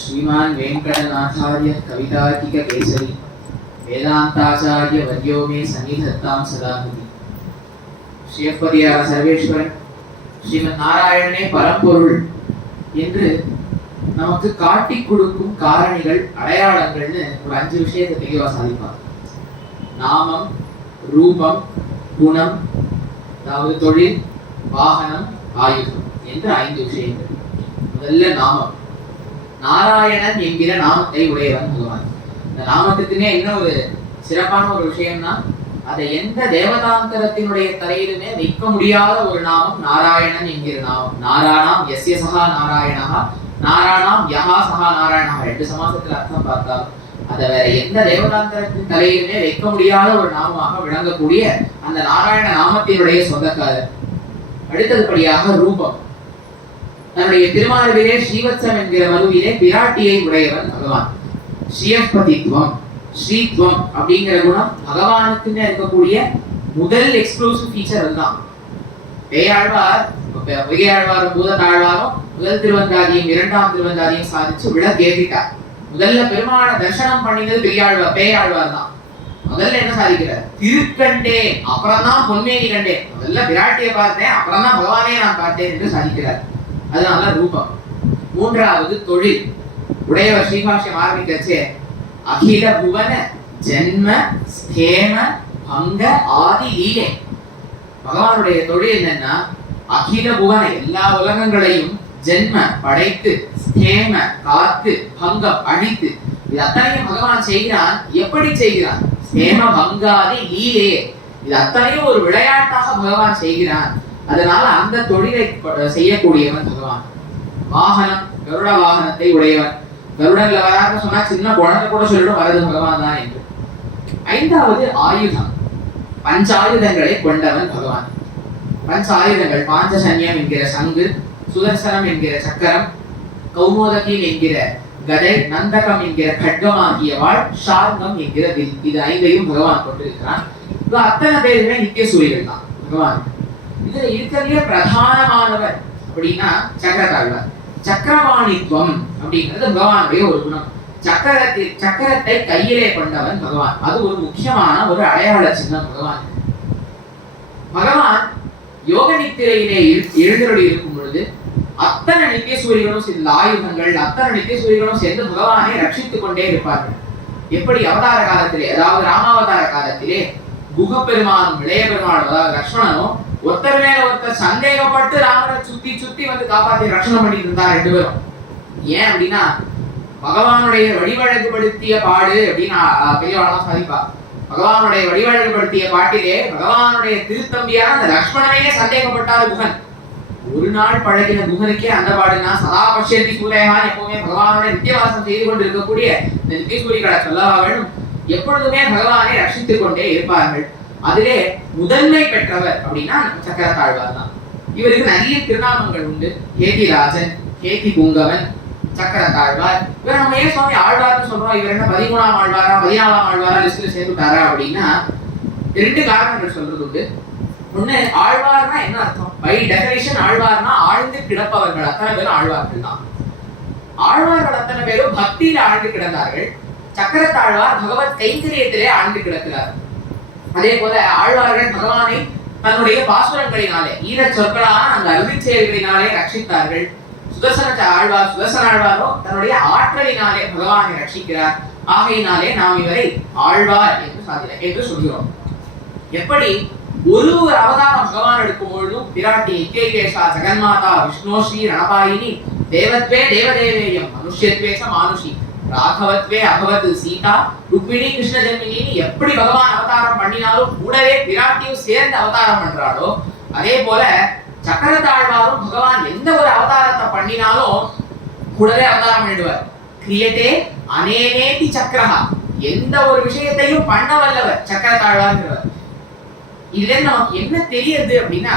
श्रीमान वेंकटनाथार्य कवितार्किक केसरी वेदांताचार्य वर्यो में सन्निधत्तां सदाहति ஸ்ரீயப்பதியார் சர்வேஸ்வரன் ஸ்ரீமன் நாராயணனே பரம்பொருள் என்று நமக்கு காட்டி கொடுக்கும் காரணிகள் அடையாளங்கள்னு ஒரு 5 விஷயத்தை தெளிவா சாதிப்பார். நாமம், ரூபம், குணம், அதாவது தொழில், வாகனம், ஆயுதம் என்று 5 விஷயங்கள். முதல்ல நாமம். நாராயணன் என்கிற நாமத்தை உடையவன் பகவான். இந்த நாமத்துக்குன்னே என்ன ஒரு சிறப்பான ஒரு விஷயம்னா, அதை எந்த தேவதாந்தரத்தினுடைய தலையிலுமே வைக்க முடியாத ஒரு நாமம் நாராயணன் என்கிற நாமம். நாராயணாம் யஸ்ய சஹா நாராயணஹா, நாராயணாம் யஹா சஹா நாராயணஹா. 2 சமாசத்துல அர்த்தம் பார்த்தாலும் அதை வேற எந்த தேவதாந்தரத்தின் தலையிலுமே வைக்க முடியாத ஒரு நாமமாக விளங்கக்கூடிய அந்த நாராயண நாமத்தினுடைய சொந்தக்காரர். அடுத்ததுபடியாக ரூபம். தன்னுடைய திருமார்பிலே ஸ்ரீவத்சம் என்கிற மருவிலே பிராட்டியை உடையவன் பகவான். ஸ்ரீயப்பதித்வம், ஸ்ரீத்வம் அப்படிங்கிற குணம் பகவானுக்குன்னு இருக்கக்கூடிய முதல் எக்ஸ்க்ளூசிவ் ஃபீச்சர் அதுதான். பேயாழ்வார், பொய்யாழ்வாரும் பூதத்தாழ்வாரும் முதல் திருவந்தாதியும் 2ஆம் திருவந்தாதியும் சாதிச்சு விளக்கேற்றிட்டார். முதல்ல பெருமான தரிசனம் பண்ணினது பேயாழ்வார் தான். முதல்ல என்ன சாதிக்கிறார்? திருக்கண்டேன், அப்புறம் தான் பொன்மேனி கண்டேன். முதல்ல பிராட்டியை பார்த்தேன், அப்புறம் தான் பகவானே நான் பார்த்தேன் என்று சாதிக்கிறார். அதனால ரூபம். 3வது தொழில். உடையவர் ஸ்ரீபாஷ்யம் ஆரம்பிக்கச்சே அகில புவன ஜென்ம ஸ்தேம பங்க ஆதி லீலை. பகவானுடைய தொழில் என்னன்னா, அகில புவன எல்லா உலகங்களையும் ஜென்ம படைத்து, ஸ்தேம காத்து, பங்கம் அழித்து, இது அத்தனையும் பகவான் செய்கிறான். எப்படி செய்கிறான்? ஸ்தேம பங்காதி லீலே. இது அத்தனையும் ஒரு விளையாட்டாக பகவான் செய்கிறான். அதனால அந்த தொழிலை செய்யக்கூடியவன் பகவான். வாகனம், கருட வாகனத்தை உடையவன். கருடன்ல வரான்னு சொன்னா சின்ன குழந்தை கூட சொல்லிடும் வரது பகவான் தான் என்று. 5வது ஆயுதம். பஞ்சாயுதங்களை கொண்டவன் பகவான். பஞ்சாயுதங்கள் பாஞ்சசன்யம் என்கிற சங்கு, சுதர்சனம் என்கிற சக்கரம், கௌமோதகி என்கிற கதை, நந்தகம் என்கிற கட்கம் ஆகிய வாழ், ஷார்கம் என்கிற வில். இது 5ஐயும் பகவான் கொண்டிருக்கிறான். இது அத்தனை பேருமே நித்திய சூரியர்கள் தான் பகவான். இதுல இருக்கிறதுல பிரதானமானவர் அப்படின்னா சக்கரத்தாழ்வார். சக்கரவாணித்துவம் அப்படிங்கிறது பகவானுடைய ஒரு குணம். சக்கரத்தை கையிலே கொண்டவன் பகவான். அது ஒரு முக்கியமான ஒரு அடையாள சின்னம் பகவான். பகவான் யோக நித்திரையிலே எழுந்தருளி இருக்கும் பொழுது அத்தனை நித்திய சூரியர்களும் சேர்ந்த ஆயுதங்கள், அத்தனை நித்திய சூரியர்களும் சேர்ந்து பகவானை ரட்சித்துக் கொண்டே இருப்பார்கள். எப்படி அவதார காலத்திலே, அதாவது ராமாவதார காலத்திலே குகப்பெருமானும் இளைய பெருமானும், அதாவது லக்ஷ்மணனும் ஒருத்தர் மேல ஒருத்தர் சந்தேகப்பட்டு ராமரை சுத்தி சுத்தி வந்து காப்பாத்தி ரட்சணம் பண்ணிட்டு இருந்தா 2 பேரும். ஏன் அப்படின்னா, பகவானுடைய வழிவழகுபடுத்திய பாடு அப்படின்னு பெரியவாளெல்லாம் சாதிப்பா. பகவானுடைய வழிவழகுபடுத்திய பாட்டிலே பகவானுடைய திருத்தம்பியான அந்த லக்ஷ்மணனையே சந்தேகப்பட்டார் குகன். ஒரு நாள் பழகின குகனுக்கே அந்த பாடுனா சதா பஷ்யந்தி சூரியகான், எப்பவுமே பகவானுடைய நித்தியவாசம் செய்து கொண்டு இருக்கக்கூடிய இந்த நித்திய சூரியகளை சொல்லவா வேணும். எப்பொழுதுமே பகவானை ரட்சித்துக் கொண்டே இருப்பார்கள். அதிலே முதன்மை பெற்றவர் அப்படின்னா சக்கரத்தாழ்வார் தான். இவருக்கு நிறைய திருநாமங்கள் உண்டு. கேதிராஜன், கேதி பூங்கவன், சக்கரத்தாழ்வார். இவர் நம்ம ஏன் சுவாமி ஆழ்வார்னு சொல்றோம்? இவர் என்ன 13ஆம் ஆழ்வாரா 14ஆம் ஆழ்வாரா லிஸ்ட்ல சேர்ந்துட்டாரா அப்படின்னா 2 காரணங்கள் சொல்றது உண்டு. ஒண்ணு, ஆழ்வார்னா என்ன அர்த்தம்? பை டெஃபினிஷன் ஆழ்வார்னா ஆழ்ந்து கிடப்பவர்கள். அத்தனை பேரும் ஆழ்வார்கள் தான். ஆழ்வார்கள் அத்தனை பேரும் பக்தியில ஆழ்ந்து கிடந்தார்கள். சக்கரத்தாழ்வார் பகவத் கைங்கரியத்திலே ஆழ்ந்து கிடக்கிறார். அதே போல ஆழ்வார்கள் பகவானை தன்னுடைய பாசுரங்களினாலே, ஈர சொற்களான அந்த அருள் செயல்களினாலே ரட்சித்தார்கள். சுதர்சன ஆழ்வாரோ தன்னுடைய ஆற்றலினாலே பகவானை ரட்சிக்கிறார். ஆகையினாலே நாம் இவரை ஆழ்வார் என்று சொல்கிறோம். எப்படி ஒரு அவதாரம் பகவான் எடுக்கும் பொழுதும் பிராட்டி நித்யேஷா ஜெகன்மாதா விஷ்ணோஸ்ரீ ரணபாயினி தேவத்வே தேவதேவேயம் மனுஷ்யத்வேஷ மானுஷி ராகவத்வே அபவத் சீதா ருக்மிணி கிருஷ்ண ஜென்மினி எப்படி பகவான் அவதாரம் பண்ணினாலும் கூடவே பிராட்டியும் சேர்ந்து அவதாரம் பண்றாளோ, அதே போல சக்கரத்தாழ்வாரும் பகவான் எந்த ஒரு அவதாரத்தை பண்ணினாலும் கூடவே அவதாரம் பண்ணிடுவார். கிரியதே அனேனேதி சக்கரஹா, எந்த ஒரு விஷயத்தையும் பண்ண வல்லவர் சக்கரத்தாழ்வார்ங்கிறவர். இதுல நமக்கு என்ன தெரியுது அப்படின்னா,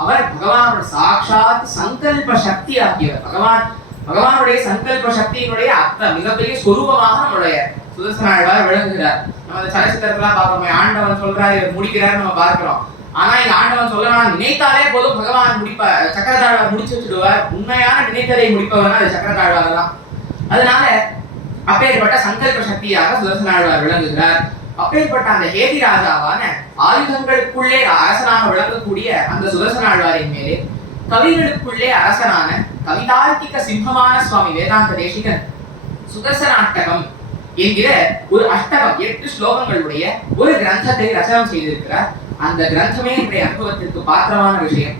அவர் பகவானோட சாட்சாத் சங்கல்ப சக்தி ஆகியவர். பகவானுடைய சங்கல்ப சக்தியினுடைய மிகப்பெரிய சொரூபமாக நம்மளுடைய சுதர்சனாழ்வார் விளங்குகிறார். நம்ம அந்த சலச்சித்திரத்தெல்லாம் பார்க்கிறோம். ஆண்டவன் சொல்றாரு, இவர் முடிக்கிறாரு நம்ம பார்க்கிறோம். ஆனா இங்க ஆண்டவன் சொல்லலாம், நினைத்தாலே போதும் பகவான் சக்கரத்தாழ்வார் முடிச்சு வச்சுடுவார். உண்மையான நினைத்ததை முடிப்பவனா அது சக்கரத்தாழ்வார் தான். அதனால அப்பேற்பட்ட சங்கல்ப சக்தியாக சுதர்சனாழ்வார் விளங்குகிறார். அப்பேற்பட்ட அந்த ஹேதி ராஜாவான ஆயுதங்களுக்குள்ளே அரசனாக விளங்கக்கூடிய அந்த சுதர்சனாழ்வாரின் மேலே கவிகளுக்குள்ளே அரசனான கவிதார்த்திக சிம்மமான சுவாமி வேதாந்த தேசிகன் சுதர்சனாட்டகம் என்கிற ஒரு அஷ்டகம் 8 ஸ்லோகங்களுடைய ஒரு கிரந்தத்தை ரச்சனம் செய்திருக்கிறார். அந்த கிரந்தமே இன்றைய அனுபவத்திற்கு பாத்திரமான விஷயம்.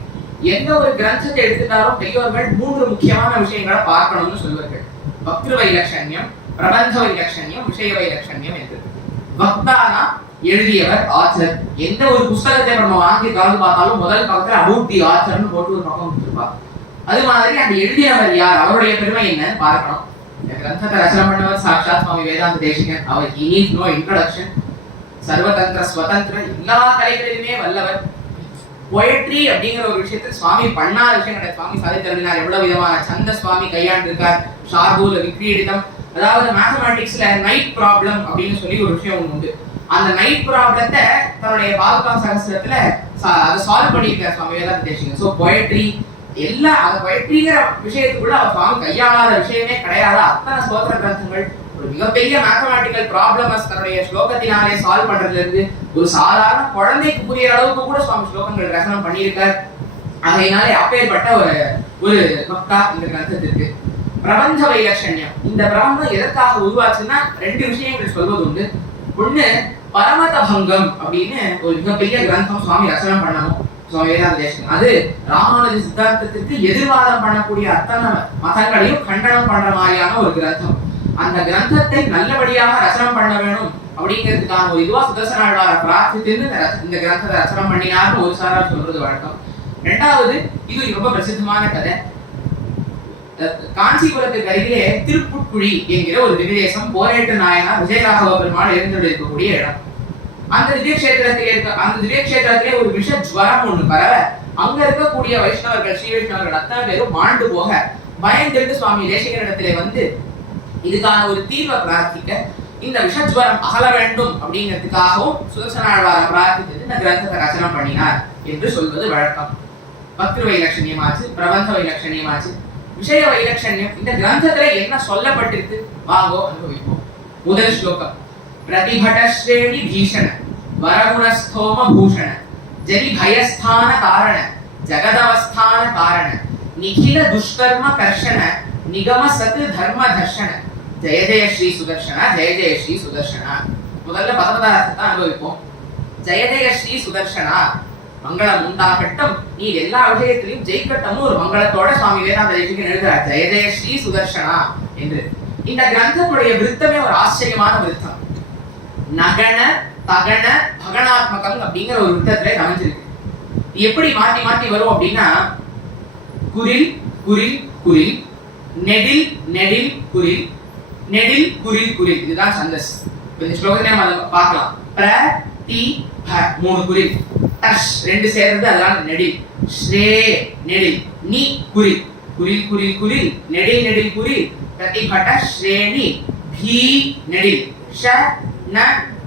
எந்த ஒரு கிரந்தத்தை எடுத்துட்டாலும் பெரியோர்கள் 3 முக்கியமான விஷயங்களை பார்க்கணும்னு சொல்வார்கள். வக்திரு வைலட்சண்யம், பிரபந்த வைலட்சண்யம், விஷய வைலட்சண்யம் என்று. வக்தானா எழுதியவர், ஆத்தர். எந்த ஒரு புஸ்தகத்தை நம்ம வாங்கி கலந்து பார்த்தாலும் முதல் பக்கத்துல அபவுட் தி ஆத்தர்னு போட்டு ஒரு பக்கம் கொடுத்துருப்பாங்க. அது மாதிரி அந்த எழுதியவர் யார், அவருடைய பெருமை என்னன்னு பார்க்கணும். இந்த கிரந்தத்தை ரச்சனை பண்ணவர் சாட்சாத் சுவாமி வேதாந்த தேசிகன். அவர் he needs no introduction. சர்வதந்திர Swatantra எல்லா கலைகளிலுமே வல்லவர். போயட்ரி அப்படிங்கிற ஒரு விஷயத்தில் சுவாமி பண்ணாத விஷயம் கிடையாது. சுவாமி சாதித்தருளினார். எவ்வளவு விதமான சந்த சுவாமி கையாண்டிருக்கார். ஷார்பூல விக்ரீடிதம், அதாவது மேத்தமேட்டிக்ஸ்ல நைட் ப்ராப்ளம் அப்படின்னு சொல்லி ஒரு விஷயம் ஒன்று உண்டு. அந்த நைட் ப்ராப்ளத்தை தன்னுடைய பாதுகா சகஸ்திரத்துல அதை சால்வ் பண்ணியிருக்கார் சுவாமி வேதாந்த தேசிகன். ஸோ போயட்ரி எல்லா அந்த போயட்ரிங்கிற விஷயத்துக்குள்ள அவர் சுவாமி கையாளாத விஷயமே கிடையாது. அத்தனை ஸ்தோத்திர கிரந்தங்கள் ஒரு மிகப்பெரிய மேத்தமேட்டிக்கல் ப்ராப்ளம் தன்னுடைய ஸ்லோகத்தினாலே சால்வ் பண்றதுல இருந்து ஒரு சாதாரண குழந்தைக்கு புரியுற அளவுக்கு கூட சுவாமி ஸ்லோகங்கள் ரசனம் பண்ணியிருக்கார். அதனாலே அப்பேற்பட்ட ஒரு பக்தா இந்த கிரந்தத்திற்கு. பிரபஞ்ச வைலட்சண்யம், இந்த பிரபந்தம் எதற்காக உருவாச்சுன்னா 2 விஷயங்கள் சொல்வது உண்டு. ஒண்ணு பரமத பங்கம் அப்படின்னு ஒரு மிகப்பெரிய கிரந்தம் சுவாமி ரசனம் பண்ணணும் சுவாமி வேதாந்த தேசிகன். அது ராமானுஜ சித்தாந்தத்திற்கு எதிர்வாதம் பண்ணக்கூடிய அத்தனை மதங்களையும் கண்டனம் பண்ற மாதிரியான ஒரு கிரந்தம். அந்த கிரந்தத்தை நல்லபடியாக ரசனம் பண்ண வேணும் அப்படிங்கிறதுக்கான ஒரு இதுவா சுதர்சனாழ்வாரை பிரார்த்தித்து இந்த கிரந்தத்தை ரசனம் பண்ணினார்னு ஒரு சாரா சொல்றது வழக்கம். 2வது, இது ரொம்ப பிரசித்தமான கதை. காஞ்சிபுரத்துக்கு அருகே திருப்புட்குழி என்கிற ஒரு திவ்யதேசம் போரேட்டு நாயனார் விஜயராகவ பெருமாள் இருந்திருக்கக்கூடிய இடம். அந்த திவ்யக்ஷேத்திரத்திலே ஒரு விஷ ஜுவரம் ஒண்ணு பரவ அங்க இருக்கக்கூடிய வைஷ்ணவர்கள், ஸ்ரீ வைஷ்ணவர்கள் அத்தனை பேரும் மாண்டு போக பயந்திருந்து சுவாமி தேசிகனிடத்திலே வந்து இதுக்கான ஒரு தீர்வை பிரார்த்திக்க, இந்த விஷஜுவரம் அகல வேண்டும் அப்படிங்கிறதுக்காகவும் சுதர்சனாழ்வாரை பிரார்த்தித்து இந்த கிரந்தத்தை ரச்சனை பண்ணினார் என்று சொல்வது வழக்கம். பக்திரு வைலட்சண்யமாச்சு, பிரபந்த வைலட்சண்யமாச்சு, விஷய வைலட்சண்யம். இந்த கிரந்தத்துல என்ன சொல்லப்பட்டிருக்கு வாங்கோ அனுபவிப்போம். முதல் ஸ்லோகம். பிரதிபட ஸ்ரேணி பீஷண வரகுணஸ்தோம பூஷண ஜரி பயஸ்தான காரண ஜகதவஸ்தான காரண நிகில துஷ்கர்ம கர்ஷண நிகம சத்து தர்ம தர்ஷன ஜெய ஜெய ஸ்ரீ சுதர்ஷனா, ஜெய ஜெய ஸ்ரீ சுதர்ஷனா. முதல்ல பதபதார்த்தத்தை அனுபவிப்போம். ஜெய ஜெய ஸ்ரீ சுதர்ஷனா, மங்களம் உண்டாகட்டும், நீ எல்லா விஷயத்திலையும் ஜெயிக்கட்டும் ஒரு மங்களத்தோட சுவாமி வேதாந்த தேசிகன் எழுதுறார் ஜெய ஜெய ஸ்ரீ சுதர்ஷனா என்று. இந்த கிரந்தத்துடைய விருத்தமே ஒரு ஆச்சரியமான விருத்தம். நகன தகன பகனாத்மகம் அப்படிங்கிற ஒரு விருத்தத்திலே அமைஞ்சிருக்கு. எப்படி மாத்தி மாத்தி வரும் அப்படின்னா, குரில் குரில் குரில், நெடில் நெடில் குரில், நெடில் குரில் குரில். இதுதான் சந்தஸ். இந்த ஸ்லோகத்தை நம்ம பார்க்கலாம். பிர தி ப 3 குரில், டஷ் 2 சேர்ந்து அதனால நெடில், ஸ்ரே நெடில், நீ குரில், குரில் குரில் குரில், நெடில் நெடில் குரில், பிரதிபட ஸ்ரேணி பீ நெடில், ஷ ந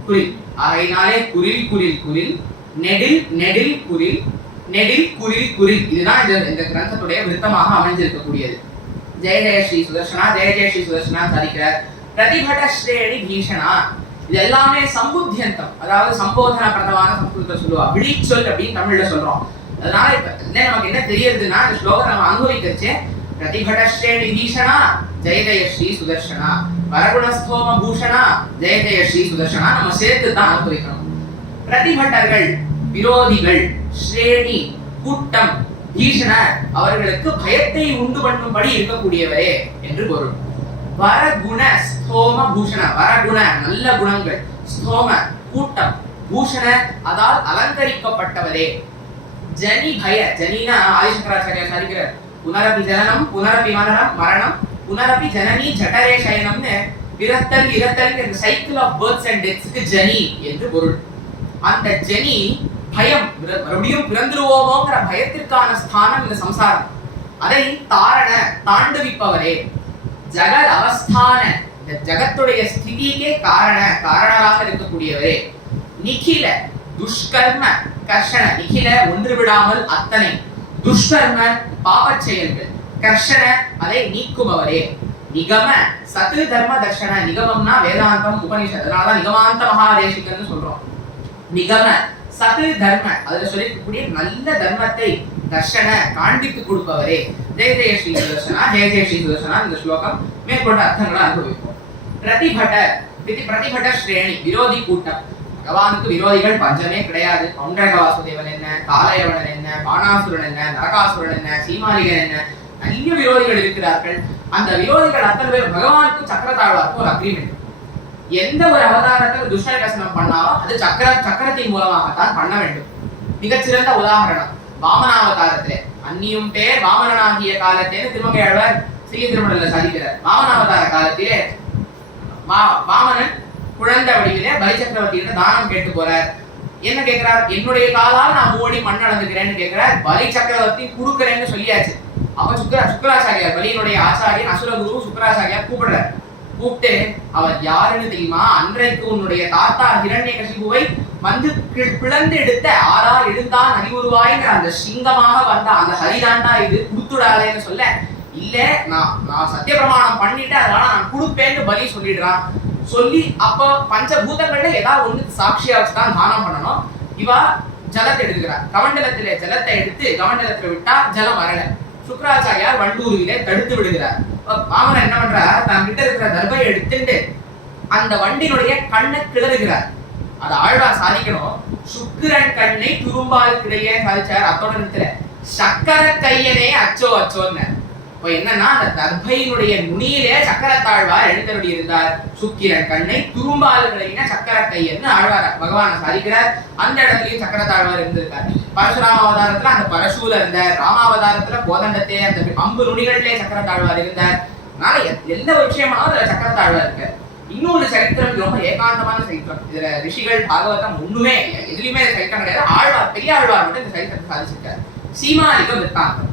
குரில். ஆகையினாலே குரில் குரில் குரில், நெடில் நெடில் குரில், நெடில் குரில் குரில். இதுதான் இந்த கிரந்தத்துடைய விருத்தமாக அமைஞ்சிருக்கக்கூடியது. ஜெய ஜெய ஸ்ரீ சுதர்ஷனா, ஜெய ஜெய ஸ்ரீ சுதர்ஷனா சாதிக்கிறார். பிரதிபட ஸ்ரேணி பீஷணா, இது எல்லாமே சம்புத்தியந்தம், அதாவது சம்போதன பிரதமான சம்ஸ்கிருதத்தை சொல்லுவா. விழிச்சொல் அப்படின்னு தமிழ்ல சொல்றோம். அதனால நமக்கு என்ன தெரியுதுன்னா, இந்த ஸ்லோகத்தை நம்ம அனுபவிக்கிறச்சே பிரதிபட ஸ்ரேணி பீஷணா ஜெய ஜெய ஸ்ரீ சுதர்ஷனா, வரகுணஸ்தோம பூஷணா ஜெய ஜெய ஸ்ரீ சுதர்ஷனா நம்ம சேர்த்து தான் அனுபவிக்கணும். பிரதிபட்டர்கள் விரோதிகள், ஸ்ரேணி கூட்டம், பீஷண அவர்களுக்கு பயத்தை உண்டு பண்ணும்படி இருக்கக்கூடியவரே என்று பொருள். வரகுண ஸ்தோம பூஷண, வரகுண நல்ல குணங்கள், ஸ்தோம கூட்டம், பூஷண அதால் அலங்கரிக்கப்பட்டவரே. ஜனி பய, ஜனினா ஆதிசங்கராச்சாரியா சாதிக்கிறார். புனரபி ஜனனம் புனரபி மரணம் மரணம் புனரபி ஜனனி ஜடரே சயனம்னு பிறத்தல் இறத்தல் என்ற சைக்கிள் ஆஃப் பர்த்ஸ் அண்ட் டெத்ஸ்க்கு ஜனி என்று பொருள். அந்த ஜனி பயம், மறுபடியும் பிறந்துருவோமோங்கிற பயத்திற்கான ஸ்தானம் இந்த சம்சாரம். அதை தாரண தாண்டுவிப்பவரே. ஜகத் அவஸ்தான, இந்த ஜகத்துடைய ஸ்திதிக்கே காரணராக இருக்கக்கூடியவரே. நிகில துஷ்கர்ம கர்ஷண, நிகில ஒன்று விடாமல் அத்தனை, துஷ்கர்ம பாவச் செயல்கள், கர்ஷண அதை நீக்குபவரே. நிகம சத்து தர்ம தர்ஷன. நிகமம்னா வேதாந்தம் உபனிஷத், அதனாலதான் நிகமாந்த மகாதேசிகன்னு சொல்றோம். நிகம சத்து தர்ம, அதுல சொல்லிருக்கக்கூடிய நல்ல தர்மத்தை தர்ஷன காண்பித்து கொடுப்பவரே. ஜெய ஜெய ஸ்ரீ சுதர்சனா, ஜெய ஜெய ஸ்ரீ சுதர்சனா. இந்த ஸ்லோகம் மேற்கொண்ட அர்த்தங்களை அனுபவிப்போம். பிரதிபட பிரதிபட ஸ்ரேணி, விரோதி கூட்டம். பகவானுக்கு விரோதிகள் பஞ்சமே கிடையாது. பௌண்டரக வாசுதேவன் என்ன, காலயவனன் என்ன, பாணாசுரன் என்ன, நரகாசுரன் என்ன, சீமாலிகன் என்ன, நிறைய விரோதிகள் இருக்கிறார்கள். அந்த விரோதிகள் அத்தனை பேர் பகவானுக்கும் சக்கரத்தாழ்வாருக்கும் ஒரு அக்ரிமெண்ட். எந்த ஒரு அவதாரத்தில் துஷ்டகசனம் பண்ணாலும் அது சக்கரத்தின் மூலமாகத்தான் பண்ண வேண்டும். மிகச்சிறந்த உதாரணம் வாமனாவதாரத்திலே, அந்நியும் பேர் வாமனாகிய காலத்தே திருமங்கையாழ்வார் ஸ்ரீ திருமணல சாதிக்கிறார். வாமனாவதார காலத்திலே வாமனன் குழந்தை வடிவிலே பலி சக்கரவர்த்தியிட்ட தானம் கேட்டு போறார். என்ன கேட்கிறார்? என்னுடைய காலால் நான் 3 அடி மண் அளந்துக்கிறேன்னு கேட்கிறார். பலி சக்கரவர்த்தி கொடுக்கிறேன்னு சொல்லியாச்சு. அப்ப சுக்கராச்சாரியார், பலியினுடைய ஆச்சாரியன் அசுரகுரு சுக்கராச்சாரியார் கூப்பிடுறார். கூப்பிட்டு அவர் யாருன்னு தெரியுமா? அன்றைக்கு உன்னுடைய தாத்தா ஹிரண்யகசிபுவை வந்து பிளந்து எடுத்த ஆறால் எழுந்தான் அறிவுருவாய்ங்கிற அந்த சிங்கமாக வந்த அந்த ஹரிதாண்டா இது, கொடுத்துடாதேன்னு சொல்ல, இல்ல நான் சத்திய பிரமாணம் பண்ணிட்டு அதனால நான் கொடுப்பேன்னு பலி சொல்லிடுறான். சொல்லி அப்ப பஞ்சபூதங்கள்ல ஏதாவது ஒண்ணு சாட்சியா வச்சுதான் தானம் பண்ணணும். இவா ஜலத்தை எடுத்துக்கிறார். கமண்டலத்திலே ஜலத்தை எடுத்து கமண்டலத்துல விட்டா ஜலம் வரல. சுக்கராச்சாரியார் வண்டூரிலே தடுத்து விடுகிறார். வாமனர் என்ன பண்றார்? தன் கிட்ட இருக்கிற தர்பையை எடுத்துட்டு அந்த வண்டினுடைய கண்ணை கிளறுகிறார். அது ஆழ்வார் சாதிக்கணும். சுக்கிரன் கண்ணை துரும்பால் கிடையே சாதிச்சார். அத்தோட நிறுத்தல, சக்கர கையனே அச்சோ அச்சோன்னு. இப்ப என்னன்னா, அந்த தர்பையினுடைய நுனியிலே சக்கரத்தாழ்வார் எழுந்தருளி இருந்தார். சுக்கிரன் கண்ணை துரும்பால் கிடையின சக்கர கையன்னு ஆழ்வார் பகவான சாதிக்கிறார். அந்த இடத்துலயும் சக்கரத்தாழ்வார் இருந்திருக்கார். பரசுராம அவதாரத்துல அந்த பரசூல இருந்தார். ராமாவதாரத்துல கோதண்டத்தே அந்த அம்பு நுனிகளிலே சக்கரத்தாழ்வார் இருந்தார். அதனால எந்த ஒரு விஷயமாவது அதுல சக்கரத்தாழ்வார் இருக்கார். இன்னொரு சரித்திரம் ரொம்ப ஏகாந்தமான சரித்திரம். இதுல ரிஷிகள் பாகவதம் ஒண்ணுமே எதுலயுமே சரித்திரம் கிடையாது. ஆழ்வார், பெரிய ஆழ்வார் மட்டும் இந்த சரித்திரத்தை சாதிச்சிருக்கார். சீமாலிக விற்த்தாந்தம்.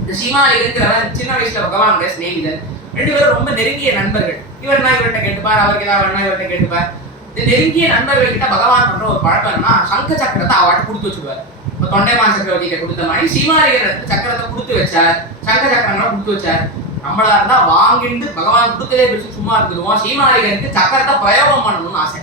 இந்த சீமாலிகங்கிறவர் சின்ன வயசுல பகவானுடைய சிநேகிதன். 2 பேரும் ரொம்ப நெருங்கிய நண்பர்கள். இவர்னா இவர்கிட்ட கேட்டுப்பார், அவருக்கு ஏதாவது வேணா இவர்கிட்ட கேட்டுப்பார். இந்த நெருங்கிய நண்பர்கள் கிட்ட பகவான் பண்ற ஒரு பழக்கம்னா சங்க சக்கரத்தை அவாட்ட கொடுத்து வச்சுடுவார். இப்ப தொண்டைமான் சக்கரவர்த்திகிட்ட கொடுத்த மாதிரி சீமாலிகர் சக்கரத்தை கொடுத்து வச்சார். சங்க சக்கரங்களை கொடுத்து வச்சார். நம்மளா இருந்தா வாங்கிட்டு பகவான் கொடுத்ததே பிடிச்சு சும்மா இருக்குதுவோம். சீமாலிகருக்கு சக்கரத்தை பிரயோகம் பண்ணணும்னு ஆசை.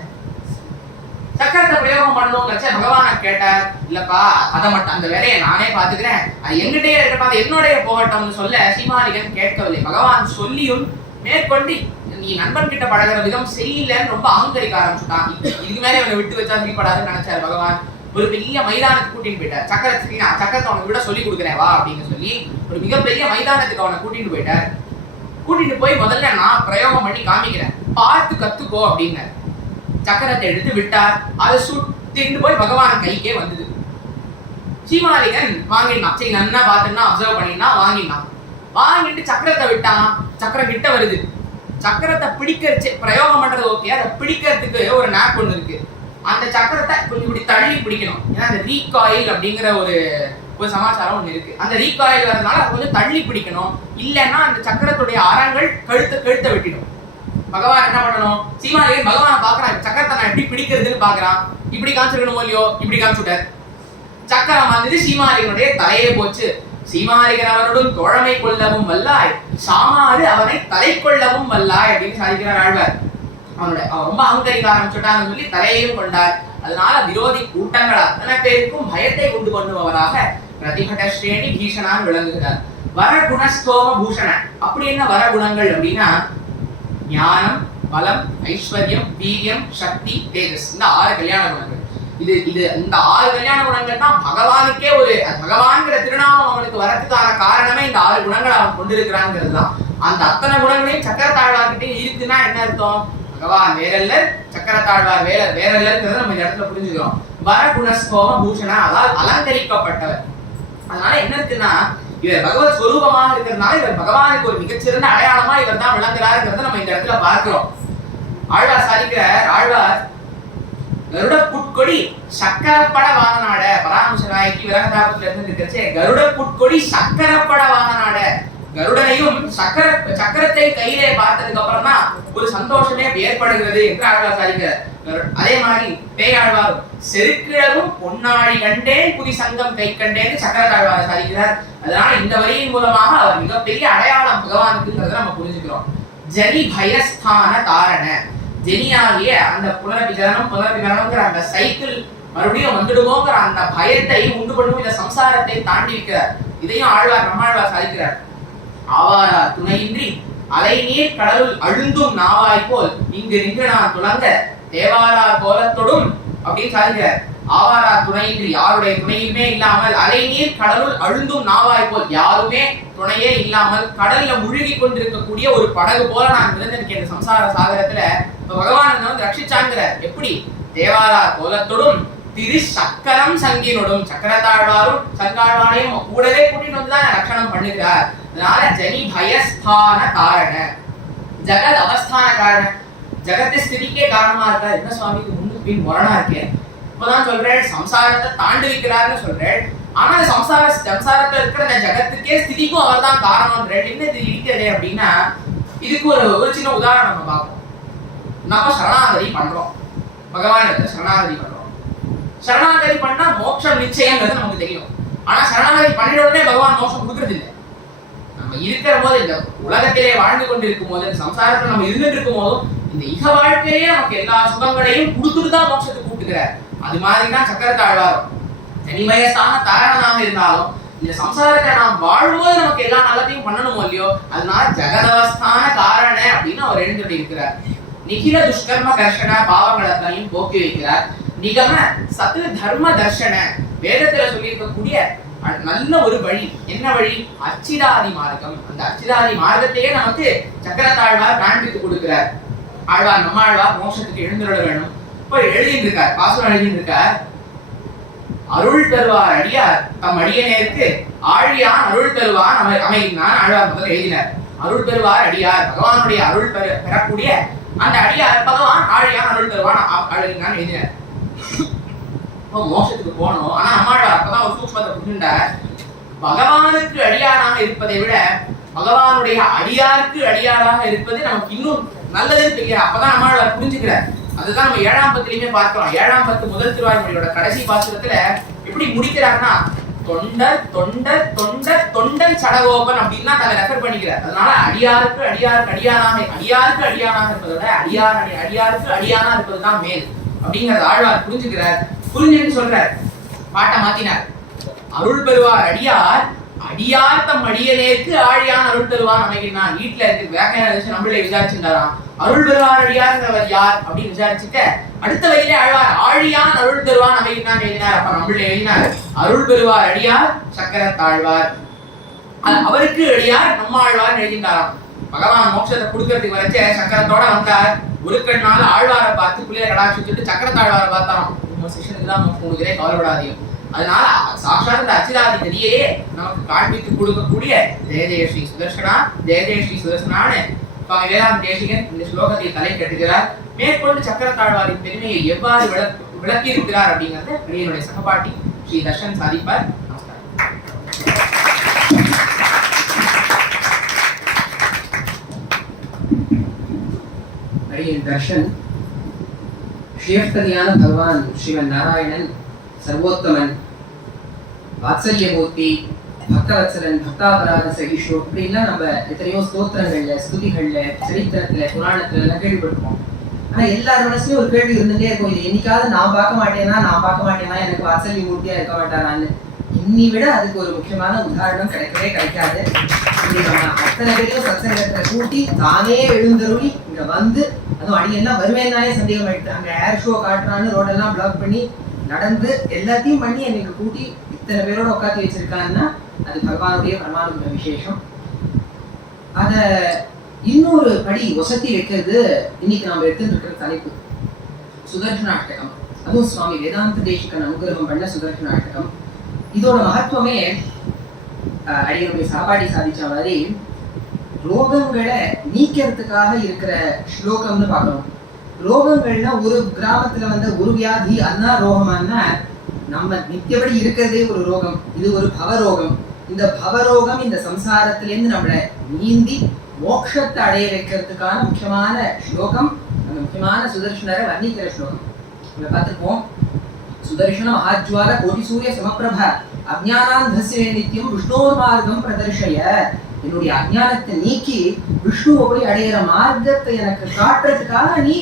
சக்கரத்தை பிரயோகம் பண்ணணும் பகவான கேட்டார். இல்லப்பா, அதை மட்டும் அந்த வேலையை நானே பாத்துக்கிறேன், அது எங்கிட்டே இருக்கட்டும், அது என்னுடைய போகட்டும்னு சொல்ல சீமாலிகன் கேட்கவில்லை. பகவான் சொல்லியும் மேற்கொண்டு நீ நண்பன் கிட்ட பழகிற விதம் சரியில்லைன்னு ரொம்ப அகங்கரிக்க ஆரம்பிச்சுட்டான். இதுக்கு மேலே அவனை விட்டு வச்சா திருப்படாதுன்னு நினைச்சார் பகவான். ஒரு பெரிய மைதானத்துக்கு கூட்டிட்டு போயிட்டார். சக்கரத்தை அவனுக்கு விட சொல்லி கொடுக்குறேன் வா அப்படின்னு சொல்லி ஒரு மிகப்பெரிய மைதானத்துக்கு அவனை கூட்டிட்டு போயிட்டார். கூட்டிட்டு போய் முதல்ல நான் பிரயோகம் பண்ணி காமிக்கிறேன், பார்த்து கத்துக்கோ அப்படின்னாரு. சக்கரத்தை எடுத்து விட்டார். அதை சுத்திட்டு போய் பகவான் கைக்கே வந்தது. சீமாலிகன் வாங்கினான். சரி நன்னா பார்த்துன்னா அப்சர்வ் பண்ணினா வாங்கினான். வாங்கிட்டு சக்கரத்தை விட்டான். சக்கரம் கிட்ட வருது. சக்கரத்தை பிடிக்கிறச்சு பிரயோகம் பண்றது ஓகே, அதை பிடிக்கிறதுக்கு ஒரு நாக் ஒண்ணு இருக்கு. அந்த சக்கரத்தை கொஞ்சம் இப்படி தள்ளி பிடிக்கணும். ஏன்னா அந்த ரீகாயில் அப்படிங்கிற ஒரு சமாச்சாரம் ஒண்ணு இருக்கு. அந்த ரீகாயில் வரதுனால அதை கொஞ்சம் தள்ளி பிடிக்கணும். இல்லைன்னா அந்த சக்கரத்துடைய அரங்கள் கழுத்தை வெட்டிடும். பகவான் என்ன பண்ணணும்? சீமாலிகன் பகவானை பாக்குறான். சக்கரத்தை நான் எப்படி பிடிக்கிறதுன்னு பாக்குறான். இப்படி காமிச்சிருக்கணும் இல்லையோ, இப்படி காமிச்சுட்டார். சக்கரம் வந்தது, சீமாலிகனுடைய தலையே போச்சு. சீமாலிகன் அவனுடன் தோழமை கொள்ளவும் வல்லாய், சாமாறு அவனை தலை கொள்ளவும் வல்லாய் அப்படின்னு சாதிக்கிறார் ஆழ்வார். அவன் ரொம்ப அகங்கரிக்க ஆரம்பிச்சுட்டான்னு சொல்லி தலையையும் கொண்டார். அதனால விரோதி கூட்டங்கள் அத்தனை பேருக்கும் பயத்தை உண்டு பண்ணுபவராக பிரதிபட ஸ்ரேணி பீஷணான் விளங்குகிறார். வரகுணஸ்தோம பூஷண. அப்படி என்ன வரகுணங்கள் அப்படின்னா, ஞானம், பலம், ஐஸ்வர்யம், வீரியம், சக்தி, தேஜஸ். இந்த 6 கல்யாண குணங்கள். இது இந்த 6 கல்யாண குணங்கள் தான் பகவானுக்கே ஒரு பகவான்கிற திருநாமம் அவனுக்கு வரதுக்கான காரணமே இந்த 6 குணங்கள் அவன் கொண்டிருக்கிறாங்கிறது தான். அந்த அத்தனை குணங்களையும் சக்கரத்தாழ்வார்கிட்டே இருக்குன்னா என்ன அர்த்தம்? பகவான் வேறல்லர், சக்கரத்தாழ்வார் வேறல்லர்ங்கிறத நம்ம இந்த இடத்துல புரிஞ்சுக்கிறோம். வரகுணஸ்தோம பூஷணா, அதாவது அலங்கரிக்கப்பட்டவர். அதனால என்ன இருக்குன்னா, இவர் பகவத் ஸ்வரூபமாக இருக்கிறதுனால இவர் பகவானுக்கு ஒரு மிகச்சிறந்த அடையாளமா இவர் தான் விளங்குறாருங்கிறத நம்ம இந்த இடத்துல பார்க்கிறோம். ஆழ்வார் சாதிக்கிறார். ஆழ்வார் கருட புட்கொடி சக்கரப்பட வாகனாட, பராமரிசராய்க்கு விரகதாபத்துல இருந்து இருக்கிறச்சு, கருட புட்கொடி சக்கரப்பட வாகனாட. கருடனையும் சக்கரத்தை கையிலே பார்த்ததுக்கு அப்புறம் தான் ஒரு சந்தோஷமே ஏற்படுகிறது என்று ஆழ்வார் சாதிக்கிறார். அதே மாதிரி பேயாழ்வாரும் செருக்கிழரும் பொன்னாழி கண்டேன் புதி சங்கம் கை கண்டேன்னு சக்கரத்தாழ்வார் சாதிக்கிறார். அதனால இந்த வரியின் மூலமாக அவர் மிகப்பெரிய அடையாளம் பகவானுக்குங்கிறத நம்ம புரிஞ்சுக்கிறோம். ஜனி பயஸ்தான காரண, ஜெனியாகிய அந்த புனரபிகரணம்ங்கிற அந்த சைக்கிள் மறுபடியும் வந்துடுவோங்கிற அந்த பயத்தை உண்டு பண்ணும் இந்த சம்சாரத்தை தாண்டி இருக்கிறார். இதையும் ஆழ்வார் நம்மாழ்வார் சாதிக்கிறார். ஆவாரா துணையின்றி அலை நீர் கடலுள் அழுந்தும் நாவாய் போல் இங்கு நின்று நான் துளங்க தேவாரா கோலத்தொடும் அப்படின்னு சாதிக்கிறார். ஆவாரா துணையின்றி, யாருடைய துணையுமே இல்லாமல், அலை நீர் கடலுள் அழுந்தும் நாவாய் போல், யாருமே துணையே இல்லாமல் கடல்ல முழுகி கொண்டிருக்கக்கூடிய ஒரு படகு போல நான் இருந்திருக்கேன் சம்சார சாகரத்துல. பகவான் வந்து ரட்சிச்சாங்கிறார். எப்படி? தேவாரா கோலத்தொடும் திரு சக்கரம் சங்கினோடும், சக்கரத்தாழ்வாரும் சங்காழ்வாரையும் கூடவே கூட்டிட்டு வந்துதான் ரட்சணம் பண்ணுகிறார். அதனால ஜனி பயஸ்தான காரண, ஜகத் அவஸ்தான காரண, ஜகத்தை ஸ்திதிக்கே காரணமா இருக்கார். என்ன சுவாமி முன்னுக்கு பின் முரணா இருக்கேன். இப்பதான் சொல்றேன் சம்சாரத்தை தாண்டி வைக்கிறார்னு சொல்றேன். ஆனா சம்சாரத்துல இருக்கிற அந்த ஜகத்துக்கே ஸ்திதிக்கும் அவர் தான் காரணம். என்ன இது இருக்கிறதே அப்படின்னா, இதுக்கு ஒரு சின்ன உதாரணம் நம்ம பார்ப்போம். நம்ம சரணாகதி பண்றோம், பகவானுக்கு சரணாகதி பண்றோம். சரணாகதி பண்ணா மோட்சம் நிச்சயங்கிறது நமக்கு தெரியும். ஆனா சரணாகதி பண்ணிட உடனே பகவான் மோட்சம் கொடுக்கறது இல்லை. நம்ம இருக்கிற போது, இந்த உலகத்திலே வாழ்ந்து கொண்டு இருக்கும் போது, சம்சாரத்துல நம்ம இருந்துட்டு இருக்கும் போதும், இந்த இக வாழ்க்கையே நமக்கு எல்லா சுகங்களையும் கொடுத்துட்டுதான் மோட்சத்தை கூட்டுக்கிறார். அது மாதிரிதான் சக்கரத்தாழ்வாரும் தனிமயஸ்தான தாரணமாக இருந்தாலும் இந்த சம்சாரத்தை நாம் வாழும்போது நமக்கு எல்லா நல்லதையும் பண்ணணும் இல்லையோ, அதனால ஜெகதவஸ்தான காரண அப்படின்னு அவர் எழுந்துட்டு இருக்கிறார். நிகில துஷ்கர்ம கர்ஷன, பாவங்களத்தையும் போக்கி வைக்கிறார். நிகம சத்து தர்ம தர்ஷன, வேதத்துல சொல்லி இருக்கக்கூடிய நல்ல ஒரு வழி. என்ன வழி? அச்சிராதி மார்க்கம். அந்த அச்சிராதி மார்க்கத்தையே நமக்கு சக்கரத்தாழ்வார் காண்பித்து கொடுக்கிறார். ஆழ்வார் நம்மாழ்வார் மோட்சத்துக்கு எழுந்துள்ள வேணும். இப்ப எழுதிட்டு இருக்கார், பாசுரம் எழுதிட்டு இருக்கார். அருள் தருவார் அடியார் தம் அடியனேற்கு ஆழியான் அருள் தருவான் அமைகின்றான். ஆழ்வார் முதல்ல எழுதினார். அருள் தருவார் அடியார், பகவானுடைய அருள் பெறக்கூடிய அந்த அடியார் பகவான் ஆழியான் அருள் தருவான் அழுகின்றான் எழுதினார். மோட்சத்துக்கு போனோம். ஆனா நம்மாழ்வார் அப்பதான் ஒரு சூக்ஷ்மத்தை புரிஞ்சுட்டார். பகவானுக்கு அடியாராக இருப்பதை விட பகவானுடைய அடியாருக்கு அடியாராக இருப்பது நமக்கு இன்னும் நல்லதுன்னு தெரியாது. அப்பதான் நம்மாழ்வார் புரிஞ்சுக்கிறார். அதுதான் நம்ம 7ஆம் பத்திலையுமே பார்க்கிறோம். 7ஆம் பத்து முதல் திருவாய்மொழியோட கடைசி பாசுரத்துல எப்படி முடிக்கிறாருன்னா, தொண்டர் தொண்டர் தொண்டர் தொண்டன் சடகோபன் அப்படின்னு அதை ரெஃபர் பண்ணிக்கிறார். அதனால அடியாருக்கு அடியாருக்கு அடியாராக, அடியாருக்கு அடியாராக இருப்பதை விட அடியாருக்கு அடியானா இருப்பதுதான் மேல் அப்படிங்கறது ஆழ்வார் புரிஞ்சுக்கிறார். புரிஞ்சுன்னு சொல்றார், பாட்டை மாத்தினார். அருள் பெறுவார் அடியார், அடியார் தம் அடியனேற்கு ஆழியான் அருள் பெறுவான் அமைகின்றான். வீட்டுல இருக்கு வேக்கையான நம்மளே விசாரிச்சுட்டாராம். அருள் பெறுவார் அடியார்ங்கிறவர் யார் அப்படின்னு விசாரிச்சுக்க அடுத்த வகையிலே ஆழ்வார் ஆழியான் அருள் பெறுவான் அமைகின்றான் எழுதினார். அப்ப நம்மளே எழுதினார். அருள் பெறுவார் அடியார் சக்கரத்தாழ்வார், அவருக்கு அடியார் நம்மாழ்வார் எழுதினாராம். பகவான் மோட்சத்தை கொடுக்கறதுக்கு வரைச்ச சக்கரத்தோட வந்தார். ஒரு கண்ணால ஆழ்வாரை பார்த்து புள்ளிய கடாட்சிச்சுட்டு சக்கரத்தாழ்வாரை பார்த்தாராம். சிஷனுக்கு தான் மோட்சம் கொடுக்கிறேன், கவலைப்படாதீங்க. அதனால சாட்சாத் அச்சிராதி கதியே நமக்கு காண்பித்து கொடுக்கக்கூடிய ஜெய ஜெய ஸ்ரீ சுதர்சனா, ஜெய ஜெய ஸ்ரீ சுதர்சனான்னு சுவாமி வேதாந்த தேசிகன் இந்த ஸ்லோகத்தை தலை கட்டுகிறார். மேற்கொண்டு சக்கரத்தாழ்வாரின் பெருமையை எவ்வாறு விளக்கி இருக்கிறார் அப்படிங்கறத என்னுடைய சகபாட்டி ஸ்ரீ தர்ஷன் சாதிப்பார். நமஸ்காரம். அடியன் தர்ஷன் ஸ்ரீஷ்டதியான பகவான் ஸ்ரீமன் நாராயணன் சர்வோத்தமன், வாத்சல்யமூர்த்தி, பக்தவத்சலன், பக்தாபராத சகிஷு அப்படின்லாம் நம்ம எத்தனையோ ஸ்தோத்திரங்கள்ல, ஸ்துதிகள்ல, சரித்திரத்துல, புராணத்துல எல்லாம் கேள்விப்பட்டிருப்போம். ஆனா எல்லார் மனசுலயும் ஒரு கேள்வி இருந்துட்டே இருக்கும், இது என்னைக்காவது நான் பார்க்க மாட்டேனா எனக்கு வாத்சல்யமூர்த்தியா இருக்க மாட்டானான்னு. இன்னி விட அதுக்கு ஒரு முக்கியமான உதாரணம் கிடைக்கவே கிடைக்காது. நம்ம அத்தனை பேரையும் சத்சங்கத்துல கூட்டி தானே எழுந்தருளி இங்க வந்து, அதுவும் அடியெல்லாம் வருவேன்னாலே சந்தேகம் ஆயிடுது. அங்க ஏர் ஷோ காட்டுறான்னு ரோடெல்லாம் பிளாக் பண்ணி நடந்து எல்லாத்தையும் பண்ணி எனக்கு கூட்டி இத்தனை பேரோட உட்காந்து வச்சிருக்காங்கன்னா அது பகவானுடைய பரமானுடைய விசேஷம். அத இன்னொரு படி வசதி வைக்கிறது இன்னைக்கு நாம எடுத்துட்டு இருக்கிற தலைப்பு சுதர்சனாஷ்டகம். அதுவும் சுவாமி வேதாந்த தேசிகன் அனுகிரகம் பண்ண சுதர்சனாஷ்டகம். இதோட மகத்துவமே அடியனுடைய சகபாடி சாதிச்ச மாதிரி ரோகங்களை நீக்கிறதுக்காக இருக்கிற ஸ்லோகம்னு பார்க்கணும். ரோகங்கள்னா ஒரு கிராமத்துல வந்து ஒரு வியாதி அண்ணா ரோகமானா நம்ம நித்தியபடி இருக்கிறதே ஒரு ரோகம். இது ஒரு பவரோகம். இந்த பவரோகம் இந்த சம்சாரத்திலேருந்து நம்மளை நீந்தி மோட்சத்தை அடைய வைக்கிறதுக்கான முக்கியமான ஸ்லோகம், அந்த முக்கியமான சுதர்ஷனரை வர்ணிக்கிற ஸ்லோகம். நம்ம பார்த்துப்போம். சுதர்ஷன மகாஜ்வால கோடி சூரிய சமப்பிரப அஜ்ஞானாந்தஸ்ய நித்யம் விஷ்ணோர் மார்க்கம் பிரதர்ஷய என்னுடைய அஞ்ஞானத்தை நீக்கி விஷ்ணுவை போய் அடையிற மார்க்கத்தை எனக்கு காட்டுறதுக்காக நீ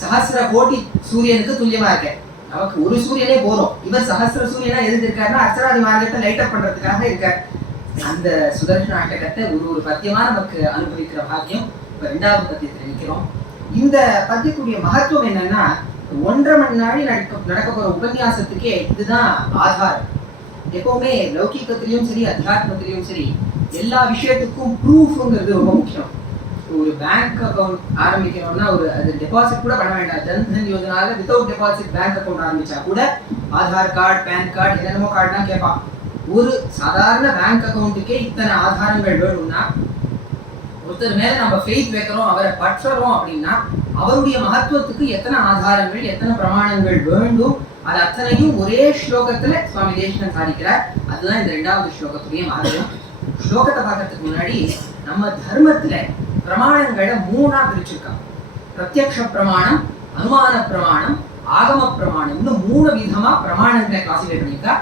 சஹஸ்ர கோடி சூரியனுக்கு துல்லியமா இருக்க. நமக்கு ஒரு சூரியனே போதும். இவர் சஹஸ்ர சூரியனா எதுக்கு இருக்காருன்னா அர்ச்சராதி மார்க்கத்தை லைட் அப் பண்றதுக்காக இருக்கார். அந்த சுதர்ஷன அஷ்டகத்தை ஒரு பத்தியமா நமக்கு அனுபவிக்கிற பாக்கியம் இப்ப 2வது பத்தியத்துல நிக்கிறோம். இந்த பத்தியத்துடைய மகத்துவம் என்னன்னா 1.5 மணி நாளி நடக்க போற உபன்யாசத்துக்கே இதுதான் ஆதாரம். எப்பவுமே லௌகிகத்திலையும் சரி அத்தியாத்மத்திலையும் சரி எல்லா விஷயத்துக்கும் ப்ரூஃப்ங்கிறது ரொம்ப முக்கியம். ஒரு பேங்க் அக்கௌண்ட் ஆரம்பிக்கணும்னா அது டெபாசிட் கூட பண்ண வேண்டாம். ஜன்தன் யோஜனால வித்தவுட் டெபாசிட் பேங்க் அக்கௌண்ட் ஆரம்பிச்சா கூட ஆதார் கார்டு, பேன் கார்டு, என்னென்னமோ கார்டுனா கேட்பான். ஒரு சாதாரண பேங்க் அக்கௌண்ட்டுக்கே இத்தனை ஆதாரங்கள் வேணும்னா ஒருத்தர் மேல நம்ம ஃபெய்த் வைக்கிறோம், அவரை பற்றுறோம் அப்படின்னா அவருடைய மகத்துவத்துக்கு எத்தனை ஆதாரங்கள், எத்தனை பிரமாணங்கள் வேண்டும், அது அத்தனையும் ஒரே ஸ்லோகத்துல சுவாமி தேசிகன் சாதிக்கிறார். அதுதான் இந்த 2வது ஸ்லோகத்துடைய மாதிரியம். ஸ்லோகத்தை பார்க்கறதுக்கு முன்னாடி நம்ம தர்மத்துல பிரமாணங்களை 3ஆ பிரிச்சிருக்காங்க. பிரத்யக்ஷ பிரமாணம், அனுமான பிரமாணம், ஆகம பிரமாணம்னு 3 விதமா பிரமாணங்களை கிளாசிஃபை பண்ணியிருக்கா.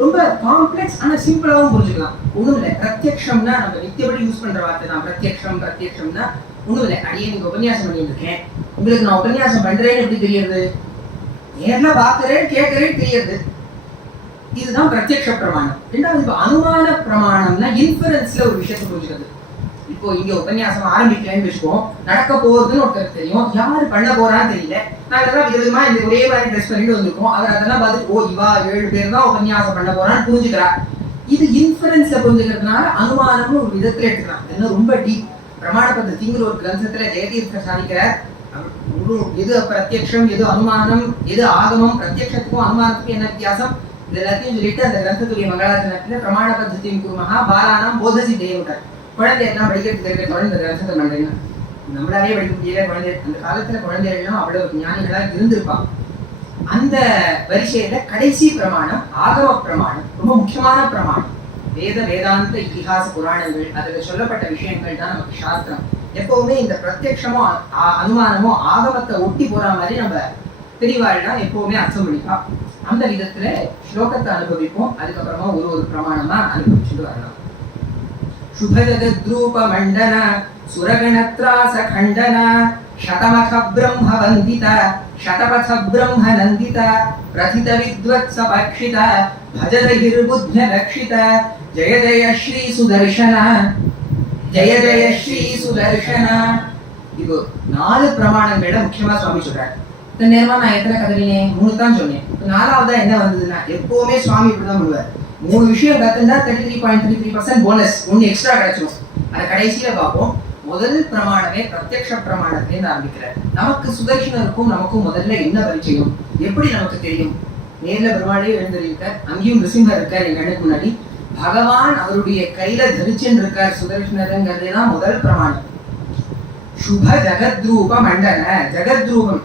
ரொம்ப காம்ப்ளெக்ஸ் ஆனா சிம்பிளாவும் புரிஞ்சுக்கலாம். ஒண்ணும் இல்லை, பிரத்யக்ஷம்னா நம்ம நித்தியபடி யூஸ் பண்ற வார்த்தை தான். பிரத்யக்ஷம்னா ஒண்ணும் இல்லை, அடியே நீங்க உபன்யாசம் பண்ணிட்டு இருக்கேன், உங்களுக்கு நான் உபன்யாசம் பண்றேன்னு எப்படி தெரியுது? நேர்ல பாக்குறேன், கேட்கிறேன், தெரியுது. இதுதான் பிரத்யக்ஷ பிரமாணம். 2வது இப்ப அனுமான பிரமாணம்னா இன்ஃபரன்ஸ்ல ஒரு விஷயத்தை புரிஞ்சுக்கிறது. இப்போ இங்க உபன்யாசம் ஆரம்பிக்கிறேன்னு வச்சுக்கோம், நடக்க போறதுன்னு ஒருத்தர் தெரியும், யாரு பண்ண போறான்னு தெரியல. நாங்கெல்லாம் விதவிதமா இந்த ஒரே மாதிரி ட்ரெஸ் பண்ணிட்டு வந்திருக்கோம். அவர் அதெல்லாம் பார்த்துட்டு ஓ இவா 7 பேர் தான் உபன்யாசம் பண்ண போறான்னு புரிஞ்சுக்கிறா. இது இன்ஃபரன்ஸ்ல புரிஞ்சுக்கிறதுனால அனுமானம்னு ஒரு விதத்துல எடுத்துக்கலாம். இதெல்லாம் ரொம்ப டீப். பிரமாண பத்திங்கிற ஒரு கிரந்தத்துல ஜெயதீர்த்தர் சாதிக்கிறார். எது பிரத்யக்ஷம், எது அனுமானம், எது ஆகமம், பிரத்யக்ஷத்துக்கும் அனுமானத்துக்கும் என்ன வித்தியாசம், இது எல்லாத்தையும் சொல்லிட்டு அந்த கிரந்தத்துடைய மங்களாச்சரணத்துல பிரமாண பத்தியும் குருமகா பாலானாம் போதசி தேவகர். குழந்தை எல்லாம் படிக்கிறதுக்கு இருக்க குழந்தை கிரந்தத்தை பண்றேன்னா நம்மளாலே படிக்க முடியல. குழந்தை அந்த காலத்துல குழந்தைகள்லாம் அவ்வளவு ஞானிகளா இருந்திருப்பாங்க. அந்த வரிசையில கடைசி பிரமாணம் ஆகம பிரமாணம், ரொம்ப முக்கியமான பிரமாணம். வேதாந்த இதிகாச புராணங்கள் அதுல சொல்லப்பட்ட விஷயங்கள் தான் நமக்கு சாஸ்திரம். எப்பவுமே இந்த பிரத்யக்ஷமோ அனுமானமோ ஆகமத்தை ஒட்டி போற மாதிரி நம்ம பெரியவாழ்னா எப்பவுமே அர்த்தம் பண்ணிப்பா. அந்த விதத்துல ஸ்லோகத்தை அனுபவிப்போம். அதுக்கப்புறமா ஒரு பிரமாணமா அனுபவிச்சுட்டு வரலாம். शुभ जगद्रूप मंडन सुरगणत्रास खंडन शतमख ब्रह्म वंदित शतपथ ब्रह्म नंदित प्रथित विद्वत्स पक्षित भजदहिर्बुद्ध रक्षित जय जय श्री सुदर्शन जय जय श्री सुदर्शन. இது 4 பிரமாணங்களை முக்கியமா சுவாமி சொல்றாரு. இந்த நேரமா நான் எத்தனை கதறினேன்? 3 தான் சொன்னேன். 4வதா என்ன வந்ததுன்னா எப்பவுமே சுவாமி இப்படிதான் பண்ணுவார். 3 விஷயம் கத்துனா 33.33% போனஸ், 1 எக்ஸ்ட்ரா கிடைச்சிடும். அதை கடைசியில பார்ப்போம். முதல் பிரமாணமே பிரத்யக்ஷ பிரமாணத்திலேருந்து ஆரம்பிக்கிறார். நமக்கு சுதர்ஷனருக்கும் நமக்கும் முதல்ல என்ன பரிச்சயம், எப்படி நமக்கு தெரியும்? நேர்ல பெருமாளே எழுந்திருக்கார், அங்கேயும் நிருசிம்மர் இருக்கார் என் கண்ணுக்கு முன்னாடி. பகவான் அவருடைய கையில தரிச்சுன்னு இருக்கார் சுதர்ஷனருங்கிறதுதான் முதல் பிரமாணம். சுப ஜகத்ரூப மண்டன, ஜகத்ரூபம்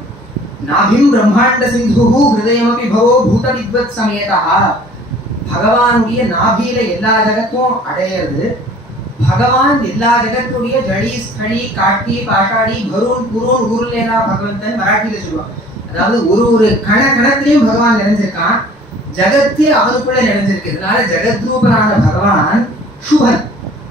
நாபிம் பிரம்மாண்ட சிந்து ஹிருதயமபி பவோ பூத வித்வத் சமேதா. பகவானுடைய நாபியில எல்லா ஜகத்தும் அடையிறது. பகவான் எல்லா ஜகத்துடைய ஜடி ஸ்தடி காட்டி பாஷாடி பருண் குருன் குருலேனா பகவந்தன் மராட்டியில சொல்லுவாங்க. அதாவது ஒரு கணத்திலையும் பகவான் நிறைஞ்சிருக்கான், ஜகத்தே அவனுக்குள்ள நிறைஞ்சிருக்கு. இதனால ஜெகத்ரூபனான பகவான் சுபன்,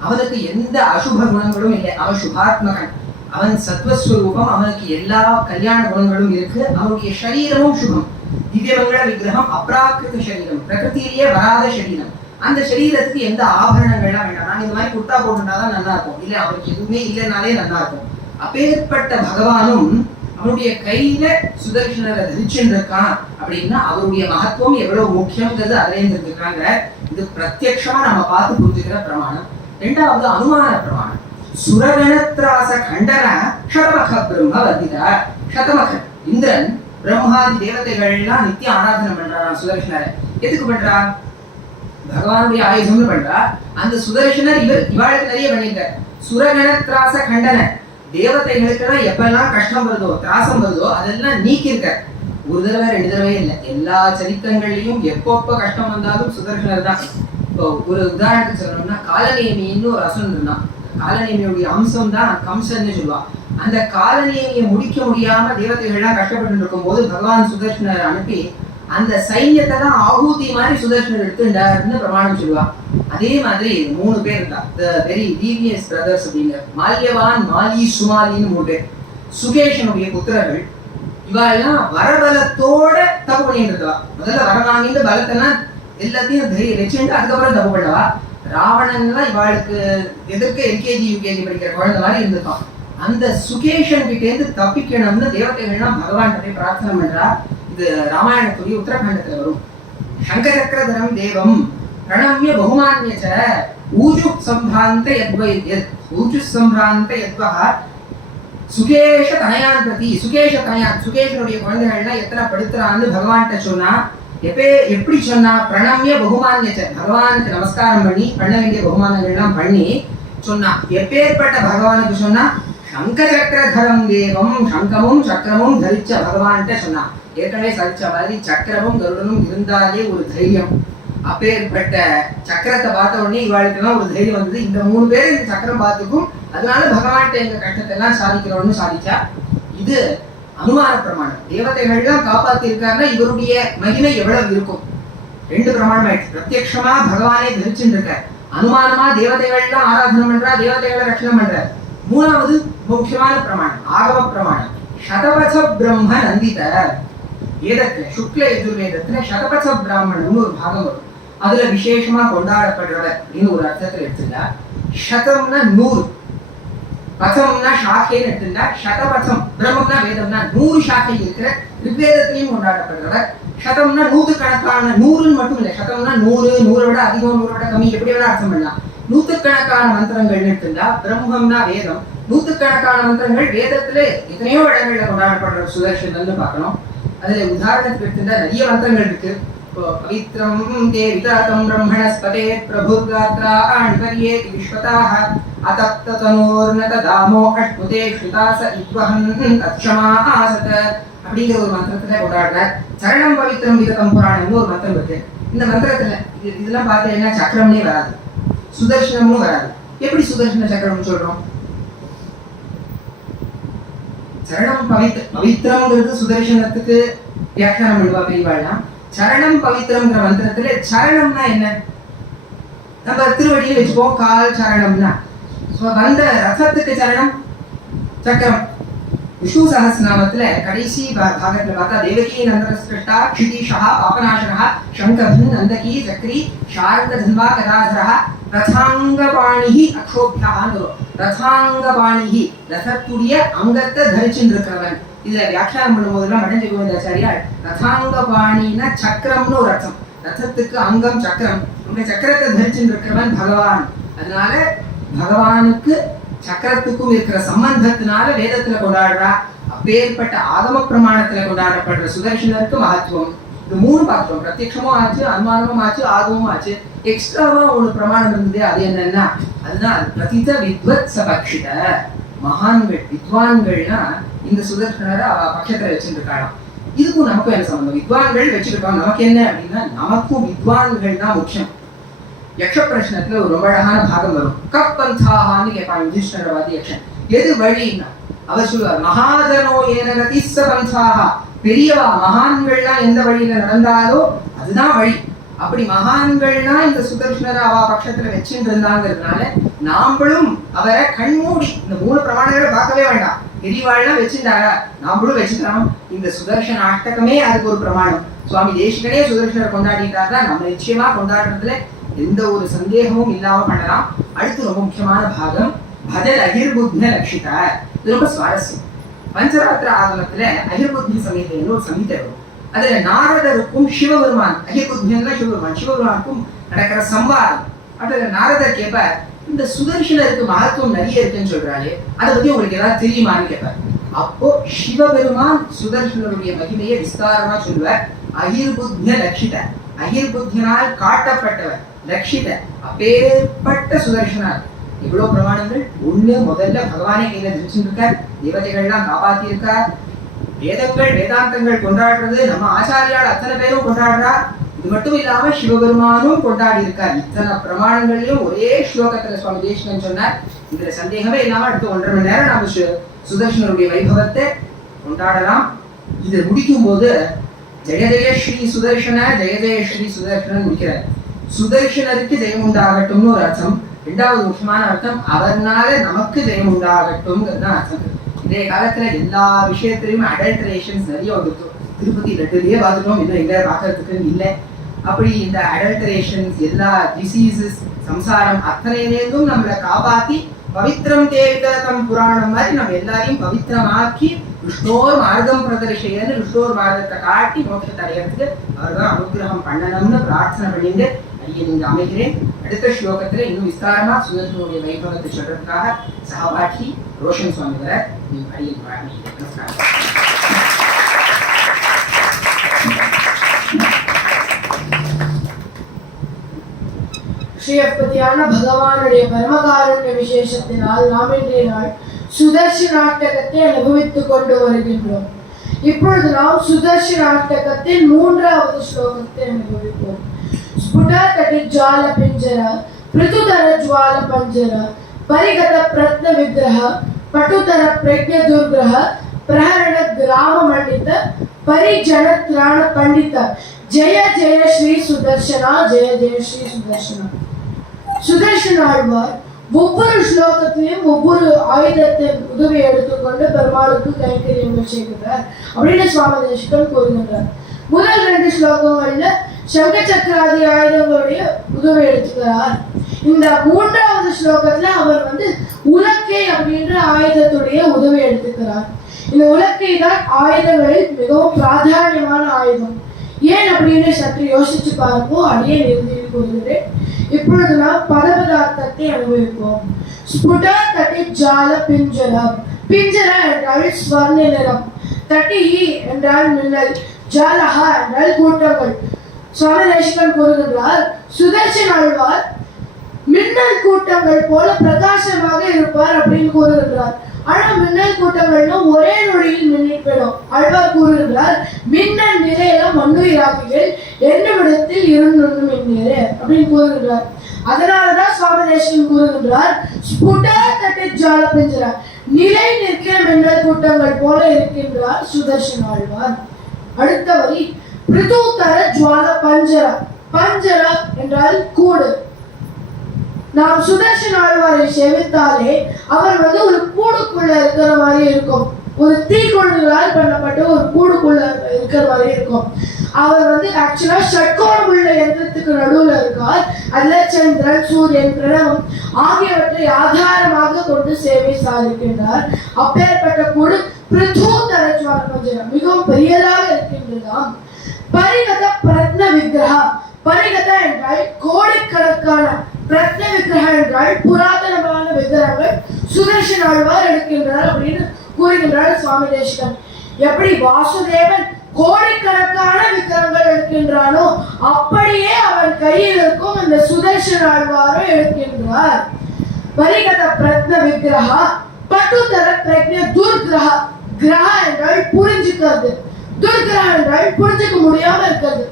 அவனுக்கு எந்த அசுப குணங்களும் இல்லை. அவன் சுபாத்மகன், அவன் சத்வஸ்வரூபம், அவனுக்கு எல்லா கல்யாண குணங்களும் இருக்கு. அவனுடைய சரீரமும் சுபம், திவ்யமங்கள விக்கிரகம், அப்ராக்கிருத சரீரம், பிரகிருத்திலேயே வராத சரீரம். அந்த சரீரத்துக்கு எந்த ஆபரணங்கள்லாம் வேண்டாம். நான் இந்த மாதிரி குர்த்தா போட்டுட்டாதான் நல்லா இருக்கும், இல்ல அவருக்கு எதுவுமே இல்லைனாலே நல்லா இருக்கும். அப்பேற்பட்ட பகவானும் அவனுடைய கையில சுதர்ஷனரை தரிச்சுன்னு இருக்கான் அப்படின்னா அவருடைய மகத்துவம் எவ்வளவு முக்கியங்கிறது அதுலேருந்து இருக்காங்க. இது பிரத்யக்ஷமா நம்ம பார்த்து புரிஞ்சுக்கிற பிரமாணம். 2வது அனுமான பிரமாணம். சுரகணத்ராச கண்டன ஷடமக பிரம்ம வர்த்திதா. சதமகன் இந்திரன் பிரம்மாதி தேவதைகள் எல்லாம் நித்திய ஆராதனை பண்றான் சுதர்ஷனரை. எதுக்கு பண்றா? பகவானுடைய ஆயுதம்னு பண்றா. அந்த சுதர்ஷனர் இவாளுக்கு நிறைய பண்ணியிருக்கார். சுரகணத்ராச கண்டன, தேவதைகளுக்கு எப்பெல்லாம் கஷ்டம் வருதோ திராசம் வருதோ அதெல்லாம் நீக்கியிருக்க. ஒரு தடவை 2 தடவை இல்லை, எல்லா சரித்திரங்கள்லயும் எப்பப்ப கஷ்டம் வந்தாலும் சுதர்ஷனர் தான். இப்போ ஒரு உதாரணத்துக்கு சொல்லணும்னா காலநேமின்னு ஒரு அசுரன் இருந்தான். காலநேமியுடைய அம்சம் தான் கம்சன்னு சொல்லுவா. அந்த காலநேமியை முடிக்க முடியாம தேவதைகள்லாம் கஷ்டப்பட்டு இருக்கும் போது பகவான் சுதர்ஷனர் அனுப்பி அந்த சைன்யத்தை தான் ஆகூதி மாதிரி சுதர்ஷனர் எடுத்துட்டாருன்னு பிரமாணம் சொல்லுவா. அதே மாதிரி 3 பேர் இருந்தா, த வெரி டீவியஸ் பிரதர்ஸ் அப்படின்னு. மால்யவான், மாலி, சுமாலின்னு 3 பேர் சுகேஷனுடைய புத்திரர்கள். இவாள்லாம் வரபலத்தோட தப்பு பண்ணிட்டு இருக்கா. முதல்ல வர வாங்கிட்டு பலத்தெல்லாம் எல்லாத்தையும் வச்சுட்டு அதுக்கப்புறம் தப்பு பண்ணவா. ராவணன்லாம் இவாளுக்கு எதிர்க்க எல்கேஜி யூகேஜி படிக்கிற குழந்தை மாதிரி இருந்திருக்கான். அந்த சுகேஷன் கிட்ட இருந்து தப்பிக்கணும்னு தேவதைகள்லாம் பகவான் போய் பிரார்த்தனை பண்றா. இது ராமாயணத்துடைய உத்தரகாண்டத்துல வரும். சங்கசக்கரதரம் தேவம் பிரணம்ய பகுமான்யச்ச ஊஜு சம்பிராந்த ஊஜு சம்பிராந்த யத்வஹ சுகேஷ தனயான் பிரதி. சுகேஷ தனயான், சுகேஷனுடைய குழந்தைகள்லாம் எத்தனை படுத்துறான்னு பகவான்கிட்ட சொன்னா. எப்படி சொன்னா? பிரணம்ய பகுமான்யச்ச, பகவானுக்கு நமஸ்காரம் பண்ணி பண்ண வேண்டிய பகுமானங்கள்லாம் பண்ணி சொன்னா. எப்பேற்பட்ட பகவானுக்கு சொன்னா? சங்க சக்கரதரம் தேவம், சங்கமும் சக்கரமும் தரிச்ச பகவான்கிட்ட சொன்னா. ஏற்கனவே சரிச்ச மாதிரி சக்கரமும் கருடனும் இருந்தாலே ஒரு தைரியம். அப்பேற்பட்ட சக்கரத்தை பார்த்த உடனே இவாளுக்கெல்லாம் ஒரு தைரியம் வந்தது. இந்த 3 பேர் இந்த சக்கரம் பார்த்துக்கும், அதனால பகவான்கிட்ட எங்க கஷ்டத்தை எல்லாம் சாதிக்கிறோம்னு சாதிச்சா. இது அனுமான பிரமாணம். தேவதைகள்லாம் காப்பாத்தி இருக்காருன்னா இவருடைய மகிமை எவ்வளவு இருக்கும்? 2 பிரமாணம் ஆயிடுச்சு. பிரத்யக்ஷமா பகவானே தரிச்சுட்டு இருக்க, அனுமானமா தேவதைகள்லாம் ஆராதனை பண்றா, தேவதைகளை ரட்சணம் பண்ற. 3வது முக்கியமான பிரமாணம் ஆகம பிரமாணம். சதவச பிரம்ம நந்தித வேதத்துல சுக்ல யஜுர்வேதத்துல சதபச பிராமணம்னு ஒரு பாகம் வரும். அதுல விசேஷமா கொண்டாடப்படுறவர் அப்படின்னு ஒரு அர்த்தத்துல எடுத்துட்டா. சதம்னா 100, பசம்னா சாக்கைன்னு எடுத்துட்டா. சதபசம் பிரம்மம்னா வேதம்னா 100 சாக்கை இருக்கிற ரிக்வேதத்திலையும் கொண்டாடப்படுறவர். சதம்னா 100கணக்கான, 100ன்னு மட்டும் இல்லை, சதம்னா 100, 100 விட அதிகம், 100 விட கம்மி, எப்படி வேணா அர்த்தம் பண்ணலாம். 100கணக்கான மந்திரங்கள் எடுத்துட்டா. பிரம்மம்னா வேதம், 100கணக்கான மந்திரங்கள் வேதத்துல எத்தனையோ இடங்கள்ல கொண்டாடப்படுற சுதர்ஷன் பார்க்கணும். அதுல உதாரணத்துக்கு எடுத்துட்டா நிறைய மந்திரங்கள் இருக்கு. பவித்ரம் தே விதாதம் பிரம்மணஸ்பதே பிரபுர்காத்ராணி பரியேதி விஸ்வதாஹ அதப்ததனோர்நத தாமோ அஷ்முதே ஸ்ருதாச இத்வஹன் தத்ஷமாசத அப்படிங்கிற ஒரு மந்திரத்துல கொண்டாடுறார். சரணம் பவித்ரம் விததம் புராணம்னு ஒரு மந்திரம் இருக்கு. இந்த மந்திரத்துல இதெல்லாம் பார்த்தீங்கன்னா சக்கரம்னே வராது, சுதர்சனமும் வராது. எப்படி சுதர்சன சக்கரம்னு சொல்றோம்? சரணம் பவித்திரம்ங்கிறது சுதர்சனத்துக்கு வியாக்கியானம் பண்ணுவா பெரியவாள்லாம். சரணம் பவித்திரம்ங்கிற மந்திரத்துல சரணம்னா என்ன? நம்ம திருவடியில் வச்சுப்போம், கால் சரணம்னா. வந்த ரசத்துக்கு சரணம் சக்கரம். விஷ்ணு சஹஸ்ரநாமத்துல கடைசி பாகத்துல பார்த்தா தேவகி நந்தரஸ்கிருஷ்டா க்ஷிதிஷா பாபநாசனஹ சங்கபன் நந்தகி சக்ரி சாரங்க தன்வா கதாதரஹ ரதாங்கபாணிஹி அக்ஷோபியான்னு வரும். ரதாங்கபாணிஹி ரதத்துடைய அங்கத்தை தரிச்சுட்டு இருக்கிறவன். இதுல வியாக்கியானம் பண்ணும்போதெல்லாம் மடஞ்சி கோவிந்தாச்சாரியார் ரதாங்கபாணின்னா சக்கரம்னு ஒரு அர்த்தம். ரதத்துக்கு அங்கம் சக்கரம். அந்த சக்கரத்தை தரிச்சுட்டு இருக்கிறவன் பகவான். அதனால பகவானுக்கு சக்கரத்துக்கும் இருக்கிற சம்பந்தத்தினால வேதத்துல கொண்டாடுறா. அப்பேற்பட்ட ஆகம பிரமாணத்துல கொண்டாடப்படுற சுதர்சனருக்கு மகத்துவம். இது 3 பார்த்தோம். பிரத்யட்சமும் ஆச்சு, அனுமானமும் ஆச்சு, ஆகமும் ஆச்சு. எக்ஸ்ட்ராவா ஒரு பிரமாணம் இருந்தது. அது என்னன்னா, அதுதான் பிரதித வித்வத் சபக்ஷித. மகான்கள் வித்வான்கள்னா இந்த சுதர்சனரை அவ பட்சத்துல வச்சுருக்காளாம். இதுக்கும் நமக்கும் என்ன சம்பந்தம்? வித்வான்கள் வச்சிருக்கோம், நமக்கு என்ன அப்படின்னா, நமக்கும் வித்வான்கள் தான் முக்கியம். யக்ஷ பிரஷ்னத்துல ஒரு ரொம்ப அழகான பாகம் வரும். கப்பந்தான்னு கேட்பான் யுதிஷ்டரவாதி யக்ஷன். எது வழின்னா அவர் சொல்லுவார், மகாதனோ ஏனகதி சபந்தாக. பெரியவா மகான்கள்லாம் எந்த வழியில நடந்தாலோ அதுதான் வழி. அப்படி மகான்கள்லாம் இந்த சுதர்சனரை அவ பட்சத்துல வச்சுட்டு இருந்தாங்கிறதுனால நாம்பளும் அவரை கண்மூடி இந்த 3 பிரமாணங்களை பார்க்கவே வேண்டாம். பெரியவாள்லாம் வச்சுட்டாரா, நாம்பளும் வச்சுக்கலாம். இந்த சுதர்சன அஷ்டகமே அதுக்கு ஒரு பிரமாணம். சுவாமி தேசிகனே சுதர்சனரை கொண்டாடிட்டாருன்னா நம்ம நிச்சயமா கொண்டாடுறதுல எந்த ஒரு சந்தேகமும் இல்லாம பண்ணலாம். அடுத்து ரொம்ப முக்கியமான பாகம் பஜல் அகிர்புத்ன லட்சிதா. இது ரொம்ப சுவாரஸ்யம். பஞ்சராத்திர ஆகமத்துல அகிர்புத்னி சமீதைன்னு ஒரு சமீதை வரும். அதுல நாரதருக்கும் சிவபெருமான், அகிர்புத்னா சிவபெருமான், சிவபெருமானுக்கும் நடக்கிற சம்வாதம். அதுல நாரதர் கேட்பார், இந்த சுதர்சனருக்கு மகத்துவம் நிறைய இருக்குன்னு சொல்றாரு, அதை பத்தி உங்களுக்கு ஏதாவது தெரியுமான்னு கேட்பார். அப்போ சிவபெருமான் சுதர்சனருடைய மகிமையை விஸ்தாரமா சொல்லுவார். அகிர்புத்ன லட்சித, அகிர்புத்தினால் காட்டப்பட்டவர், லட்சித அப்பேற்பட்ட சுதர்சனார். இவ்வளவு பிரமாணங்கள். ஒண்ணு முதல்ல பகவானே கையில தரிச்சுருக்கார், தேவதைகள்லாம் காப்பாத்தி இருக்கார். வேதங்கள் வேதாந்தங்கள் கொண்டாடுறது நம்ம ஆச்சாரியால் அத்தனை பேரும் கொண்டாடுறா. இது மட்டும் இல்லாம சிவபெருமானும் கொண்டாடி இருக்கார். இத்தனை பிரமாணங்களையும் ஒரே ஸ்லோகத்துல சுவாமி தேசிகன் சொன்னார். இதுல சந்தேகமே இல்லாம அடுத்து 1.5 மணி நேரம் நம்ம சுதர்சனருடைய வைபவத்தை கொண்டாடலாம். இதை முடிக்கும் போது ஜெய ஜெய ஸ்ரீ சுதர்ஷன ஜெய ஜெய ஸ்ரீ சுதர்ஷனன் முடிக்கிறார். சுதர்ஷனருக்கு ஜெயம் உண்டாகட்டும்னு ஒரு அர்த்தம். இரண்டாவது முக்கியமான அர்த்தம் அவர்னால நமக்கு ஜெயம் உண்டாகட்டும்ங்கிறது அர்த்தம். இன்றைய காலத்துல எல்லா விஷயத்திலையும் அடல்ட்ரேஷன்ஸ் நிறைய வந்துடும். திருப்பதி லட்டுலயே பார்த்துட்டோம், இன்னும் எங்க பார்க்கறதுக்கு இல்லை. அப்படி இந்த அடல்ட்ரேஷன்ஸ், எல்லா டிசீசஸ், சம்சாரம் அத்தனையிலேருந்தும் நம்மளை காப்பாத்தி பவித்ரம் தேவிதம் புராணம் மாதிரி நம்ம எல்லாரையும் பவித்திரமாக்கி விஷ்ணோர் மார்க்கம் பிரதர்ஷையன்னு விஷ்ணோர் மார்க்கத்தை காட்டி மோட்சத்தை அடையிறதுக்கு அவர்தான் அனுகிரகம் பண்ணணும்னு பிரார்த்தனை பண்ணிட்டு நீங்க அமைகிறேன். அடுத்த ஸ்லோகத்துல இன்னும் விஸ்தாரமா சுதர்சனுடைய வைபவத்தை சொல்றதுக்காக சகபாட்டி ரோஷன் சுவாமி வர அடியில் நமஸ்காரம். ஸ்ரீயப்பதியான பகவானுடைய பரமகாருண்ய விசேஷத்தினால் நாம் இன்றைய நாள் சுதர்ஷன நாட்டகத்தை அனுபவித்துக் கொண்டு வருகின்றோம். இப்பொழுது நாம் சுதர்ஷன நாட்டகத்தின் 3வது ஸ்லோகத்தை அனுபவிப்போம். ஸ்புட தடி ஜால பிஞ்சர பிருதுதர ஜுவால பஞ்சர பரிகத பிரத்ன விக்கிரக பட்டுதர பிரக்ஞ துர்கிரக பிரஹரண கிராம மண்டித பரிஜன த்ராண பண்டித ஜெய ஜெய ஸ்ரீ சுதர்ஷனா ஜெய ஜெய ஸ்ரீ சுதர்ஷனா. சுதர்ஷன ஆழ்வார் ஒவ்வொரு ஸ்லோகத்திலையும் ஒவ்வொரு ஆயுதத்தின் உதவி எடுத்துக்கொண்டு பெருமாளுக்கு கைங்கரியங்கள் செய்கிறார் அப்படின்னு சுவாமி தேசிகன் கூறுகின்றார். முதல் 2 ஸ்லோகங்கள்ல சங்க சக்கராதி ஆயுதங்களுடைய உதவி எடுத்துக்கிறார். இந்த 3வது ஸ்லோகத்துல அவர் உலக்கை அப்படின்ற ஆயுதத்துடைய உதவி எடுத்துக்கிறார். இந்த உலக்கை தான் ஆயுதங்களில் மிகவும் பிராதானியமான ஆயுதம். ஏன் அப்படின்னு சற்று யோசிச்சு பார்ப்போம். அடியே நிறுத்தி கூறுகிறேன். இப்பொழுது நாம் பதபதார்த்தத்தை அனுபவிப்போம். ஸ்புட தட்டி ஜால பிஞ்சரம். பிஞ்சர என்றால் ஸ்வர்ண நிறம், தட்டி என்றால் மின்னல், ஜாலஹா என்றால் கூட்டங்கள். சுவாமி தேசிகன் கூறுகின்றார், சுதர்சன ஆழ்வார் மின்னல் கூட்டங்கள் போல பிரகாசமாக இருப்பார் அப்படின்னு கூறுகின்றார். ஆனா மின்னல் கூட்டங்கள்னா ஒரே நொடியில் மின்னல் போயிடும். ஆழ்வார் கூறுகின்றார், மின்னல் நிறைய மண்ணுயிராக்கிகள் என்னிடத்தில் இருந்தொன்று மின்னேறு அப்படின்னு கூறுகின்றார். அதனாலதான் சுவாமி தேசிகன் கூறுகின்றார், ஸ்புட தட்டி ஜால பிஞ்சர, நிலை நிற்கிற மின்னல் கூட்டங்கள் போல இருக்கின்றார் சுதர்சன ஆழ்வார். அடுத்த வரி பிருதுதர ஜுவால பஞ்சர. பஞ்சர என்றால் கூடு. நாம் சுதர்சன ஆழ்வாரை சேவித்தாலே அவர் ஒரு கூடுக்குள்ள இருக்கிற மாதிரி இருக்கும். ஒரு தீக்கொழுகளால் பண்ணப்பட்ட ஒரு கூடுக்குள்ள இருக்கிற மாதிரி இருக்கும். அவர் ஆக்சுவலா ஷட்கோணம் உள்ள யந்திரத்துக்கு நடுவுல இருக்கார். அதுல சந்திரன், சூரியன், பிரணவம் ஆகியவற்றை ஆதாரமாக கொண்டு சேவை சாதிக்கின்றார். அப்பேற்பட்ட கூடு பிருதுதர ஜுவால பஞ்சர மிகவும் பெரியதாக இருக்கின்றதாம். பரிகத பிரத்ன விக்கிரகா. பரிகத என்றால் கோடிக்கணக்கான, பிரத்ன விக்கிரக என்றால் புராதனமான விக்கிரகங்கள் சுதர்சன ஆழ்வார் எடுக்கின்றார் அப்படின்னு கூறுகின்றார் சுவாமி தேசிகன். எப்படி வாசுதேவன் கோடிக்கணக்கான விக்கிரகங்கள் எடுக்கின்றானோ அப்படியே அவன் கையில் இருக்கும் இந்த சுதர்சன ஆழ்வாரும் எடுக்கின்றார். பரிகத பிரத்ன விக்கிரகா பட்டுதர பிரக்ஞ துர்கிரக. கிரக என்றால் புரிஞ்சுக்கிறது, துர்கிரக என்றால் புரிஞ்சுக்க முடியாம இருக்கிறது.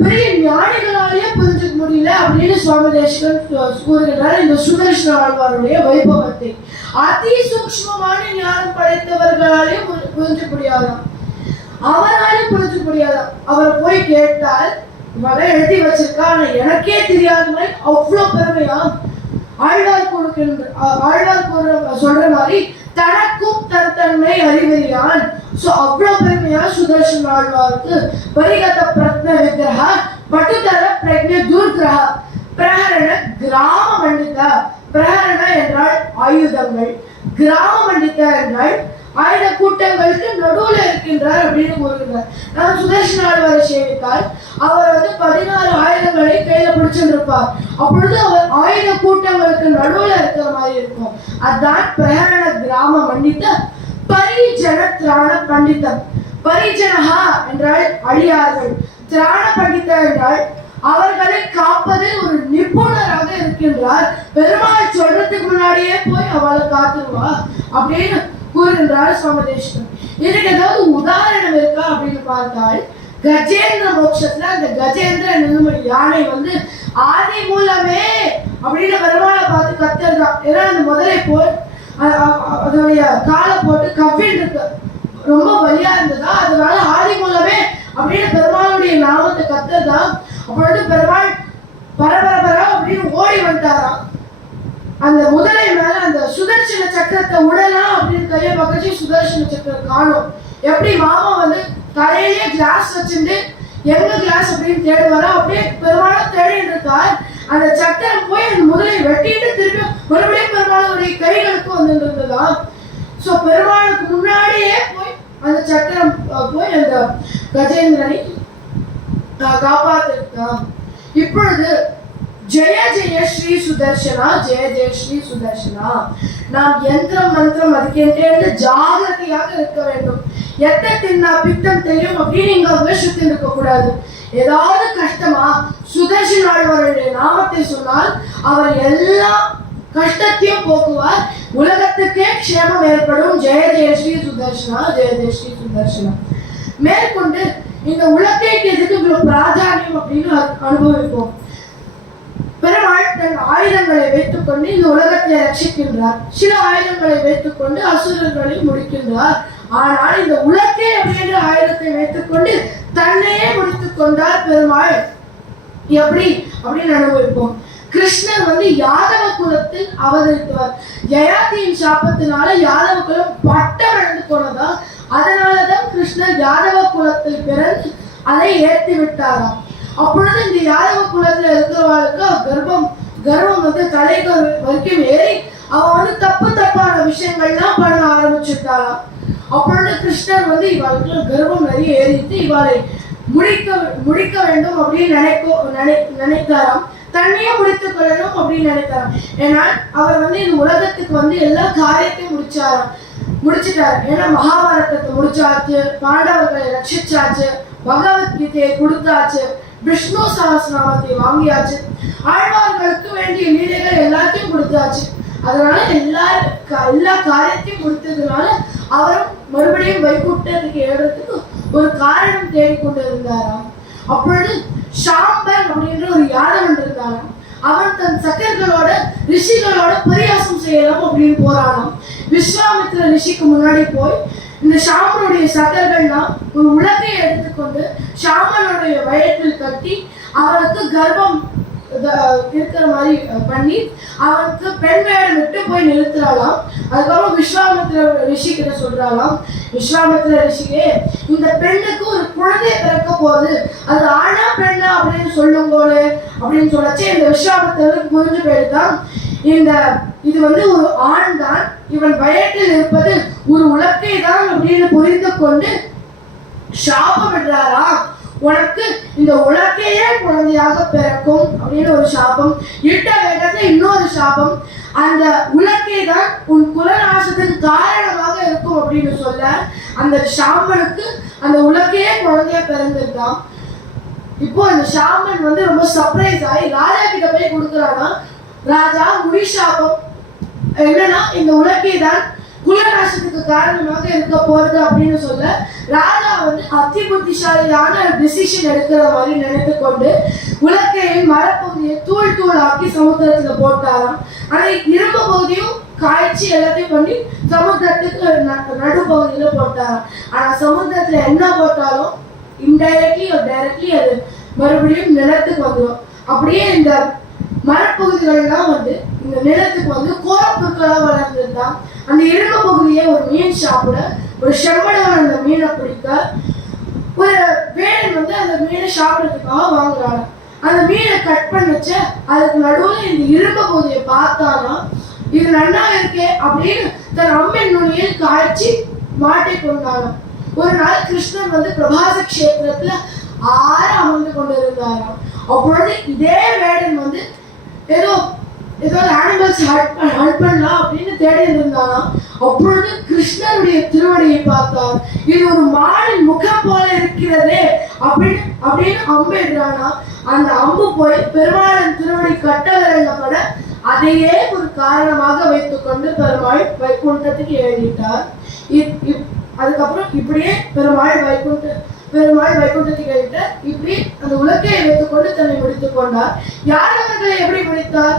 பெரிய ஞானிகளாலேயே புரிஞ்சுக்க முடியல அப்படின்னு சுவாமி தேசிகன் கூறுகிறார். இந்த சுதர்சன ஆழ்வாருடைய வைபவத்தை அதி சூக்ஷ்மமான ஞானம் படைத்தவர்களாலேயும் புரிஞ்சுக்க முடியாதாம். அவராலையும் புரிஞ்சுக்க முடியாதாம். அவரை போய் கேட்டால் இவரை எழுதி வச்சிருக்கா, ஆனா எனக்கே தெரியாத மாதிரி அவ்வளவு பெருமையாம். ஆழ்வார் சொல்ற மாதிரி தனக்கும் தன்மை அறிவறியான். சோ அவ்வளவு பெருமையா சுதர்சன ஆழ்வாருக்கு. பரிகத பிரத்ன விக்கிரக பட்டுதர பிரக்ஞ துர்கிரக பிரஹரண கிராம மண்டித. பிரஹரண என்றால் ஆயுதங்கள், கிராம மண்டித என்றால் ஆயுத கூட்டங்களுக்கு நடுவுல இருக்கின்றார் அப்படின்னு கூறுகிறார். நாம் சுதர்சன ஆழ்வாரை சேவித்தால் அவர் 16 ஆயுதங்களை கையில பிடிச்சிருப்பார். அப்பொழுது அவர் ஆயுத கூட்டங்களுக்கு நடுவுல இருக்கிற மாதிரி இருக்கும். அதான் பிரஹரண கிராம மண்டித பரிஜன திராண பண்டிதம். பரிஜனஹா என்றால் அழியார்கள், திராண பண்டித என்றால் அவர்களை காப்பதில் ஒரு நிபுணராக இருக்கின்றார். பெருமாள் சொல்றதுக்கு முன்னாடியே போய் அவளை காத்துருவா அப்படின்னு கூறுகின்றார் சுவாமி தேசிகன். இதுக்கு ஏதாவது உதாரணம் இருக்கா அப்படின்னு பார்த்தால், கஜேந்திர மோட்சத்துல அந்த கஜேந்திர என்னும் யானை ஆதி மூலமே அப்படின்னு பெருமாளை பார்த்து கத்துறான். ஏன்னா அந்த முதலை போல் அதனுடைய காலை போட்டு கவ்வின்னு இருக்கு, ரொம்ப வலியா இருந்ததா, அதனால ஆதி மூலமே அப்படின்னு பெருமாளுடைய நாமத்தை கத்ததான். அப்பொழுது பெருமாள் பரபரபரா அப்படின்னு ஓடி வந்துட்டாராம். அந்த முதலை மேல அந்த சுதர்சன சக்கரத்தை உடலாம் அப்படின்னு கையை பக்கச்சு சுதர்சன சக்கரம் காணும். எப்படி மாமா வந்து தலையிலேயே கிளாஸ் வச்சுட்டு எங்க கிளாஸ் அப்படின்னு தேடுவாரா, அப்படியே பெருமாளும் தேடிட்டு இருக்கார். அந்த சக்கரம் போய் அந்த முதலை வெட்டிட்டு திருப்பி மறுபடியும் பெருமாளுடைய கைகளுக்கு வந்துட்டு இருந்ததாம். சோ பெருமாளுக்கு முன்னாடியே போய் அந்த சக்கரம் போய் அந்த கஜேந்திரனை காப்பாத்திருக்கான். இப்பொழுது ஜெய ஜெய ஸ்ரீ சுதர்சனா, ஜெய ஜெய ஸ்ரீ சுதர்சனா. நாம் யந்திரம் மந்திரம் அதுக்கென்று ஜாகிரதையாக இருக்க வேண்டும். எத்த தின்னா பித்தம் தெரியும் அப்படின்னு நீங்க அவங்க சுத்தி இருக்க கூடாது. ஏதாவது கஷ்டமா சுதர்சன ஆழ்வாருடைய நாமத்தை சொன்னால் அவர் எல்லா கஷ்டத்தையும் போக்குவார், உலகத்துக்கே க்ஷேமம் ஏற்படும். ஜெய ஜெய ஸ்ரீ சுதர்சனா, ஜெய ஜெய ஸ்ரீ சுதர்சனா. மேற்கொண்டு இந்த உலகைக்கு எதுக்கு இவ்வளவு பிராதானியம் அப்படின்னு அனுபவிப்போம். பெருமாள் தன் ஆயுதங்களை வைத்துக் கொண்டு இந்த உலகத்தை ரட்சிக்கின்றார். சில ஆயுதங்களை வைத்துக் கொண்டு அசுரர்களை முடிக்கின்றார். ஆனால் இந்த உலகே அப்படின்ற ஆயுதத்தை வைத்துக் கொண்டு தன்னையே முடித்துக் கொண்டார் பெருமாள். எப்படி அப்படின்னு அனுபவிப்போம். கிருஷ்ணர் வந்து யாதவ குலத்தில் அவதரித்தவர். ஜெயாதியின் சாபத்தினால யாதவ குலம் பட்டம் இழந்து போனதா, அதனாலதான் கிருஷ்ணர் யாதவ குலத்தில் பிறந்து அதை ஏற்றி விட்டாராம். அப்பொழுது இந்த யாதவ குலத்துல இருக்கிறவர்களுக்கு கர்வம் வந்து தலைக்கு வரைக்கும் ஏறி அவன் வந்து தப்பான விஷயங்கள்லாம் பண்ண ஆரம்பிச்சுட்டாராம். அப்பொழுது கிருஷ்ணர் வந்து இவளுக்கு கர்வம் நிறைய ஏறிட்டு இவளை முடிக்க வேண்டும் அப்படின்னு நினைத்தாராம். தன்னையே முடித்துக் கொள்ளணும் அப்படின்னு நினைத்தாராம். ஏன்னா அவர் வந்து இந்த உலகத்துக்கு வந்து எல்லா காரியத்தையும் முடிச்சிட்டாரு. ஏன்னா மகாபாரதத்தை முடிச்சாச்சு, பாண்டவர்களை ரட்சிச்சாச்சு, பகவத்கீதையை கொடுத்தாச்சு, விஷ்ணு சஹஸ்ரநாமத்தை வாங்கியாச்சு, ஆழ்வார்களுக்கு வேண்டிய லீலைகள் எல்லாத்தையும் கொடுத்தாச்சு. அதனால எல்லா காரியத்தையும் கொடுத்ததுனால அவரும் மறுபடியும் வைகுண்டத்துக்கு ஏறதுக்கு ஒரு காரணம் தேடிக்கொண்டு இருந்தாராம். அப்பொழுது சாம்பன் அப்படின்ற ஒரு யாதவன் இருந்தாராம். அவன் தன் சக்கர்களோட ரிஷிகளோட பரியாசம் செய்யலாம் அப்படின்னு போறானாம். விஸ்வாமித்திர ரிஷிக்கு முன்னாடி போய் இந்த சாமனுடைய சக்கர்கள்லாம் ஒரு உலகை எடுத்துக்கொண்டு சாமனுடைய வயத்தில் கட்டி அவனுக்கு கர்ப்பம் இருக்கிற மாதிரி பண்ணி அவனுக்கு பெண் வேடம் விட்டு போய் நிறுத்துறாளாம். அதுக்கப்புறம் விஸ்வாமித்திர ரிஷி கிட்ட சொல்றாளாம், விஸ்வாமித்திர ரிஷியே இந்த பெண்ணுக்கு ஒரு குழந்தை பிறக்க போகுது, அது ஆனா பெண்ணா அப்படின்னு சொல்லும்போது அப்படின்னு சொல்லச்சு இந்த விஸ்வாமித்திரருக்கு புரிஞ்சு போயிட்டான். இது வந்து ஒரு ஆண் தான், இவன் வயத்தில் இருப்பது ஒரு உலக்கை தான் அப்படின்னு புரிந்து கொண்டு சாபம் விடுறாரா, உனக்கு இந்த உலக்கையே குழந்தையாக பிறக்கும் அப்படின்னு ஒரு சாபம். இட்ட வேகத்துல இன்னொரு சாபம், அந்த உலக்கை தான் உன் குலநாசத்துக்கு காரணமாக இருக்கும் அப்படின்னு சொல்ல அந்த சாம்பனுக்கு அந்த உலக்கையே குழந்தையா பிறந்திருக்கான். இப்போ அந்த சாம்பன் வந்து ரொம்ப சர்ப்ரைஸ் ஆகி ராஜா கிட்ட போய் கொடுக்குறானா, ராஜா முடிசாபம் என்னன்னா இந்த உலக்கை தான் குலநாசத்துக்கு காரணமாக இருக்க போறது அப்படின்னு சொல்ல ராஜா வந்து அதி புத்திசாலியான டிசிஷன் எடுக்கிற மாதிரி நினைத்து கொண்டு உலக்கையின் மரப்பகுதியை தூள் ஆக்கி சமுத்திரத்துல போட்டாராம். ஆனா இரும்பு பகுதியும் காய்ச்சி எல்லாத்தையும் பண்ணி சமுத்திரத்துக்கு நடுப்பகுதியில போட்டாராம். ஆனா சமுத்திரத்துல என்ன போட்டாலும் இன்டைரக்ட்லி ஒரு டைரக்ட்லி அது மறுபடியும் நிலத்துக்கு வந்துடும். அப்படியே இந்த மரப்பகுதிகள்லாம் வந்து இந்த நிலத்துக்கு வந்து கோரப்புற்களா வளர்ந்துருந்தான். அந்த இரும்பு பகுதியை ஒரு மீன் சாப்பிட, ஒரு செம்மடவன் அந்த மீனை பிடிக்க, ஒரு வேடன் வந்து அந்த மீனை சாப்பிட்றதுக்காக வாங்குறாங்க. அந்த மீனை கட் பண்ணச்ச அதுக்கு நடுவில் இந்த இரும்பு பகுதியை பார்த்தானா, இது நன்னா இருக்கே அப்படின்னு தன் அம்மின் நுனியில் காய்ச்சி மாட்டிக்கொண்டாராம். ஒரு நாள் கிருஷ்ணன் வந்து பிரபாச கஷேத்திரத்துல அமர்ந்து கொண்டிருந்தாராம். அப்பொழுது இதே வேடன் வந்து ஏதோ அனிமல்ஸ் ஹண்ட் பண்ணலாம் அப்படின்னு தேடி இருந்தாராம். அப்பொழுது கிருஷ்ணனுடைய திருவடியை பார்த்தார். இது ஒரு மானின் முகம் போல இருக்கிறதே அப்படின்னு அம்பிடுறானா. அந்த அம்பு போய் பெருமாளின் திருவடி கட்ட விரல்ல பட அதையே ஒரு காரணமாக வைத்துக் கொண்டு பெருமாள் வைகுண்டத்துக்கு ஏறிட்டார். அதுக்கப்புறம் இப்படியே பெருமாள் வைகுண்டத்துக்கு ஏறிட்ட இப்படி அந்த உலக்கையை வைத்துக் கொண்டு தன்னை முடித்துக் கொண்டார். யாதவர்களை எப்படி முடித்தார்?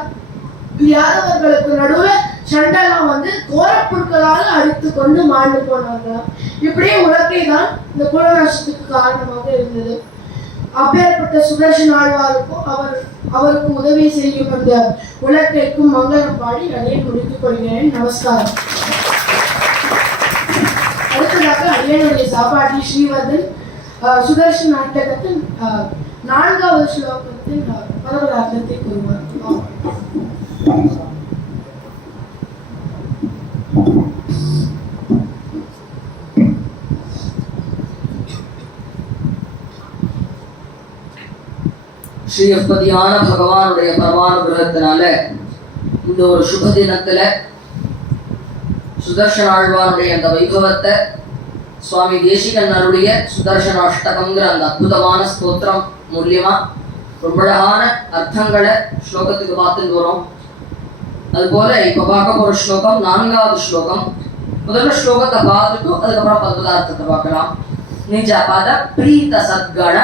யாதவர்களுக்கு நடுவுல சண்டெல்லாம் வந்து கோரப்புற்களால் அடித்து அனுபவித்துக் கொண்டு மாண்டு போனார்களாம். இப்படியே உலக்கை தான் இந்த குலநாசத்துக்கு காரணமாக இருந்தது. அப்பேற்பட்ட சுதர்சன ஆழ்வாருக்கும் அவருக்கு உதவி செய்யும் அந்த உலக்கைக்கும் மங்களம் பாடி அடியை முடித்துக் கொள்கிறேன். நமஸ்காரம். அடுத்ததாக அடியனுடைய சாப்பாட்டி ஸ்ரீவர்தன் சுதர்சன நாட்டகத்தின் 4வது ஸ்லோகத்தின் பரவலாற்றத்தை கூறுவார். ஸ்ரீயப்பதியான பகவானுடைய பரமானுகிரகத்தினால இந்த ஒரு சுப தினத்துல சுதர்சன ஆழ்வானுடைய அந்த வைபவத்தை சுவாமி தேசிகண்ணருடைய சுதர்சனாஷ்டகம்ங்கிற அந்த அற்புதமான ஸ்தோத்திரம் மூலியமா ரொம்ப அழகான அர்த்தங்களை ஸ்லோகத்துக்கு பார்த்துட்டு வரோம். அது போல இப்ப பார்க்க போற ஸ்லோகம் 4வது ஸ்லோகம். முதல்ல ஸ்லோகத்தை பார்த்துட்டு அதுக்கப்புறம் பத்மதார்த்தத்தை பார்க்கலாம். நிஜ பத பிரீத சத்கண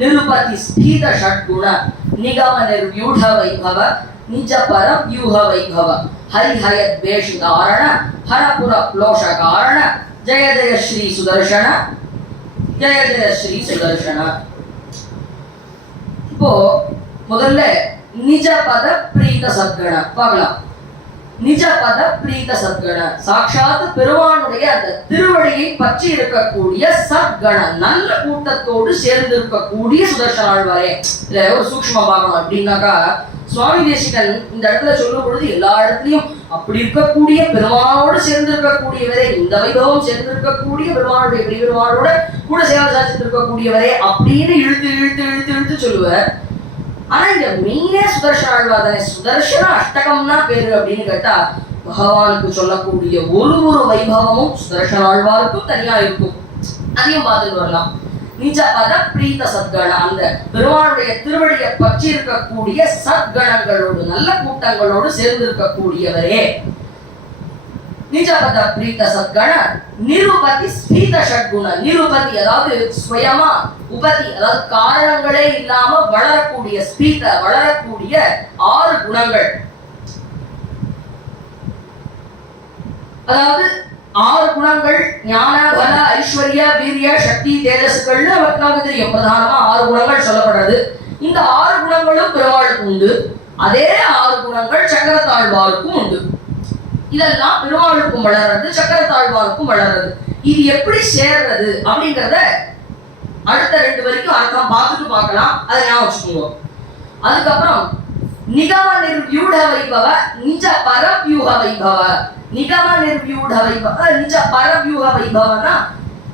நிருபதி ஸ்பீத ஷட்குண நிகம நிர்வியூಢ வைபவ நிஜ பர வியூஹ வைபவ ஹரிஹய த்வேஷ காரண ஹரபுர க்ளோஷ காரண ஜெய ஜெய ஸ்ரீ சுதர்சன ஜெய ஜெய ஸ்ரீ சுதர்சன. இப்போ முதல்ல நிஜ பத பிரீத சத்கண பார்க்கலாம். நிஜ பத பிரீத சத்கண சாட்சாத் பெருமானுடைய அந்த திருவடியை பற்றி இருக்கக்கூடிய சத்கண நல்ல கூட்டத்தோடு சேர்ந்து இருக்கக்கூடிய சுதர்சன ஆழ்வாரே. இல்ல ஒரு சூக்ஷ்ம பார்க்கணும் அப்படின்னாக்கா சுவாமி தேசிகன் இந்த இடத்துல சொல்லும் பொழுது எல்லா இடத்துலயும் அப்படி இருக்கக்கூடிய பெருமானோடு சேர்ந்து இருக்கக்கூடியவரே, இந்த வைபவம் சேர்ந்து இருக்கக்கூடிய பெருமானுடைய பெரிய பெருமானோட கூட சேவை சாதித்து இருக்கக்கூடியவரே அப்படின்னு இழுத்து இழுத்து இழுத்து இழுத்து சொல்லுவார். ஆனா இந்த மெயினே சுதர்சன ஆழ்வாதனை சுதர்சன அஷ்டகம்னா பேரு அப்படின்னு கேட்டா பகவானுக்கு சொல்லக்கூடிய ஒரு ஒரு வைபவமும் சுதர்சன ஆழ்வாருக்கும் தனியா இருக்கும். அதையும் பார்த்துட்டு வரலாம். நிஜ பத பிரீத சத்கண அந்த பெருமானுடைய திருவடியை பற்றி இருக்கக்கூடிய சத்கணங்களோடு நல்ல கூட்டங்களோடு சேர்ந்து இருக்கக்கூடியவரே. நிஜ பத பிரீத சத்கண நிருபதி ஸ்பீத ஷட்குண. நிருபதி அதாவது ஸ்வயமா, உபதி அதாவது காரணங்களே இல்லாம வளரக்கூடிய, ஸ்பீத வளரக்கூடிய 6 குணங்கள். அதாவது 6 குணங்கள் ஞான பல ஐஸ்வர்ய வீரிய சக்தி தேஜஸ்கள்னு நமக்கு தெரியும். பிரதானமா 6 குணங்கள் சொல்லப்படுறது. இந்த 6 குணங்களும் பெருமாளுக்கு உண்டு. அதே 6 குணங்கள் சக்கரத்தாழ்வாருக்கும் உண்டு. இதெல்லாம் பெருமாளுக்கும் வளர்றது, சக்கரத்தாழ்வாருக்கும் வளர்றது. இது எப்படி சேர்றது அப்படிங்கறத அடுத்த 2 வரைக்கும் அர்த்தம் பார்த்துட்டு பார்க்கலாம். அதை ஞாபகம் வச்சுக்கோங்க. அதுக்கப்புறம் நிகம நிர்வியூಢ வைபவ நிஜ பரவியூஹ வைபவ. நிகம நிர்வியூಢ வைபவ நிஜ பரவியூஹ வைபவனா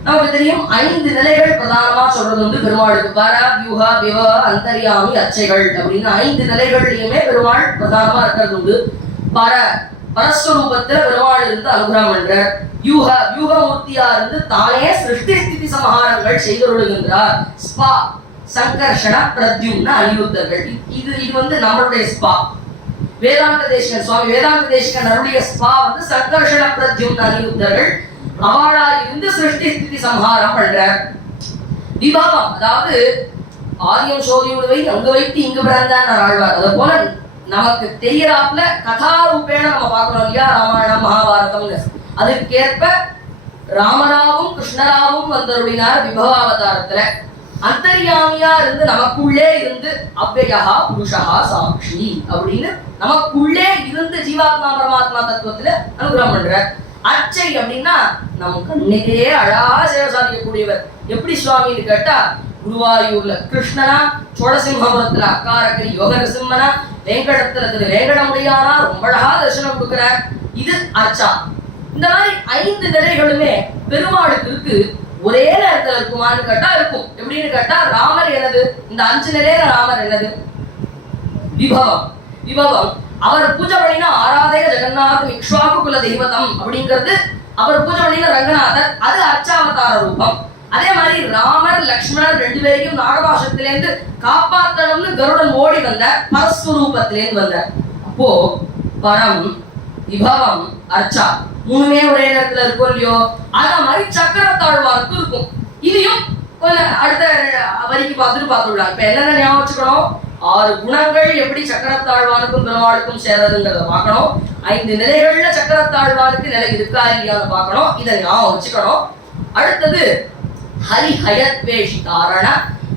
நமக்கு தெரியும் 5 நிலைகள் பிரதானமா சொல்றது உண்டு பெருமாளுக்கு. பர வியூஹ விவ அந்தர்யாமி அச்சைகள் அப்படின்னு 5 நிலைகள்லயுமே பெருமாள் பிரதானமா இருக்கிறது உண்டு. பரஸ்வரூபத்துல பெருமாள் இருந்து அனுகிரகம் பண்ற, வியூகமூர்த்தியா இருந்து தானே சிருஷ்டி ஸ்திதி சமஹாரங்கள் செய்தொழுகின்றார். ஸ்பா சங்கர்ஷண பிரத்யும்ன அனிருத்தர்கள். இது நம்மளுடைய ஸ்பா. வேதாந்த தேசிகன் சுவாமி வேதாந்த தேசிகன் அருடைய ஸ்பா சங்கர்ஷண பிரத்யும்ன அனிருத்தர்கள். அவளா இருந்து சிருஷ்டி ஸ்திதி சமஹாரம் பண்ற. விபவம் அதாவது ஆதியம் சோதியுடவை அங்கு வைத்து இங்கு பிறந்தான் ஆழ்வார். அது போல நமக்கு தெரியறாப்ல கதாரூபேண நம்ம பார்க்கணும் இல்லையா, ராமாயணம் மகாபாரதம்னு. அதுக்கேற்ப ராமராவும் கிருஷ்ணராவும் வந்தருளினார் விபவாவதாரத்துல. அந்தர்யாமியா இருந்து நமக்குள்ளே இருந்து அவ்யயா புருஷா சாட்சி அப்படின்னு நமக்குள்ளே இருந்து ஜீவாத்மா பரமாத்மா தத்துவத்துல அனுகிரகம் பண்ற. அச்சை அப்படின்னா நமக்கு இன்னைக்கே அழகா சேவை சாதிக்கக்கூடியவர். எப்படி சுவாமின்னு கேட்டா குருவாயூர்ல கிருஷ்ணனா, சோழசிம்மபுரத்துல அக்காரக்கரி யோக நரசிம்மனா, வேங்கடத்துல திரு வேங்கடமுடியானா ரொம்ப அழகா தரிசனம் கொடுக்கிறார். இது அர்ச்சா. இந்த மாதிரி 5 நிலைகளுமே பெருமாளுக்கு இருக்கு. ஒரே நேரத்துல இருக்குமான்னு கேட்டா இருக்கும். எப்படின்னு கேட்டா ராமர் என்னது, இந்த 5 நிலையில ராமர் என்னது, விபவம். விபவம் அவர் பூஜை பண்ணினா ஆராதே ஜெகநாத் இக்ஷ்வாகு குல தெய்வதம் அப்படிங்கிறது அவர் பூஜை பண்ணின ரங்கநாதர். அது அர்ச்சாவதார ரூபம். அதே மாதிரி ராமர் லக்ஷ்மணர் 2 பேரையும் நாகபாஷத்திலேருந்து காப்பாற்றணும்னு கருடன் ஓடி வந்த பரஸ்வரூபத்திலேருந்து வந்தார். அப்போ பரம் விபவம் அர்ச்சா 3மே ஒரே நேரத்துல இருக்கும் இல்லையோ. அத மாதிரி சக்கரத்தாழ்வாருக்கு இருக்கும். இதையும் அடுத்த வரிக்கு பார்த்துட்டு பார்த்துடலாம். இப்ப என்னென்ன ஞாபகம் வச்சுக்கணும், 6 குணங்கள் எப்படி சக்கரத்தாழ்வானுக்கும் பெருமாளுக்கும் சேர்றதுங்கிறத பார்க்கணும். 5 நிலைகள்ல சக்கரத்தாழ்வானுக்கு நிலை இருக்கா இல்லையான்னு பார்க்கணும். இதை ஞாபகம் வச்சுக்கணும். அடுத்தது ஹரிஹயத்வேஷி காரண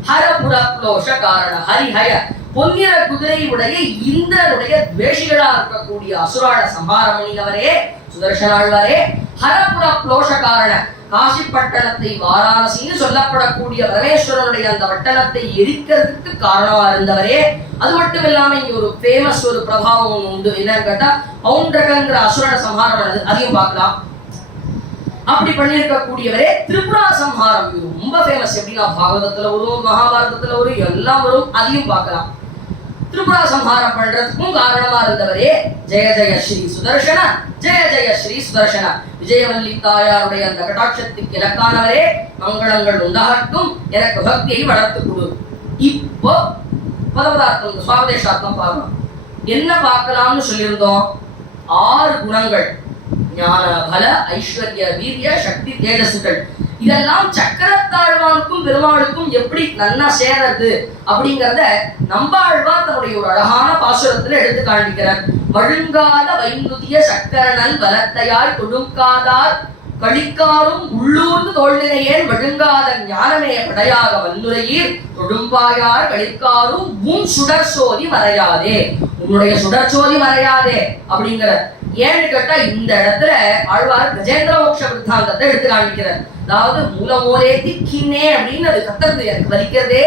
ஹரபுரக்லோஷ காரண. ஹரிஹய பொன்னிற குதிரை உடைய இந்திரனுடைய துவேஷிகளா இருக்கக்கூடிய அசுராட சம்ஹாரம் பண்ணினவரே சுதர்சனாழ்வாரே. ஹரபுரக்லோஷ காரண காசி பட்டணத்தை வாராணசின்னு சொல்லப்படக்கூடிய பரமேஸ்வரனுடைய அந்த பட்டணத்தை எரிக்கிறதுக்கு காரணமா இருந்தவரே. அது மட்டும் இல்லாம இங்க ஒரு ஃபேமஸ் ஒரு பிரபாவம் உண்டு. என்னன்னு கேட்டா பவுண்டரகங்கிற அசுரன சம்ஹாரம் அதையும் பார்க்கலாம். அப்படி பண்ணியிருக்கக்கூடியவரே. திரிபுரா சம்ஹாரம் ரொம்ப ஃபேமஸ். எப்படின்னா பாகவதத்துல வரும், மகாபாரதத்துல வரும், எல்லாம் வரும், அதையும் பார்க்கலாம். திரிபுரா சம்ஹாரம் பண்றதுக்கும் காரணமா இருந்தவரே. ஜெய ஜெய ஸ்ரீ சுதர்சன, ஜெய ஜெய ஸ்ரீ சுதர்சன. விஜயவல்லி தாயாருடைய அந்த கடாட்சத்துக்கு இலக்கானவரே. மங்களங்கள் உண்டாகட்டும், எனக்கு பக்தியை வளர்த்து கொடு. இப்போ பதவதார்த்தம் சுவாபதேசார்த்தம் பார்க்கலாம். என்ன பார்க்கலாம்னு சொல்லியிருந்தோம்? 6 குணங்கள், ஞான பல ஐஸ்வர்ய வீரிய சக்தி தேஜசுகள். இதெல்லாம் சக்கரத்தாழ்வானுக்கும் பெருமாளுக்கும் எப்படி நன்னா சேரது அப்படிங்கறத நம்பாழ்வார் தன்னுடைய ஒரு அழகான பாசுரத்துல எடுத்து காண்பிக்கிறார். வழுங்காத வைந்துதிய சக்கரனல் பலத்தையாய் தொழுங்காதார் கழிக்காரும் உள்ளூர்ந்து தோல்நிலையேன் வழுங்காத ஞானமே படையாக வல்லுரையீர் தொழும்பாயார் கழிக்காரும் உன் சுடர் சோதி மறையாதே. உன்னுடைய சுடர் சோதி மறையாதே அப்படிங்கிற. ஏன்னு கேட்டா இந்த இடத்துல ஆழ்வார் கஜேந்திர மோட்ச விருத்தாந்தத்தை எடுத்து காண்பிக்கிறார். அதாவது மூலமோரே திக்கினே அப்படின்னு அது கத்துறது எனக்கு வலிக்கிறதே.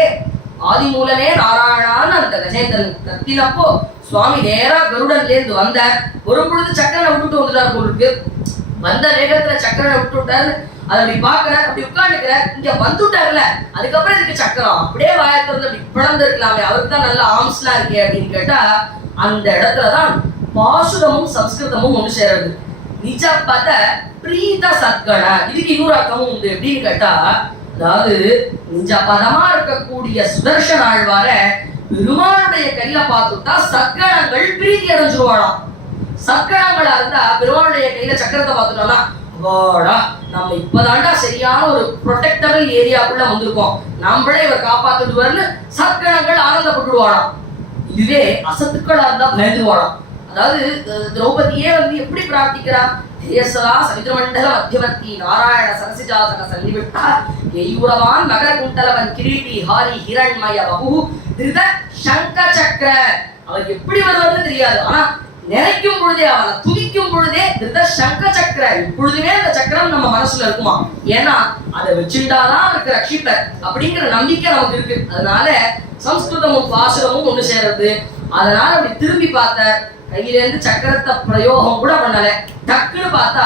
ஆதி மூலமே நாராயணான்னு அந்த கஜேந்திரன் கத்தினப்போ சுவாமி நேரா கருடன்ல இருந்து வந்தார். ஒரு பொழுது சக்கரனை விட்டுட்டு வந்துட்டார் போருக்கு. வந்த வேகத்துல சக்கரனை விட்டு விட்டாரு. அதை அப்படி பாக்குறாரு, அப்படி உட்காந்துக்கிறார். இங்க வந்துட்டார்ல, அதுக்கப்புறம் இதுக்கு சக்கரம் அப்படியே வாயத்திறந்து அப்படி பிளந்து இருக்கலாமே, அவருக்கு தான் நல்ல ஆம்ஸ்லாம் இருக்கே அப்படின்னு கேட்டா அந்த இடத்துலதான் பாசுரமும் சம்ஸ்கிருதமும் ஒண்ணு சேருது. நிஜ பத பிரீத சத்கண. இதுக்கு இன்னொரு அர்த்தமும் உண்டு. எப்படின்னு கேட்டா, அதாவது நிஜ பதமா இருக்கக்கூடிய சுதர்சன ஆழ்வார பெருமாளுடைய கையில பார்த்துட்டா சத்கணங்கள் பிரீதி அடைஞ்சிருவாளாம். சத்கணங்களா இருந்தா பெருமாளுடைய கையில சக்கரத்தை பார்த்துட்டோம்னா, வாடா நம்ம இப்பதாண்டா சரியான ஒரு ப்ரொடெக்டபிள் ஏரியாக்குள்ள வந்திருக்கோம், நம்மளே இவர் காப்பாத்துடுவார்னு சத்கணங்கள் ஆனந்தப்பட்டுடுவாளாம். இதுவே அசத்துக்களா இருந்தா பயந்துருவாளாம். அதாவது திரௌபதியே வந்து எப்படி பிரார்த்திக்கிறா? தேசலா சமுத்திரமண்டல மத்தியவர்த்தி நாராயண சரசிஜாதக சன்னிவிட்டா யயூரவான் மகர குண்டலவன் கிரீட்டி ஹாரி ஹிரண்மய பகு திருத சங்க சக்கர. அவர் எப்படி வருவார்னு தெரியாது, ஆனா நினைக்கும் பொழுதே அவனை துதிக்கும் பொழுதே திருத சங்க சக்கர. இப்பொழுதுமே அந்த சக்கரம் நம்ம மனசுல இருக்குமா? ஏன்னா அதை வச்சுட்டாதான் அவருக்கு ரட்சிப்பர் அப்படிங்கிற நம்பிக்கை நமக்கு இருக்கு. அதனால சம்ஸ்கிருதமும் பாசுரமும் ஒண்ணு சேர்றது. அதனால அப்படி திரும்பி பார்த்த கையில இருந்து சக்கரத்தை பிரயோகம் கூட பண்ணல. டக்குன்னு பார்த்தா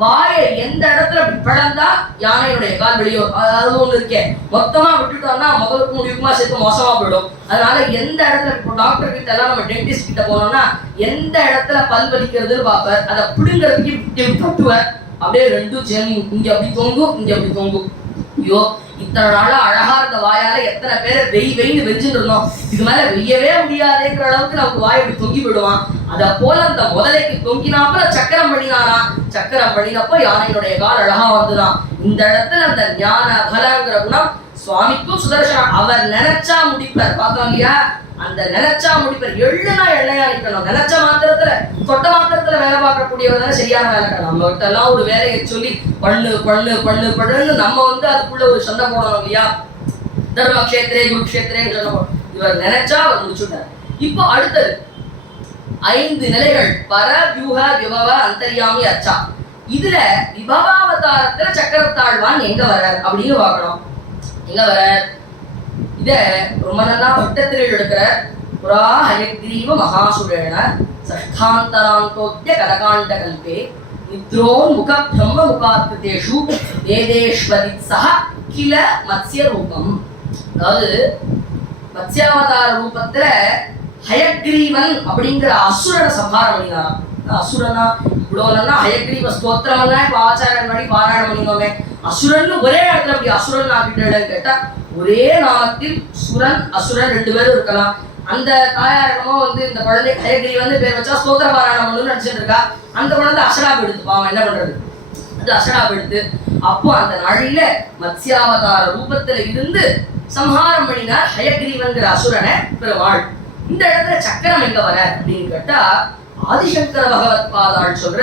வாயை எந்த இடத்துல பிளந்தா யானையுடைய கால் வெளியோ, அதாவது ஒண்ணு இருக்கேன். மொத்தமா விட்டுட்டோம்னா முதலுக்கு முடிவுக்குமா சேர்த்து மோசமா போயிடும். அதனால எந்த இடத்துல இப்போ டாக்டர் கிட்ட எல்லாம் நம்ம டென்டிஸ்ட் கிட்ட போனோம்னா எந்த இடத்துல பல் வலிக்கிறதுன்னு பார்ப்பார். அதை பிடுங்கிறதுக்கு விட்டுவார். அப்படியே ரெண்டும் சேர்ந்து இங்க அப்படி தொங்கும், இங்க அப்படி தொங்கும். ஐயோ, இத்தனை நாளா அழகா இருந்த வாயால எத்தனை பேரை வெயின்னு வெஞ்சுட்டு இருந்தோம், இது மேல வெய்யவே முடியாதேங்கிற அளவுக்கு நமக்கு வாய் இப்படி தொங்கி விடுவான். அத போல அந்த முதலைக்கு தொங்கினாப்ப சக்கரம் பண்ணினாரா. சக்கரம் பண்ணினப்போ யானையினுடைய கால் அழகா வந்துதான். இந்த இடத்துல அந்த ஞான பலங்கிற குணம் சுவாமிக்கும் சுதர்சனம். அவர் நினைச்சா முடிப்பார். பார்த்தோம் இல்லையா? அந்த நினைச்சா முடிப்பார். எள்ளுனா எண்ணெயா நிக்கணும். நினைச்ச மாத்திரத்துல தொட்ட மாத்திரத்துல வேலை பார்க்கக்கூடியவர் தானே சரியான வேலை. நம்ம கிட்ட எல்லாம் ஒரு வேலையை சொல்லி பண்ணு பண்ணு பண்ணு பண்ணுன்னு நம்ம வந்து அதுக்குள்ள ஒரு சண்டை போடணும் இல்லையா? தர்மக்ஷேத்திரே குருக்ஷேத்திரேன்னு சண்டை போடணும். இவர் நினைச்சா அவர் முடிச்சுட்டார். இப்போ அடுத்தது 5 நிலைகள். பர வியூக விபவ அந்தர்யாமி அச்சா. இதுல விபவாவதாரத்துல சக்கரத்தாழ்வான் எங்க வர்றார் அப்படின்னு பார்க்கணும். எங்க வர்றார்? இத ரொம்ப நல்லா வட்டத்திரில் எடுக்கிற புரா ஹயக்ரீவ மகாசுரேண சஷ்டாந்தராந்தோத்ய கலகாண்ட கல்பே நித்ரோன் முக பிரம்ம முகாத்ருதேஷு வேதேஸ்வரித் சஹ கில மத்ஸ்ய ரூபம். அதாவது மத்ஸ்யாவதார ரூபத்துல ஹயக்ரீவன் அப்படிங்கிற அசுரனை சம்ஹாரம் பண்ணினாராம். அசுரனா இவ்வளவுனா ஹயக்ரீவ ஸ்தோத்திரம் எல்லாம் இப்ப ஆச்சாரியன் படி பாராயணம் பண்ணினோமே. அசுரன் ஒரே இடத்துல அப்படி அசுரன் ஆகிட்டு கேட்டா ஒரே நாமத்தில் சுரன் அசுரன் 2 பேரும் இருக்கலாம். அந்த தாயாரகமோ வந்து இந்த குழந்தை ஹயக்ரீ வந்து பேர் வச்சா ஸ்தோத்திர பாராயணம் பண்ணணும்னு நினைச்சிட்டு இருக்கா. அந்த குழந்தை அசடாப் எடுத்து பாவம் என்ன பண்றது, அது அசடாப் எடுத்து அப்போ அந்த நாளில மத்ஸ்யாவதார ரூபத்துல இருந்து சம்ஹாரம் பண்ணினார் ஹயக்ரீவன்கிற அசுரனை பெருமாள். இந்த இடத்துல சக்கரம் எங்க வர அப்படின்னு கேட்டா ஆதிசங்கர பகவத் பாதாள் சொல்ற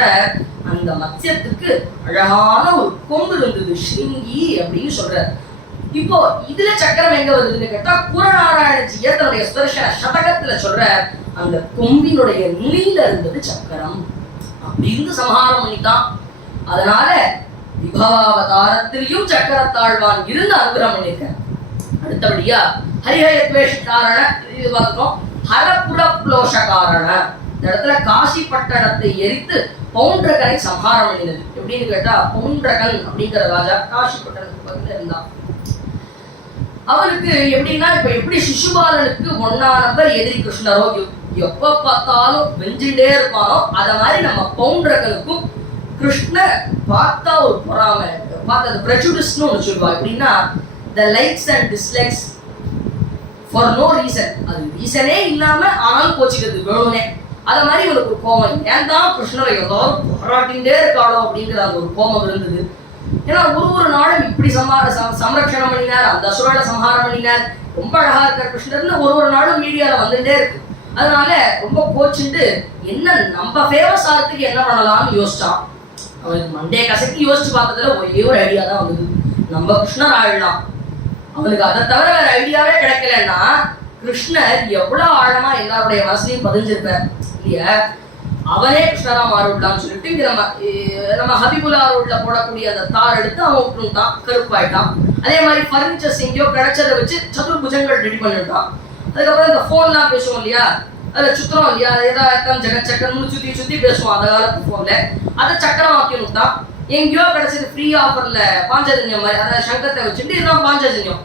அந்த மத்யத்துக்கு அழகான ஒரு கொம்பு இருந்தது, ஸ்ருங்கி அப்படின்னு சொல்ற. இப்போ இதுல சக்கரம் எங்க வருதுன்னு கேட்டா குரநாராயணஜிய தன்னுடைய சுதர்சன சதகத்துல சொல்ற அந்த கொம்பினுடைய நுனியில இருந்தது சக்கரம் அப்படின்னு சம்ஹாரம் பண்ணிட்டான். அதனால விபவாவதாரத்திலையும் சக்கரத்தாழ்வான் இருந்து அனுகிரகம் பண்ணிருக்க. அடுத்தபடியா ஹரிஹயத்வேஷகாரண இது பார்த்தோம். ஹரபுரப்ளோஷகாரண இந்த இடத்துல காசி பட்டணத்தை எரித்து பவுண்டரகனை சம்ஹாரம் பண்ணினது. எப்படின்னு கேட்டா பவுண்டரகன் அப்படிங்கிற ராஜா காசி பட்டணத்துக்கு வந்து இருந்தான். அவனுக்கு எப்படின்னா இப்ப எப்படி சிசுபாலனுக்கு 1ஆம் நம்பர் எதிரி கிருஷ்ணரோ எப்ப பார்த்தாலும் வெஞ்சுட்டே இருப்பானோ அத மாதிரி நம்ம பவுண்டரகனுக்கும் கிருஷ்ணர் பார்த்தா ஒரு பொறாமை பார்த்தது prejudice-னு ஒன்று சொல்லுவா. எப்படின்னா the likes and dislikes for no reason, அது ரீசனே இல்லாம ஆனாலும் கோச்சிக்கிறது வேணும்னே. அத மாதிரி இவனுக்கு ஒரு கோபம், ஏன் தான் கிருஷ்ணரை எல்லாரும் போராட்டிகிட்டே இருக்காளோ அப்படிங்கிற அந்த ஒரு கோபம் இருந்தது. ஏன்னா ஒரு நாளும் இப்படி சம்ரட்சணம் பண்ணினார், அந்த அசுரனை சம்ஹாரம் பண்ணினார், ரொம்ப அழகா இருக்கார் கிருஷ்ணர்னு ஒரு நாளும் மீடியால வந்துட்டே இருக்கு. அதனால ரொம்ப கோச்சுட்டு என்ன நம்ம ஃபேமஸ் ஆகிறதுக்கு என்ன பண்ணலாம்னு யோசிச்சான். அவனுக்கு மண்டே கசக்கி யோசிச்சு பார்த்ததுல ஒரே ஒரு ஐடியா தான் வந்தது, நம்ம கிருஷ்ணர் ஆயிடலாம். அவனுக்கு அதை தவிர வேற ஐடியாவே கிடைக்கலன்னா கிருஷ்ணர் எவ்வளவு ஆழமா எல்லாருடைய மனசுலையும் பதிஞ்சிருப்பார் இல்லையா, அவனே கிருஷ்ணரா மாறிவிடலாம்னு சொல்லிட்டு இங்க நம்ம ஹபிபுல்லா ரோட்ல போடக்கூடிய அந்த தார் எடுத்து அவன் விட்டுட்டான், கருப்பாயிட்டான். அதே மாதிரி பர்னிச்சர்ஸ் எங்கேயோ கிடைச்சதை வச்சு சதுர்புஜங்கள் ரெடி பண்ணிட்டான். அதுக்கப்புறம் இந்த போன்லாம் பேசுவோம் இல்லையா, அதுல சுத்தம் இல்லையா, ஏதாவது ஜெகத் சக்கரம்னு சுத்தி சுத்தி பேசுவோம் அந்த காலத்து போன்ல, அதை சக்கரமாக்கி விட்டான். எங்கேயோ கிடைச்சது ஃப்ரீ ஆஃபர்ல பாஞ்சஜன்யம் மாதிரி, அதாவது சங்கத்தை வச்சுட்டு இதுதான் பாஞ்சஜன்யம்.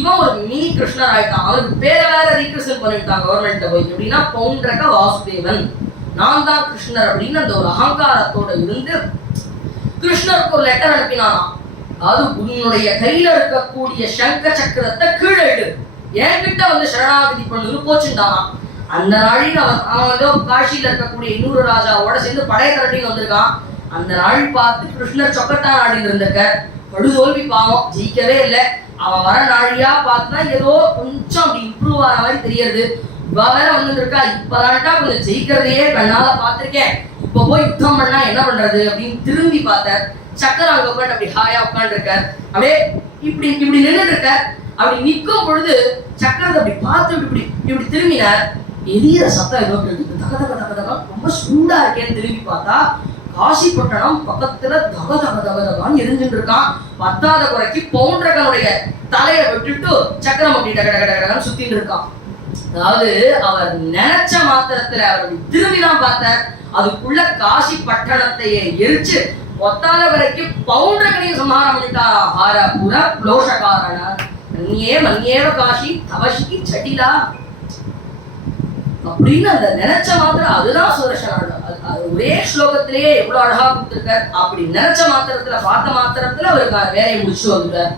இவன் ஒரு மினி கிருஷ்ணர் ஆயிட்டான். அவனுக்கு பேரை வேற ரீக்ரிசன் பண்ணிட்டான் கவர்மெண்ட்ட போய். எப்படின்னா பவுண்டரக வாசுதேவன், நான் தான் கிருஷ்ணர் அப்படின்னு அந்த ஒரு அகங்காரத்தோட இருந்து கிருஷ்ணருக்கு ஒரு லெட்டர் அனுப்பினானா. அது உன்னுடைய கையில இருக்கக்கூடிய சங்க சக்கரத்தை கீழே இடு, என்கிட்ட வந்து சரணாகதி பண்ணுன்னு போச்சுட்டானா. அந்த நாளில் அவன் ஏதோ காஷியில இருக்கக்கூடிய இன்னொரு ராஜாவோட சேர்ந்து படைய திரட்டின்னு வந்திருக்கான். அந்த நாள் பார்த்து கிருஷ்ணர் சொக்கட்டா நாடின்னு இருந்திருக்க, படுதோல்வி பாவம், ஜெயிக்கவே இல்லை. அவன் வர நாழியா பார்த்துனா ஏதோ கொஞ்சம் அப்படி இம்ப்ரூவ் ஆன மாதிரி தெரியறது. இவ வேற வந்து இருக்கா, இப்பதான்டா கொஞ்சம் ஜெயிக்கிறதையே கண்ணால பார்த்திருக்கேன், இப்ப போய் யுத்தம் பண்ணா என்ன பண்றது அப்படின்னு திரும்பி பார்த்தார். சக்கரம் அங்க உட்காந்து அப்படி ஹாயா உட்காந்து இருக்கார், அப்படியே இப்படி இப்படி நின்றுட்டு இருக்கார். அப்படி நிற்கும் பொழுது சக்கரத்தை அப்படி பார்த்து இப்படி இப்படி திரும்பினார். எரியற சத்தம் ஏதோ கேட்டு தக தக தக தக, ரொம்ப சூடா இருக்கேன்னு திரும்பி பார்த்தா காசி பட்டணம் பக்கத்துல தக தக தக தகான்னு எரிஞ்சுட்டு இருக்கான். பத்தாத குறைக்கு பவுண்டரகனுடைய தலையை விட்டுட்டு சக்கரம் அப்படி டக டக டகன்னு சுத்திட்டு இருக்கான். அதாவது அவர் நினைச்ச மாத்திரத்துல அவர் திரும்பிதான் பார்த்தார், அதுக்குள்ள காசி பட்டணத்தையே எரிச்சு ஒத்தாத வரைக்கும் பவுண்டரகனையும் சம்ஹாரம் பண்ணிட்டாரா. ஹாரபுர ப்ளோஷகாரண மன்யே மன்யேவ காசி தவஷி சடிலா அப்படின்னு அந்த நினைச்ச மாத்திரம். அதுதான் சுதர்சன ஒரே ஸ்லோகத்திலேயே எவ்வளவு அழகா கொடுத்திருக்கார். அப்படி நினைச்ச மாத்திரத்துல பார்த்த மாத்திரத்துல அவருக்கு வேலையை முடிச்சு வந்துட்டார்.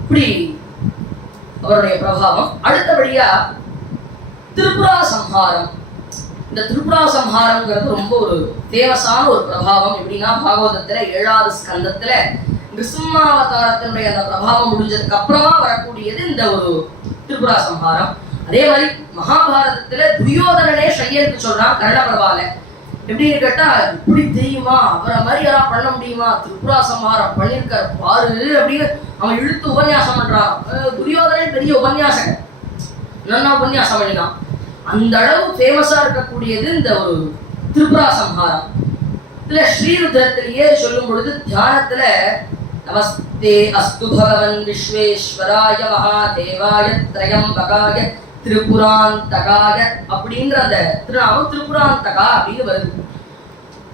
இப்படி அவருடைய பிரபாவம். அடுத்தபடியா திரிபுரா சம்ஹாரம். இந்த திரிபுரா சம்ஹாரம்ங்கிறது ரொம்ப ஒரு ஃபேமஸான ஒரு பிரபாவம். எப்படின்னா பாகவதத்துல 7வது ஸ்கந்தத்துல நிருசிம்மாவதாரத்தினுடைய அந்த பிரபாவம் முடிஞ்சதுக்கு அப்புறமா வரக்கூடியது இந்த ஒரு திரிபுரா சம்ஹாரம். அதே மாதிரி மகாபாரதத்துல துரியோதனனே ஷையருக்கு சொல்றான் கர்ணபிரபால. எப்படின்னு கேட்டா இப்படி தெரியுமா, அவரை மாதிரி யாரா பண்ண முடியுமா, திரிபுரா சம்ஹாரம் பண்ணிருக்காரு பாரு அப்படின்னு அவன் இழுத்து உபன்யாசம் பண்றான். துரியோதனன் பெரிய உபன்யாசகன், நல்லா உபன்யாசம் பண்ணினான். அந்த அளவு ஃபேமஸா இருக்கக்கூடியது இந்த ஒரு திரிபுரா சம்ஹாரம். இதுல ஸ்ரீருத்ரத்திலேயே சொல்லும் பொழுது தியானத்துல நமஸ்தே அஸ்து பகவன் விஸ்வேஸ்வராய மகாதேவாய த்ரயம்பகாய திரிபுராந்தகாய அப்படின்ற அந்த திருநாமம் திரிபுராந்தகா அப்படின்னு வருது.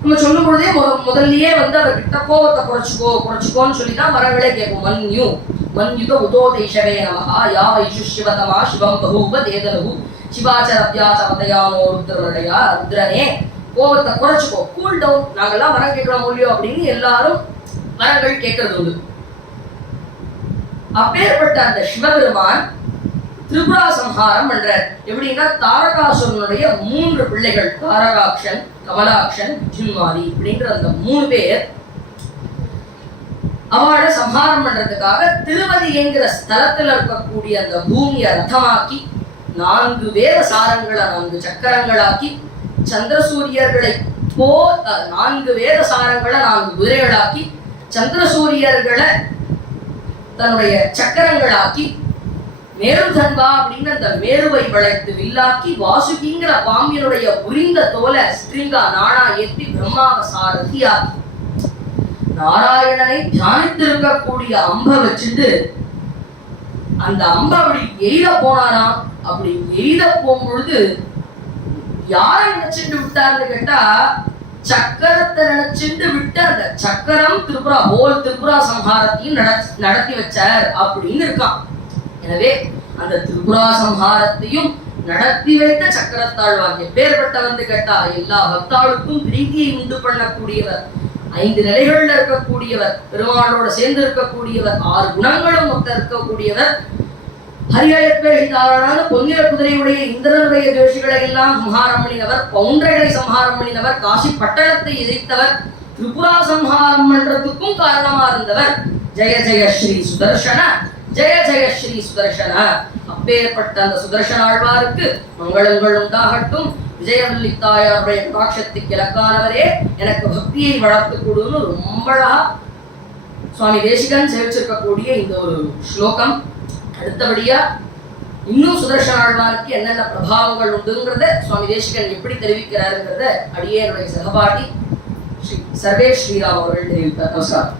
நம்ம சொல்லும் பொழுதே முதல்லயே வந்து அவர் கிட்ட கோபத்தை குறைச்சுக்கோன்னு சொல்லிதான் வரங்களே கேட்போம். மன்யு மன்யுத உதோதேஷவே நமஹா யாவைஷு சிவதமா சிவம் பகூப தேதனு சிவாச்சரத்யாசவதயானோ ருத்ரனடையா ருத்ரனே கோபத்தை குறைச்சுக்கோ, கூல் டவுன், நாங்கெல்லாம் வரம் கேட்கிறோம் இல்லையோ அப்படின்னு எல்லாரும் வரங்கள் கேட்கறது உண்டு. அப்பேற்பட்ட அந்த சிவபெருமான் திரிபுரா சம்ஹாரம் பண்றார். எப்படின்னா தாரகாசுரனுடைய 3 பிள்ளைகள், தாரகாக்ஷன், கமலாக்ஷன், ஜுன்மாரி அப்படின்ற அந்த 3 பேர் அவளை சம்ஹாரம் பண்றதுக்காக திருவதி என்கிற ஸ்தலத்துல இருக்கக்கூடிய அந்த பூமியை ரதமாக்கி 4 வேத சாரங்களை 4 சக்கரங்களாக்கி சந்திரசூரியர்களை 4 வேத சாரங்களை 4 குதிரைகளாக்கி சந்திரசூரியர்களை தன்னுடைய சக்கரங்களாக்கி மேருதன்பா அப்படின்னு அந்த மேருவை வளைத்து வில்லாக்கி வாசுகிங்கிற பாம்பியனுடைய உரிந்த தோலை ஸ்ட்ரிங்கா நாணா ஏற்றி பிரம்மாவ சாரதியாக்கி நாராயணனை தியானித்திருக்கக்கூடிய அம்ப வச்சுட்டு அந்த அம்ப அப்படி எய்த போனாராம். அப்படி எய்த போகும்பொழுது யாரை நினைச்சுட்டு விட்டாருன்னு கேட்டா சக்கரத்தை நினைச்சுட்டு விட்டு அந்த சக்கரம் திரிபுரா சம்ஹாரத்தையும் நடத்தி வச்சார் அப்படின்னு இருக்கான். எனவே அந்த திரிபுரா சம்ஹாரத்தையும் நடத்தி வைத்த சக்கரத்தாழ்வார் எப்பேற்பட்டவன் கேட்டா எல்லா பக்தாளுக்கும் பிரீதியை உண்டு பண்ணக்கூடியவர், 5 நிலைகள்ல இருக்கக்கூடியவர், பெருமாளோட சேர்ந்து இருக்கக்கூடியவர், 6 குணங்களும் மொத்த இருக்கக்கூடியவர், ஹரியாயத்வேஷிதாரான பொன்னிற குதிரையுடைய இந்திரனுடைய துவேஷிகளை எல்லாம் சம்ஹாரம் பண்ணினவர், பவுண்டர்களை சம்ஹாரம் பண்ணினவர், காசி பட்டணத்தை எதிர்த்தவர், திரிபுரா சம்ஹாரம் பண்றதுக்கும் காரணமா இருந்தவர். ஜெய ஜெய ஸ்ரீ சுதர்சன, ஜெய ஜெய ஸ்ரீ சுதர்சன. அப்பேற்பட்ட அந்த சுதர்சன ஆழ்வாருக்கு மங்களங்கள் உண்டாகட்டும். விஜயவல்லி தாயாருடைய கடாட்சத்துக்கு இலக்கானவரே எனக்கு பக்தியை வளர்த்து கொடுன்னு ரொம்ப சுவாமி தேசிகன் சேவிச்சிருக்கக்கூடிய இந்த ஒரு ஸ்லோகம். அடுத்தபடியா இன்னும் சுதர்சன ஆழ்வாருக்கு என்னென்ன பிரபாவங்கள் உண்டுங்கிறத சுவாமி தேசிகன் எப்படி தெரிவிக்கிறாருங்கிறத அடியேனுடைய சகபாட்டி ஸ்ரீ சர்வே ஸ்ரீராம் அவர்கள் தெரிவித்தார். நமஸ்காரம்.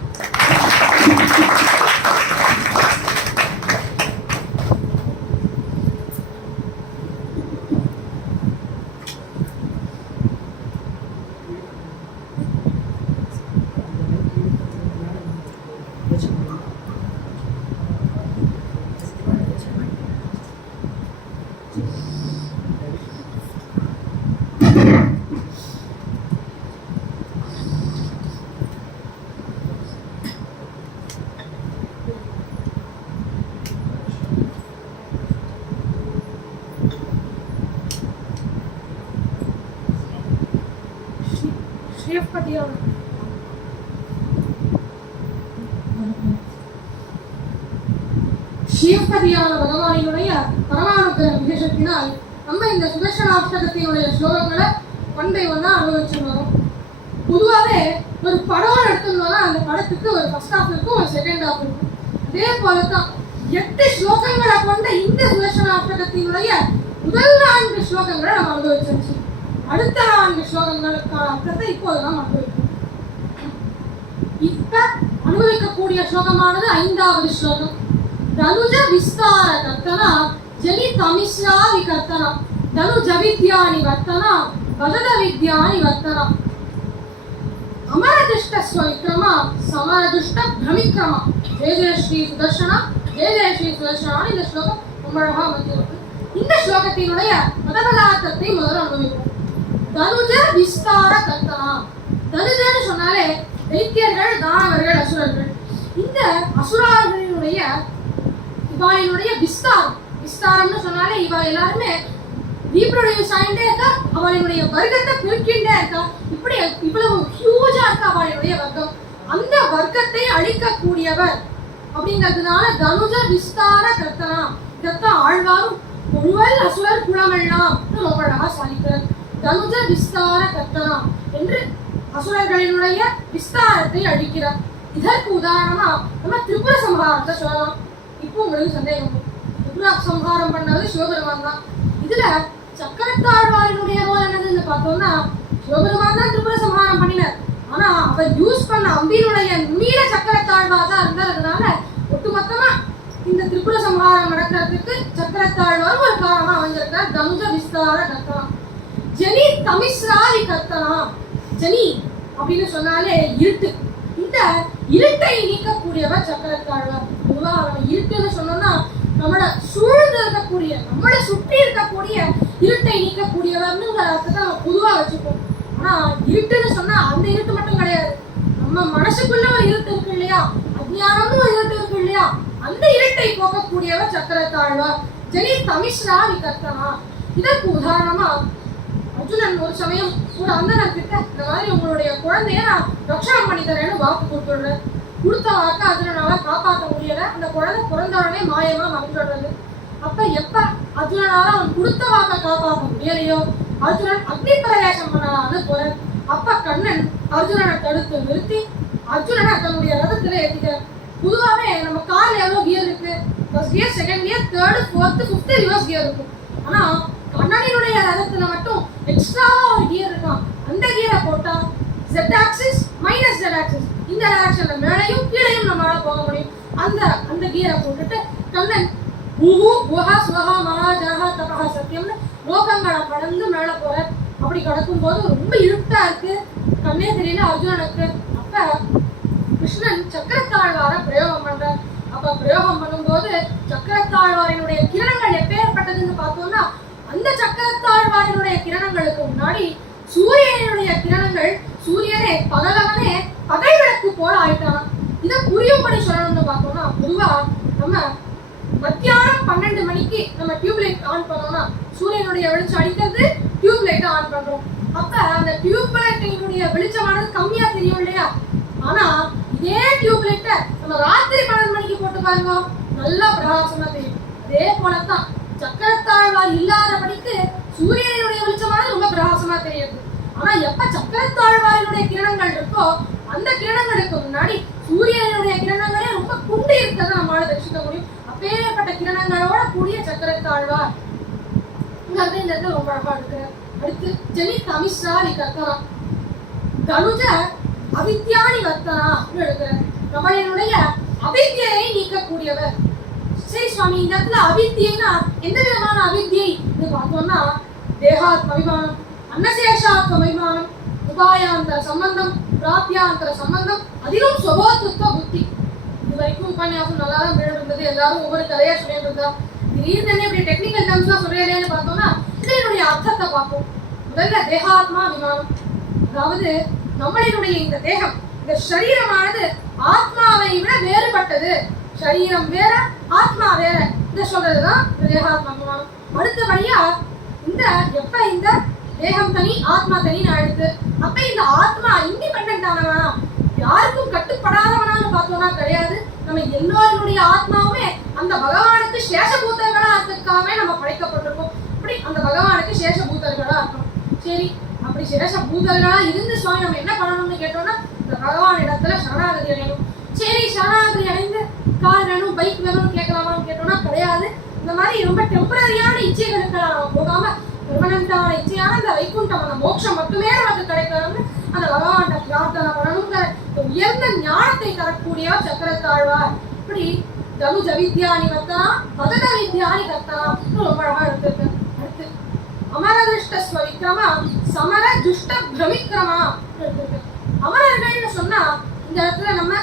ஸ்ரீபதியான பகவானினுடைய பரமானுக்கிரக விசேஷத்தினால் நம்ம இந்த சுதர்சனாஷ்டகத்தினுடைய ஸ்லோகங்களை ஒன்றை ஒன்றா அனுபவிச்சு வரோம். பொதுவாகவே ஒரு படம் எடுத்துருந்தோம்னா அந்த படத்துக்கு ஒரு ஃபர்ஸ்ட் ஹாஃப் இருக்கும், ஒரு செகண்ட் ஹாஃப் இருக்கும். அதே போலதான் 8 ஸ்லோகங்களை கொண்ட இந்த சுதர்சனாஷ்டகத்தினுடைய முதல் 4 ஸ்லோகங்களை நம்ம அனுபவிச்சிருச்சு. அடுத்த 4 ஸ்லோகங்களுக்கான அர்த்தத்தை இப்போது நாம் அனுபவிக்கிறோம். இப்ப அனுபவிக்கக்கூடிய ஸ்லோகமானது 5வது ஸ்லோகம். தனுஜ விஸ்தார கர்த்தனா ஜனி தமிஸ்ரா விகர்த்தனா தனுஜ வித்யானி வர்த்தனா வதத வித்யானி வர்த்தனா அமரதுஷ்ட ஸ்வவிக்ரமா சமரதுஷ்ட பிரமிக்ரமா. ஜெய ஜெய ஸ்ரீ சுதர்சனா, ஜெய ஜெய ஸ்ரீ சுதர்சனா. இந்த ஸ்லோகம் ரொம்ப அழகா வந்திருக்கு. இந்த ஸ்லோகத்தினுடைய பதபதார்த்தத்தை முதல்ல அனுபவிப்போம். தனுஜ விஸ்தார கர்த்தனா. தனுஜன்னு சொன்னாலே தைத்தியர்கள், தானவர்கள், அசுரர்கள். இந்த அசுரர்களினுடைய இவாளுடைய விஸ்தாரம்னு சொன்னாலே இவ எல்லாருமே ரீப்ரொடியூஸ் ஆகிட்டே இருக்கா, அவளுடைய வர்க்கத்தை பெருக்கின்றே இருக்கா. இப்படி இவ்வளவு ஹியூஜா இருக்கா அவளுடைய வர்க்கம். அந்த வர்க்கத்தை அழிக்கக்கூடியவர் அப்படிங்கிறதுனால தனுஜ விஸ்தார கர்த்தனா. இதத்தான் ஆழ்வாரும் ஒருவல் அசுரர் குலமெல்லாம் ரொம்ப அழகா சாதிக்கிறார். தனுஜ விஸ்தார கர்த்தனா என்று அசுரர்களினுடைய விஸ்தாரத்தை அழிக்கிறார். இதற்கு உதாரணமா நம்ம திரிபுர சம்ஹாரத்தை சொல்லலாம். இப்போ உங்களுக்கு சந்தேகம், திரிபுர சம்ஹாரம் பண்ணது சிவபெருமான் தான். இதுல சக்கரத்தாழ்வாரினுடைய ரோல் என்னதுன்னு பார்த்தோம்னா, சிவபெருமான் தான் திரிபுர சம்ஹாரம் பண்ணினார். ஆனா அவர் யூஸ் பண்ண அம்பினுடைய நுனியில சக்கரத்தாழ்வார் தான் இருந்ததுனால ஒட்டுமொத்தமா இந்த திரிபுர சம்ஹாரம் நடக்கிறதுக்கு சக்கரத்தாழ்வார் ஒரு காரணமா அமைஞ்சிருக்கார். தனுஜ விஸ்தார கர்த்தனா. ஜனி தமிஸ்ராரி கர்த்தனா. ஜனி அப்படின்னு சொன்னாலே இருட்டு. இந்த இருட்டை நீக்கக்கூடியவர் சக்கரத்தாழ்வார். பொதுவா நம்ம இருட்டுன்னு சொன்னோம்னா நம்மள சூழ்ந்து இருக்கக்கூடிய, நம்மளை சுற்றி இருக்கக்கூடிய இருட்டை நீக்கக்கூடியவர்னுங்கிற அர்த்தத்தை நம்ம பொதுவா வச்சுப்போம். ஆனா இருட்டுன்னு சொன்னா அந்த இருட்டு மட்டும் கிடையாது, நம்ம மனசுக்குள்ள ஒரு இருட்டு இருக்கு இல்லையா, அஜ்ஞானம்னு ஒரு இருட்டு இருக்கு இல்லையா, அந்த இருட்டை போக்கக்கூடியவர் சக்கரத்தாழ்வார். ஜனி தமிஸ்ரா விகர்த்தனா. இதற்கு உதாரணமா அர்ஜுனன் ஒரு சமயம் ஒரு அந்தனர் கிட்ட இந்த மாதிரி உங்களுடைய குழந்தைய நான் ரட்சணம் பண்ணி தரேன்னு வாக்கு கொடுத்துடுறேன். கொடுத்த வாக்க அர்ஜுனனால காப்பாற்ற முடியல. அந்த குழந்தை பிறந்த உடனே மாயமா மறைஞ்சிடுறது. அப்ப எப்ப அர்ஜுனனால அவன் கொடுத்த வாக்க காப்பாற்ற முடியலையோ அர்ஜுனன் அக்னி பிரவேசம் பண்ணலான்னு போறார். அப்ப கண்ணன் அர்ஜுனனை தடுத்து நிறுத்தி அர்ஜுனனை தன்னுடைய ரதத்துல ஏத்திட்டார். பொதுவாவே நம்ம கார்ல எவ்வளவு கியர் இருக்கு? First gear, second gear, third, fourth, fifth reverse gear இருக்கும். ஆனா கண்ணனினுடைய ரதத்துல மட்டும் எக்ஸ்ட்ராவா ஒரு கியர் இருக்கான். அந்த கியரை போட்டா Z axis minus Z axis இந்த டைரக்ஷன்ல மேலையும் கீழையும் நம்மளால போக முடியும். அந்த கியரை போட்டுட்டு கண்ணன் ஊஹு குஹா சுவஹா மகாஜாஹா தபஹா சத்தியம்னு லோகங்களை கடந்து மேல போற. அப்படி கடக்கும் போது ரொம்ப இருட்டா இருக்கு, கண்ணே தெரியல அர்ஜுனனுக்கு. அப்ப கிருஷ்ணன் சக்கரத்தாழ்வார பிரயோகம் பண்றார். அப்ப பிரயோகம் பண்ணும்போது சக்கரத்தாழ்வாரினுடைய கிரணங்கள் எப்பேற்பட்டதுன்னு பார்த்தோம்னா அந்த சக்கரத்தாழ்வாரினுடைய கிரணங்களுக்கு முன்னாடி சூரியனுடைய கிரணங்கள், சூரியனே பகலவனே பகை விளக்கு போல ஆயிட்டான். இதை புரியும்படி சொல்லணும்னு பார்த்தோம்னா பொதுவா நம்ம மத்தியானம் 12 மணிக்கு நம்ம டியூப் லைட் ஆன் பண்ணோம்னா சூரியனுடைய வெளிச்சம் அடிக்கிறது, டியூப் லைட் ஆன் பண்றோம். அப்ப அந்த டியூப் லைட்டினுடைய வெளிச்சமானது கம்மியா தெரியும் இல்லையா? ஆனா இதே டியூப் லைட்டை நம்ம ராத்திரி 12 மணிக்கு போட்டு பாருங்க, நல்லா பிரகாசமா தெரியும். அதே போலதான் சக்கரத்தாழ்வார் இல்லாதபடிக்கு சூரியனுடைய வெளிச்சமானது ரொம்ப பிரகாசமா தெரியுது. ஆனா எப்ப சக்கரத்தாழ்வாரினுடைய கிரணங்கள் இருக்கோ அந்த கிரணங்களுக்கு முன்னாடி சூரியனுடைய கிரணங்களே ரொம்ப குண்டி இருக்கிறத நம்மளால தரிசிக்க முடியும். அப்பேற்பட்ட கிரணங்களோட கூடிய சக்கரத்தாழ்வார் இந்த இடத்துல ரொம்ப அழகா இருக்கு. அடுத்து ஜெனி தமிஷாரி கத்தனா தனுஜ அவித்யானி வர்த்தனா எடுக்கிற நம்மளுடைய அவித்யை நீக்கக்கூடியவர். சரி சுவாமி, இந்த இடத்துல அவித்யைனா எந்த விதமான அவித்யை பார்த்தோம்னா தேகாத்ம அபிமானம், அன்னசேஷாத்ம அபிமானம், உபாயாந்தர சம்பந்தம், பிராப்தியாந்தர சம்பந்தம், அதிலும் சுபோத்துவ புத்தி. இது வரைக்கும் உபன்யாசம் நல்லா தான் இருந்தது. எல்லாரும் ஒவ்வொரு கதையா சொல்லிட்டு இருந்தா திடீர்னு இப்படி டெக்னிக்கல் டேர்ம்ஸ்லாம் சொல்றேன்னு பார்த்தோம்னா இதனுடைய அர்த்தத்தை பார்ப்போம். முதல்ல தேகாத்மா அபிமானம், அதாவது நம்மளுடைய இந்த தேகம், இந்த சரீரமானது ஆத்மாவை விட வேறுபட்டது. சரீரம் வேற, ஆத்மா வேற. இத சொல்றதுதான் தேகாத்மா அபிமானம். அடுத்தபடியா இந்த எப்ப இந்த தேகம் தனி ஆத்மா தனின்னு ஆயிடுது, அப்ப இந்த ஆத்மா இண்டிபெண்டன்ட் ஆனவனா, யாருக்கும் கட்டுப்படாதவனான்னு பார்த்தோம்னா கிடையாது. நம்ம எல்லோருடைய ஆத்மாவுமே அந்த பகவானுக்கு சேஷபூதர்களா இருக்கிறதுக்காகவே நம்ம படைக்கப்பட்டிருக்கோம். அப்படி அந்த பகவானுக்கு சேஷபூதர்களா இருக்கணும். சரி, அப்படி சேஷபூதர்களா இருந்து சுவாமி நம்ம என்ன பண்ணணும்னு கேட்டோம்னா இந்த பகவான் இடத்துல சரணாகதி அடையணும். சரி, சரணாகதி அடைந்து கார் வேணும், பைக் வேணும்னு கேட்கலாமான்னு கேட்டோம்னா கிடையாது. இந்த மாதிரி ரொம்ப டெம்பரரியான இச்சைகளுக்கெல்லாம் நம்ம போகாம பெர்மனண்டான இச்சையான இந்த வைகுண்டம், அந்த மோட்சம் மட்டுமே நமக்கு கிடைக்கணும்னு அந்த பகவான் பிரார்த்தனை பண்ணணுங்கிற உயர்ந்த ஞானத்தை தரக்கூடிய சக்கரத்தாழ்வார். இப்படி தனுஜ வித்யானி கர்த்தனா பதத வித்யானி கர்த்தனா ரொம்ப அழகா எடுத்திருக்கு. அடுத்து அமரதிருஷ்ட விக்ரமா சமர துஷ்ட பிரமிக்ரமா எடுத்திருக்கு. அமரர்கள்னு சொன்னா இந்த இடத்துல நம்ம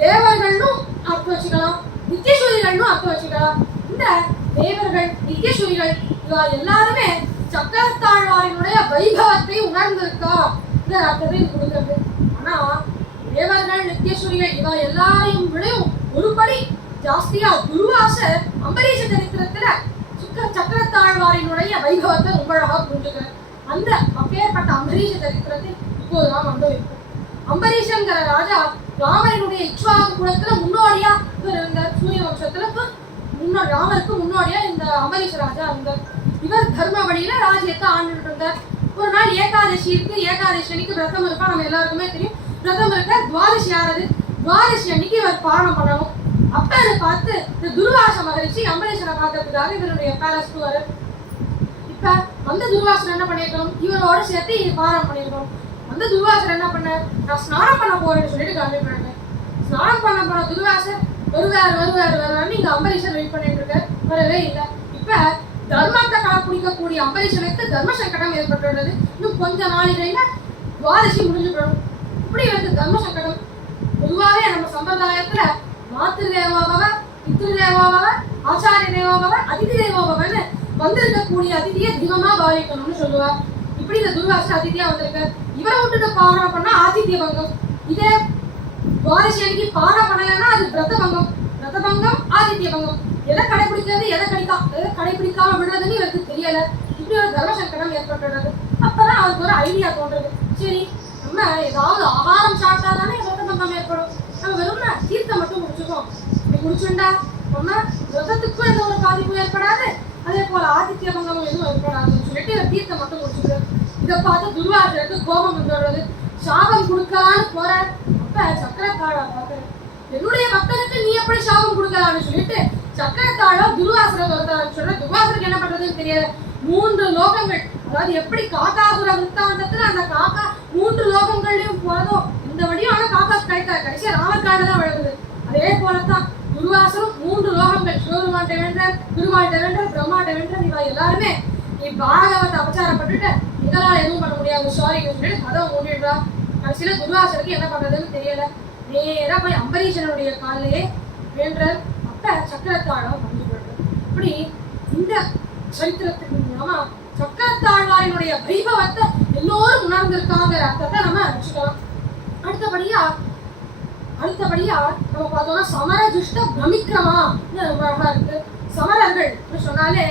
தேவர்களும் அர்த்தம் வச்சுக்கலாம், நித்தியசூரிகளும் அர்த்தம் வச்சுக்கலாம். இந்த தேவர்கள் நித்தியசூரிகள் இவா எல்லாருமே சக்கரத்தாழ்வாரினுடைய வைபவத்தை உணர்ந்திருக்கா இந்த அர்த்தத்தை கொடுக்கிறது. ஆனா தேவர்கள் நித்தியசூரிகள் இவா எல்லாரையும் விடையும் ஒருபடி ஜாஸ்தியா துர்வாசர் அம்பரீஷ சரித்திரத்துல சக்கரத்தாழ்வாரினுடைய வைபவத்தை ரொம்ப அழகா புரிஞ்சுக்கிற. அந்த அப்பேற்பட்ட அம்பரீஷ சரித்திரத்தை இப்போது நாம் அனுபவிப்போம். அம்பரீஷங்கிற ராஜா ராமனுடைய இக்ஷ்வாகு குலத்துல முன்னோடியா இவர் இருந்தார். சூரிய வம்சத்துல ராமருக்கு முன்னோடியா இந்த அம்பரீஷ ராஜா இருந்தார். இவர் தர்ம வழியில ராஜ்யத்தை ஆண்டுட்டு இருந்தார். ஒரு நாள் ஏகாதசி இருக்கு. ஏகாதசி அன்னைக்கு விரதம் இருக்கா, நம்ம எல்லாருக்குமே தெரியும். விரதம் இருக்க துவாதசி ஆறுது. துவாதசி அன்னைக்கு இவர் பாரணம் பண்ணணும். அப்ப அதை பார்த்து இந்த துர்வாச மகரிஷி அம்பரீஷனை பார்க்கறதுக்காக இவருடைய பேலஸ்க்கு வர. இப்ப அந்த துர்வாசன் என்ன பண்ணிருக்கணும், இவரோட சேர்த்து பாரணம் பண்ணிருக்கணும். அந்த துர்வாசர் என்ன பண்ண, நான் ஸ்நானம் பண்ண போறேன்னு சொல்லிட்டு கிளம்பிடுறாங்க. ஸ்நானம் பண்ண போன துர்வாசர் வருவாரு இங்க அம்பரீஷன் வெயிட் பண்ணிட்டு இருக்க, வரவே இல்லை. இப்ப தர்மத்தை கடைப்பிடிக்கக்கூடிய அம்பரீஷனுக்கு தர்ம சங்கடம் ஏற்பட்டுள்ளது. இன்னும் கொஞ்ச நாளில துவாதசி முடிஞ்சுக்கணும். இப்படி வந்து தர்ம சங்கடம். பொதுவாகவே நம்ம சம்பிரதாயத்துல மாத்திரு தேவோபவ, பித்ரு தேவோபவ, ஆச்சாரிய தேவோபவ, அதிதி தேவோபவன்னு வந்திருக்கக்கூடிய அதிதியை தினமா பாவிக்கணும்னு சொல்லுவார். இப்படி இந்த துர்வாசர் அதிதியா வந்திருக்கார். இவரை விட்டுட்டு பாரணம் பண்ணா ஆதித்ய பங்கம். இதே துவாதசி அன்னைக்கு பாரணம் பண்ணலன்னா அது விரத பங்கம். விரத பங்கம், ஆதித்ய பங்கம். எதை கடைபிடிக்கிறது, எதை கடைபிடிக்காம விடுறதுன்னு இவருக்கு தெரியல. இப்படி ஒரு தர்ம சங்கடம் ஏற்பட்டுள்ளது. அப்பதான் அவருக்கு ஒரு ஐடியா தோன்றது. சரி, நம்ம ஏதாவது ஆகாரம் சாப்பிட்டாதானே விரத பங்கம் ஏற்படும். நம்ம வெறும் குடிச்சுண்டா நம்ம விரதத்துக்கும் எந்த ஒரு பாதிப்பும் ஏற்படாது, அதே போல ஆதித்ய பங்கமும் எதுவும் ஏற்படாதுன்னு சொல்லிட்டு இவர் தீர்த்தம் மட்டும் குடிச்சுட்டு இதை பார்த்து துர்வாசருக்கு கோபம் வந்துடுறது. சாபம் கொடுக்கலான்னு போற அப்ப சக்கரத்தாழ பாக்குறேன், என்னுடைய பக்தனுக்கு நீ எப்படி சாபம் கொடுக்கலான்னு சொல்லிட்டு சக்கரத்தாழ துர்வாசரை துரத்த ஆரம்பிச்சுடுற. துர்வாசருக்கு என்ன பண்றதுன்னு தெரியாது. 3 லோகங்கள், அதாவது எப்படி காக்காசுர விற்த்தாந்தத்துல அந்த காக்கா 3 லோகங்கள்லயும் போறதோ இந்த வழியும் ஆனா காக்கா கிடைக்காது, கடைசியா ராமக்காடு தான் வழங்குது. அதே போலத்தான் துர்வாசரும் 3 லோகங்கள், சிவபெருமான்ட்ட வேண்டார், குருவாட்ட வேண்டார், பிரம்மாட்ட வேண்டார், இவா எல்லாருமே நீ பாகவத்தை அபச்சாரப்பட்டுட்டு இதெல்லாம் எதுவும் பண்ண முடியாது சாரி சொல்லிட்டு கதவை மூடிடுறா. கடைசியில துர்வாசருக்கு என்ன பண்றதுன்னு தெரியல. நேரா போய் அம்பரீஷனுடைய காலையே வேண்டார். அப்ப சக்கரத்தாழம் வந்து போடுறது. இப்படி இந்த சரித்திரத்தின் மூலமா சக்கரத்தாழ்வாரினுடைய வைபவத்தை எல்லோரும் உணர்ந்திருக்காங்கிற அர்த்தத்தை நம்ம வச்சுக்கலாம். அடுத்தபடியா நம்ம பார்த்தோம்னா சமரஜுஷ்ட பிரமிக்ரமா ரொம்ப அழகா இருக்கு. சமரர்கள் சொன்னாலே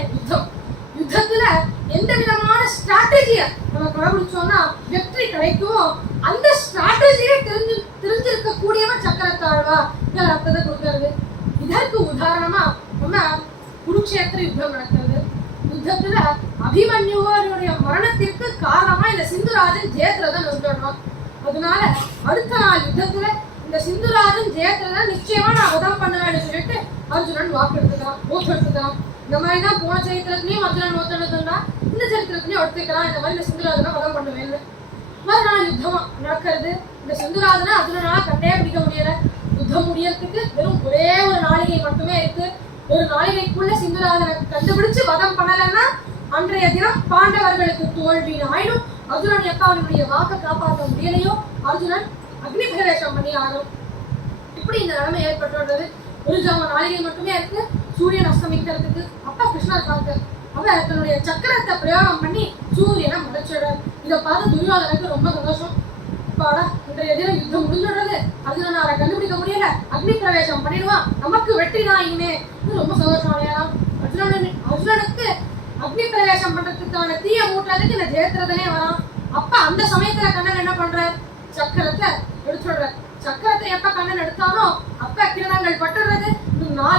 யுத்தத்துல எந்த விதமான ஸ்ட்ராட்டஜிய நம்ம கடைபிடிச்சோம்னா வெற்றி கிடைக்குமோ அந்த ஸ்ட்ராட்டஜியை தெரிஞ்சிருக்க கூடியவன் சக்கரத்தாழ்வா அர்த்தத்தை கொடுக்கறது. இதற்கு உதாரணமா நம்ம குருக்ஷேத்திர யுத்தம் நடக்கிறது. யுத்தத்துல அபிமன்யுடைய மரணத்திற்கு காரணமா இந்த சிந்துராஜன் ஜெயத்ரதன் வந்துடணும். அதனால அடுத்த நாள் யுத்தத்துல இந்த சிந்துராஜன் ஜெயத்ரதன் நிச்சயமா நான் வதம் பண்ணுவேன்னு சொல்லிட்டு அர்ஜுனன் வாக்கு எடுத்துக்கலாம். இந்த மாதிரிதான் போன சரித்திரத்திலையும் அர்ஜுனன் ஒத்துனா இந்த சரித்திரத்திலையும் ஒத்துக்கலாம். இந்த மாதிரி இந்த சிந்துராஜனை வதம் பண்ணுவேன்னு மறுநாள் யுத்தமா நடக்கிறது. இந்த சிந்துராஜனை அர்ஜுனனால கண்டே பிடிக்க முடியல. யுத்தம் முடியறதுக்கு வெறும் ஒரே ஒரு நாளிகை மட்டுமே இருக்கு. ஒரு நாளிகைக்குள்ள சிந்துராஜனை கண்டுபிடிச்சு வதம் பண்ணலன்னா அன்றைய தினம் பாண்டவர்களுக்கு தோல்வி ஆயிடும். அர்ஜுனன் எப்ப அவனுடைய வாக்கை காப்பாற்ற முடியலையோ அர்ஜுனன் அக்னி பிரவேசம் பண்ணி ஆகும். இப்படி இந்த நிலைமை ஏற்பட்டுள்ளது. ஒரு ஜாம நாளிகை மட்டுமே இருக்கு சூரியன் அஸ்தமிக்கிறதுக்கு. அப்ப கிருஷ்ணர் பார்த்தார். அவர் தன்னுடைய சக்கரத்தை பிரயோகம் பண்ணி சூரியனை மறைச்சிடுறார். இதை பார்த்து துரியோதனுக்கு ரொம்ப சந்தோஷம். அப்பாடா இன்றைய தினம் யுத்தம் முடிஞ்சிடுறது, அர்ஜுனன் அவரை கண்டுபிடிக்க முடியல, அக்னி பிரவேசம் பண்ணிடுவான், நமக்கு வெற்றி தான் இனிமே ரொம்ப சந்தோஷம் அடையலாம். அர்ஜுனனுக்கு அக்னி பிரவேசம் பண்றதுக்கான தீய மூட்டுறதுக்கு இந்த ஜெயத்ரதனே வரான். அப்ப அந்த சமயத்துல கண்ணன் என்ன பண்றார், சக்கரத்தை எடுத்துடுறார். சக்கரத்தை எப்ப கண்ணன் எடுத்தானோ அப்ப கிரணங்கள் பட்டுறது.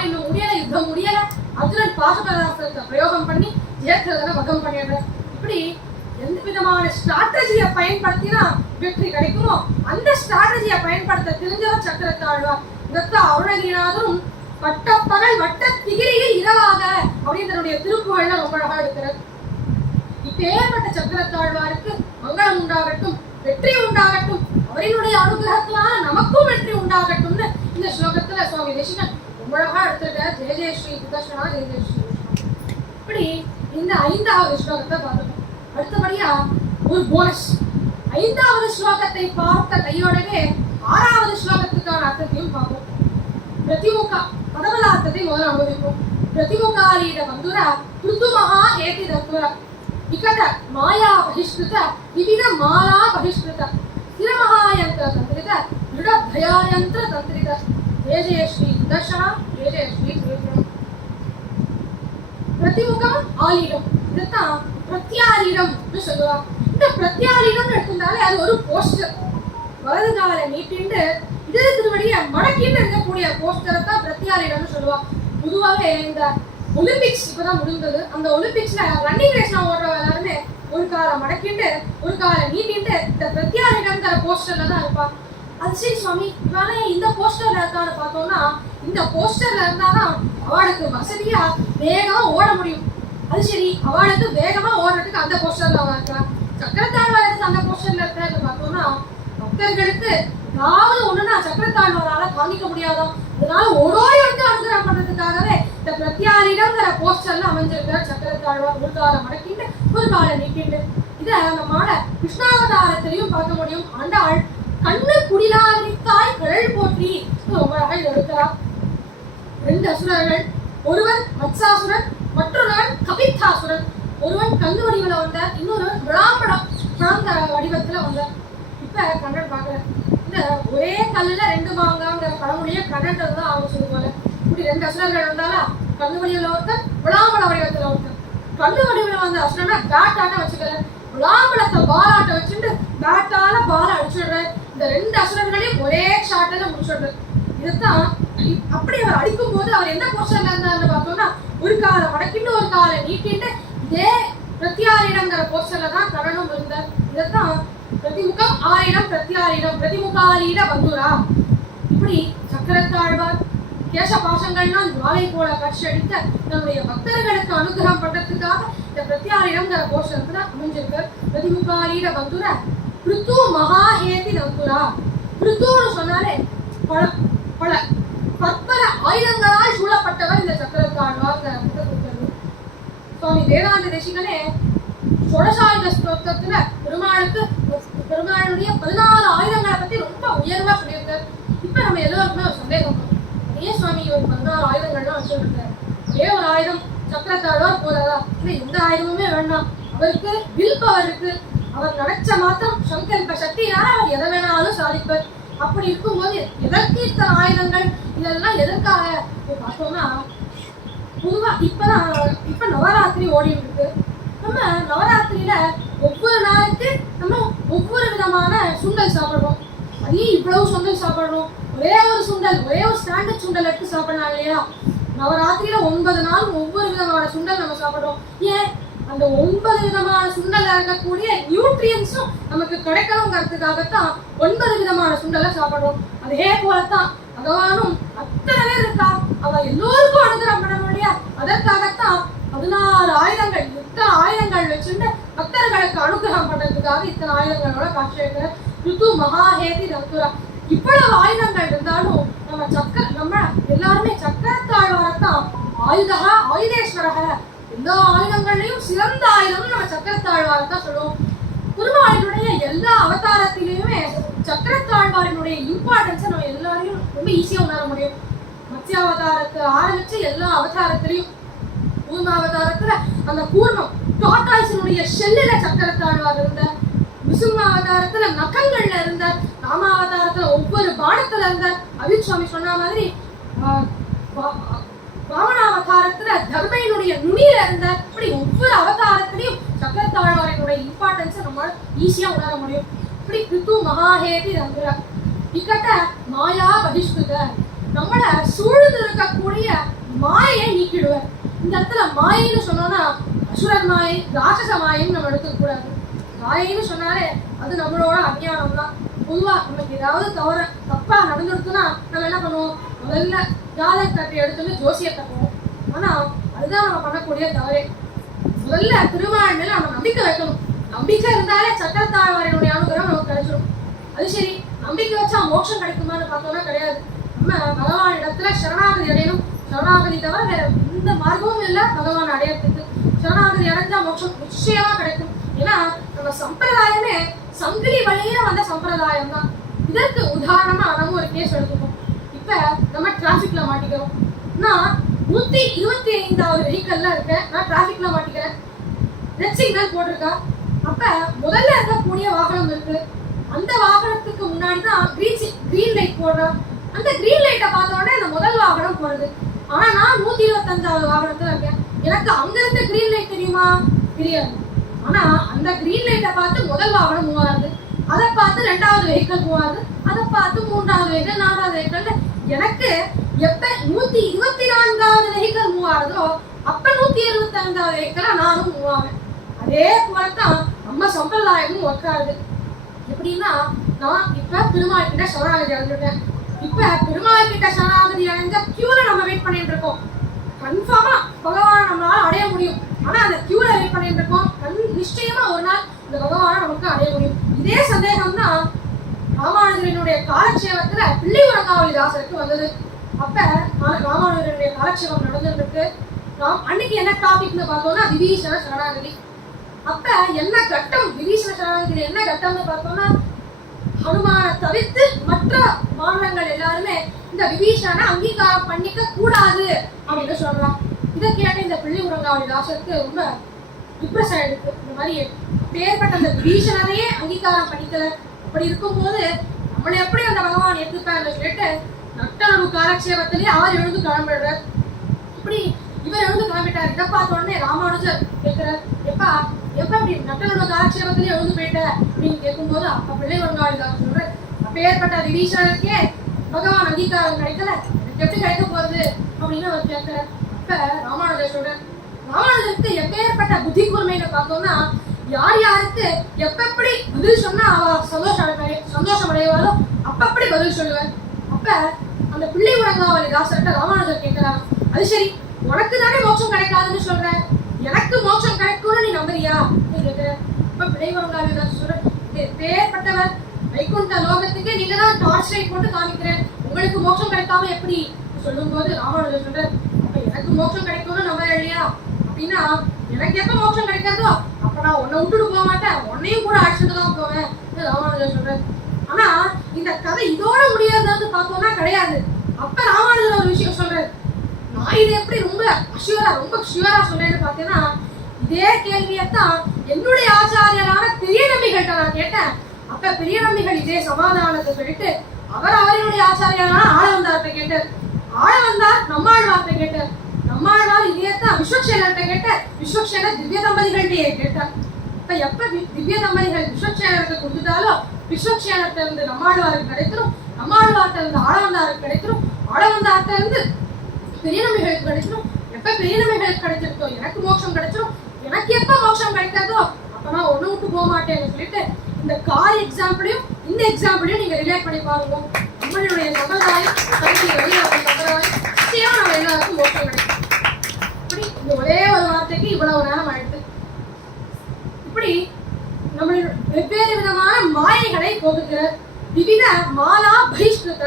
இன்னும் முடியல, யுத்தம் முடியல. அர்ஜுனன் பாசுபதாஸ்திரத்தை பிரயோகம் பண்ணி ஜெயத்ரதனை வதம் பண்ணிடுறார். இப்படி எந்த விதமான ஸ்ட்ராட்டஜியை பயன்படுத்தினா வெற்றி கிடைக்குமோ அந்த ஸ்ட்ராட்டஜியை பயன்படுத்த தெரிஞ்சவர் சக்கரத்தாழ்வார். இதற்கு அருணகிரிநாதரும் பட்டப்பகல் வட்ட திகிரியில் இரவாக அப்படின்னு தன்னுடைய திருப்புகள்ல ரொம்ப அழகா எடுக்கிறார். இப்பேற்பட்ட சக்கரத்தாழ்வாருக்கு மங்களம் உண்டாகட்டும், வெற்றி உண்டாகட்டும், அவரினுடைய அனுகிரகத்தினால நமக்கும் வெற்றி உண்டாகட்டும்னு இந்த ஸ்லோகத்துல சுவாமி தேசிகன் ரொம்ப அழகா எடுத்திருக்கார். ஜெய ஜெய ஸ்ரீ சுதர்ஷனா, ஜெய ஜெய ஸ்ரீ. இப்படி இந்த 5வது ஸ்லோகத்தை பார்த்துட்டோம். அடுத்தபடியா ஒரு போனஸ். 5வது ஸ்லோகத்தை பார்த்த கையோடவே 6வது ஸ்லோகத்துக்கான அர்த்தத்தையும் பார்ப்போம். பிரதிமுகா பதவலார்த்தத்தை முதல்ல அனுபவிப்போம். பிரதிமுகாரீட பந்துர பிருத்துமஹா ஏதி தத்துர விகட மாயா பகிஷ்கிருத விவித மாலா பகிஷ்கிருத ஸ்திரமஹாயந்திர தந்திரித திருட பயாயந்திர தந்திரித ஜெய ஜெய ஸ்ரீ சுதர்ஷனா, ஜெய ஜெய ஸ்ரீ சுதர்ஷனா. பிரதிமுகம் ஆலீடம், இதுதான் பிரத்யாலீடம்னு சொல்லுவாங்க. இந்த பிரத்யாலீடம் எடுத்திருந்தாலே அது ஒரு போஸ்டர். வலது காலை நீட்டிண்டு இடது திருவடியை மடக்கிட்டு இருக்கக்கூடிய போஸ்டரை தான் பிரத்யாலீடம்னு சொல்லுவாங்க. பொதுவாகவே இந்த ஒலிம்பிக்ஸ் இப்பதான் முடிந்தது. அந்த ஒலிம்பிக்ஸ்ல ரன்னிங் ரேஸ்ல ஓடுற எல்லாருமே ஒரு காலை மடக்கிட்டு ஒரு காலை நீட்டிட்டு இந்த பிரத்யாலீடம்ங்கிற போஸ்டர்ல தான் இருப்பாங்க. அது சரி சுவாமி, இவனே இந்த போஸ்டர்ல இருக்கான்னு பார்த்தோம்னா இந்த போஸ்டர்ல இருந்தாதான் அவளுக்கு வசதியா வேகமா ஓட முடியும். அது சரி, அவளுக்கு வேகமா ஓடுறதுக்கு அந்த போஸ்டர்ல அவன் இருக்கா. சக்கரத்தாழ்வாருக்கு அந்த போஸ்டர்ல இருக்கிறது பார்த்தோம்னா பக்தர்களுக்கு ஏதாவது ஒண்ணுன்னா சக்கரத்தாழ்வாரால காமிக்க முடியாதான். அதனால ஓடோடி வந்து அனுகிரகம் பண்றதுக்காகவே இந்த பிரத்யாலீடம்ங்கிற போஸ்டர்ல அமைஞ்சிருக்கார் சக்கரத்தாழ்வார். ஒரு காலை மடக்கிட்டு ஒரு காலை நீக்கிட்டு. இத நம்மால கிருஷ்ணாவதாரத்திலையும் பார்க்க முடியும். ஆண்டாள் கண்ணு குடிலாரித்தாய் கடல் போற்றி ரொம்ப அழகா எடுக்கிறார். 2 அசுரர்கள், ஒருவன் மத்சாசுரன், மற்றொருவன் கபித்தாசுரன். ஒருவன் கண்ணு வடிவில் வந்தார், இன்னொருவன் விளாம்படம் வடிவத்துல வந்தார். இப்ப கண்ணன் பாக்குற இந்த ஒரே கல்லுல 2 மாங்காங்கிற பழமொழிய கண்ணன் தான் ஆரம்பிச்சது போல. இப்படி 2 அசுரர்கள் வந்தாலா, கண்ணு வடிவில் ஒருத்தர், விளாம்பட வடிவத்துல ஒருத்தர். கண்ணு வடிவில் வந்த அசுரனா பேட் ஆட்ட வச்சுக்கிறேன், விளாம்படத்தை பாலாட்ட வச்சுட்டு பேட்டால பால அடிச்சுடுற. இந்த 2 அசுரர்களையும் ஒரே ஷாட்ல முடிச்சுடுற. இதைத்தான் அப்படி அவர் அடிக்கும் போது அவர் என்ன போஸ்டர்ல இருந்தாருன்னு பார்த்தோம்னா ஒரு காலை மடக்கிட்டு ஒரு காலை நீட்டிட்டு இதே பிரத்யாரிடங்கிற போஸ்டர்ல தான் கரணம் இருந்தார். இதைத்தான் பிரதிமுகம் ஆயிரம் பிரத்யாரிடம் பிரதிமுகாரீட பந்துரா. இப்படி சக்கரத்தாழ்வார் கேச பாசங்கள்லாம் ஜுவாலை போல காட்சி அடித்த தன்னுடைய பக்தர்களுக்கு அனுகிரகம் பண்றதுக்காக இந்த பிரத்யாரிடம்ங்கிற போஸ்டர் தான் அமைஞ்சிருக்கார். பிரதிமுகாரீட பந்துர பிருத்து மகாஹேதி நந்துரா. பிருத்துன்னு சொன்னாலே பல பல பற்பல ஆயுதங்களால் சூழப்பட்டவர் இந்த சக்கரத்தாழ்வார். சுவாமி வேதாந்த தேசிகனே ஷோடசாயுத ஸ்தோத்திரத்துல பெருமாளுடைய 16 ஆயுதங்களை பத்தி ரொம்ப உயர்வா சொல்லியிருக்காரு. இப்ப நம்ம எல்லோருக்குமே ஒரு சந்தேகம் வரும், ஏன் சுவாமி ஒரு 16 ஆயுதங்கள்லாம் வச்சுருக்காரு, ஒரே ஒரு ஆயுதம் சக்கரத்தாழ்வார் போதாதா? இல்ல எந்த ஆயுதமுமே வேண்டாம், அவருக்கு வில் பவர் இருக்கு, அவர் நினைச்ச மாத்திரம் சங்கல்ப சக்தியினால அவர் எதை வேணாலும் சாதிப்பார். அப்படி இருக்கும்போது எதற்கு இத்தனை ஆயுதங்கள், இதெல்லாம் எதற்காக பார்த்தோம்னா பொதுவா இப்ப நவராத்திரி ஓடிட்டு இருக்கு. நம்ம நவராத்திரியில ஒவ்வொரு நாளுக்கு நம்ம ஒவ்வொரு விதமான சுண்டல் சாப்பிடுறோம். அதையும் இவ்வளவு சுண்டல் சாப்பிடுறோம், ஒரே ஒரு சுண்டல் ஒரே ஒரு ஸ்டாண்டர்ட் சுண்டல் எடுத்து சாப்பிடலாம் இல்லையா? நவராத்திரியில 9 நாள் ஒவ்வொரு விதமான சுண்டல் நம்ம சாப்பிடுறோம். ஏன்? அந்த 9 விதமான சுண்டல் இருக்கக்கூடிய நியூட்ரியன்ஸும் நமக்கு கிடைக்கணுங்கிறதுக்காகத்தான் 9 விதமான சுண்டலை சாப்பிடுறோம். அதே போலத்தான் பகவானும் அத்தனை பேர் இருக்கா, அவ எல்லோருக்கும் அனுகிரகம் பண்ணணும் இல்லையா? அதற்காகத்தான் 16 ஆயுதங்கள், இத்தனை ஆயுதங்கள் வச்சுட்டு பக்தர்களுக்கு அனுகிரகம் பண்றதுக்காக இத்தனை ஆயுதங்களோட காட்சி வைக்கிற ருத்து மகாஹேதி நந்துரா. இவ்வளவு ஆயுதங்கள் இருந்தாலும் நம்ம எல்லாருமே சக்கரத்தாழ்வாரத்தான் ஆயுதகா ஆயுதேஸ்வரக, எல்லா ஆயுதங்கள்லயும் சிறந்த ஆயுதம் நம்ம சக்கரத்தாழ்வாரத்தான் சொல்லுவோம். பெருமாளினுடைய எல்லா அவதாரத்திலையுமே சக்கரத்தாழ்வாரினுடைய இம்பார்ட்டன்ஸை நம்ம எல்லாரையும் ரொம்ப ஈஸியா உணர முடியும். மத்ஸ்யாவதாரத்தை ஆரம்பிச்சு எல்லா அவதாரத்திலையும், கூர்மாவதாரத்துல அந்த கூர்மம் டாட்டாய்ஸினுடைய ஷெல்லுல சக்கரத்தாழ்வார் இருந்தார், விசுமாவதாரத்துல நகங்கள்ல இருந்தார், ராமாவதாரத்துல ஒவ்வொரு பானத்துல இருந்தார், அபித் சுவாமி சொன்ன மாதிரி வாமனாவதாரத்துல தர்மையினுடைய நுனியில இருந்தார். இப்படி ஒவ்வொரு அவதாரத்திலையும் சக்கரத்தாழ்வாரினுடைய இம்பார்ட்டன்ஸை நம்மளால ஈஸியா உணர முடியும். இப்படி கிருத்து மகாஹேதி நந்துர இக்கட்ட மாயா பகிஷ்கிருத, நம்மள சூழ்ந்து இருக்கக்கூடிய மாயை நீக்கிடுவார். இந்த இடத்துல மாயைன்னு சொன்னோம்னா அசுரர் மாயை ராட்சச மாயைன்னு நம்ம எடுத்துக்க கூடாது. மாயைன்னு சொன்னாலே அது நம்மளோட அஞ்ஞானம் தான். பொதுவா நமக்கு ஏதாவது தப்பா நடந்துடுத்துனா நம்ம என்ன பண்ணுவோம், முதல்ல ஜாதகத்தை எடுத்துட்டு ஜோசியத்தை போவோம். ஆனா அதுதான் நம்ம பண்ணக்கூடிய தவறே. முதல்ல திருமால் மேல நம்ம நம்பிக்கை வைக்கணும். நம்பிக்கை இருந்தாலே சக்கரத்தாழ்வாரினுடைய அனுகிரகம் நமக்கு கிடைச்சிடும். அது சரி, நம்பிக்கை வச்சா மோட்சம் கிடைக்குமான்னு பார்த்தோம்னா கிடையாது. நம்ம பகவான் இடத்துல சரணாகதி அடையணும். சரணாகதி தவிர வேற எந்த மார்க்கமும் இல்லை பகவான் அடையறதுக்கு. சரணாகதி அடைஞ்சா மோட்சம் நிச்சயமா கிடைக்கும். ஏன்னா நம்ம சம்பிரதாயமே சங்கிலி வழியே வந்த சம்பிரதாயம் தான். இதற்கு உதாரணமா நம்ம ஒரு கேஸ் எடுத்துக்கோம். இப்ப நம்ம டிராபிக்ல மாட்டிக்கிறோம். நான் 125வது வெஹிக்கல்ல இருக்கேன், நான் டிராபிக்ல மாட்டிக்கிறேன். ரெட் சிக்னல் போட்டிருக்கா. அப்ப முதல்ல இருக்கக்கூடிய வாகனம் இருக்கு, அந்த வாகனத்துக்கு முன்னாடி தான் கிரீன் லைட் போடுறோம். அந்த கிரீன் லைட்டை பார்த்த உடனே அந்த முதல் வாகனம் போறது. ஆனா நான் 125வது வாகனத்துல இருக்கேன், எனக்கு அங்க இருந்த கிரீன் லைட் தெரியுமா? தெரியாது. ஆனா அந்த கிரீன் லைட்டை பார்த்து முதல் வாகனம் மூவ் ஆகுது, அதை பார்த்து 2வது வெஹிக்கல் மூவ் ஆகுது, அதை பார்த்து 3வது வெஹிக்கல் 4வது வெஹிக்கல். எனக்கு எப்ப 124வது வெஹிக்கல் மூவ் ஆகுதோ அப்ப 125வது வெஹிக்கலா நானும் மூவ் ஆவேன். அதே போலத்தான் நம்ம சம்பிரதாயமும் ஒர்க்காது. எப்படின்னா நான் இப்ப பெருமாள் கிட்ட சரணாகதி அடைஞ்சிட்டேன். இப்ப பெருமாள் கிட்ட சரணாகதி அடைஞ்ச கியூல நம்ம வெயிட் பண்ணிட்டு இருக்கோம். கன்ஃபார்மா பகவான் நம்மளால அடைய முடியும். ஆனா அந்த கியூல வெயிட் பண்ணிட்டு இருக்கோம். நிச்சயமா ஒரு நாள் இந்த பகவானை நமக்கு அடைய முடியும். இதே சந்தேகம் தான் ராமானுஜனுடைய காலட்சேபத்துல பிள்ளைவரங்காவலி தாசருக்கு வந்தது. அப்ப ராமானுஜனுடைய காலட்சேபம் நடந்துருக்கு. அன்னைக்கு என்ன டாபிக்னு பார்த்தோம்னா விபீஷண சரணாகதி. அப்ப என்ன கட்டம் விபீஷண சரணாகதியில என்ன கட்டம்னு பார்த்தோம்னா, ஹனுமான தவிர்த்து மற்ற மாநிலங்கள் எல்லாருமே இந்த விபீஷணனை அங்கீகாரம் பண்ணிக்க கூடாது அப்படின்னு சொல்றான். இதை கேட்ட இந்த பிள்ளைவரங்காவலி தாசருக்கு ரொம்ப டிப்ரெஸ் ஆயிடுச்சு. இந்த மாதிரி பேர்பட்ட அந்த விபீஷணனையே அங்கீகாரம் பண்ணிக்கல. அப்படி இருக்கும்போது நம்மளை எப்படி அந்த பகவான் எடுத்துப்பாருன்னு சொல்லிட்டு நட்டனு காலட்சேபத்திலேயே அவர் எழுந்து கிளம்பிடுறார். இப்படி இவர் எழுந்து கிளம்பிட்டார். இதை பார்த்த உடனே ராமானுஜர் கேட்கிறார், எப்ப இப்படி நட்டனோட காலட்சேபத்திலேயே எழுந்து போயிட்ட அப்படின்னு கேட்கும்போது அப்ப பிள்ளைவரங்காவலி தாசர் சொல்ற, அப்பேற்பட்ட விபீஷணனுக்கே பகவான் அங்கீகாரம் கிடைக்கல, எனக்கு எப்படி கிடைக்க போறது அப்படின்னு அவர் கேட்கிறார். அப்ப ராமானுஜர் சொல்றார், ராமானுஜருக்கு எப்பேற்பட்ட புத்தி கூர்மையில பார்த்தோம்னா, யார் யாருக்கு எப்படி பதில் சொன்னா அவ சந்தோஷம் அடைவாரோ அப்படி பதில் சொல்லுவார். அப்ப அந்த பிள்ளை உலகாவலி தாசர்கிட்ட ராமானுஜர் கேட்கிறார், அது சரி, உனக்கு தானே மோட்சம் கிடைக்காதுன்னு சொல்ற, எனக்கு மோட்சம் கிடைக்கும்னு நீ நம்புறியா கேட்கிற. அப்ப பிள்ளை உலகாவலி தாசர் சொல்ற, பேர்பட்டவர் வைகுண்ட லோகத்துக்கு நீங்க தான் டார்ச் லைட் போட்டு காமிக்கிறேன், உங்களுக்கு மோட்சம் கிடைக்காம எப்படி சொல்லும் போது ராமானுஜர் சொல்ற, அப்ப எனக்கு மோட்சம் கிடைக்கும்னு நம்ப இல்லையா அப்படின்னா, எனக்கு எப்ப மோட்சம் கிடைக்காதோ அப்ப நான் உன்னை விட்டுட்டு போக மாட்டேன், உன்னையும் கூட அடிச்சுட்டு தான் போவேன் ராமானுஜர் சொல்ற. ஆனா இந்த கதை இதோட முடியாதுன்னு பார்த்தோம்னா கிடையாது. அப்ப ராமானுஜர் ஒரு விஷயம் சொல்றாரு, நான் இதை எப்படி ரொம்ப ஷியூரா சொல்றேன்னு பார்த்தேன்னா, இதே கேள்வியத்தான் என்னுடைய ஆச்சாரியரான பெரிய நம்பிகள்கிட்ட நான் கேட்டேன். அப்ப பெரிய நம்பிகள் இதே சமாதானத்தை சொல்லிட்டு அவர் அவருடைய ஆச்சாரியரான ஆளவந்தார்கிட்ட கேட்டார். ஆளவந்தார் நம்மாழ்வார்கிட்ட கேட்டார். நம்மாழ்வார் இதையத்தான் விஸ்வக்சேனர்கிட்ட கேட்டார். விஸ்வக்சேனர் திவ்ய தம்பதிகள்கிட்டயே கேட்டார். இப்ப எப்ப திவ்ய தம்பதிகள் விஸ்வக்சேனருக்கு கொடுத்துட்டாலோ விஸ்வக்சேனர்கிட்ட இருந்து நம்மாழ்வாருக்கு கிடைச்சிரும், நம்மாழ்வார்கிட்ட இருந்து ஆளவந்தாருக்கு கிடைச்சிரும், ஆளவந்தார்கிட்ட இருந்து பெரிய நம்பிகளுக்கு கிடைச்சிரும். எப்ப பெரிய நம்பிகளுக்கு கிடைச்சிருக்கோ எனக்கு மோட்சம் கிடைச்சிரும், எனக்கு எப்ப மோட்சம் கிடைக்காதோ அப்ப நான் ஒண்ணு விட்டு போக மாட்டேன்னு சொல்லிட்டு இந்த கார் எக்ஸாம்பிளையும் இந்த எக்ஸாம்பிளையும் நீங்க ரிலேட் பண்ணி பாருங்க. நம்மளுடைய சம்பிரதாயம் சம்பிரதாயம் நிச்சயமா நம்ம எல்லாருக்கும் மோட்சம் கிடைக்கும். இப்படி இந்த ஒரே ஒரு வார்த்தைக்கு இவ்வளவு நேரம் ஆயிடுது. இப்படி நம்மளுடைய வெவ்வேறு விதமான மாயைகளை போகுகிற விவித மாலா பகிஷ்கிருத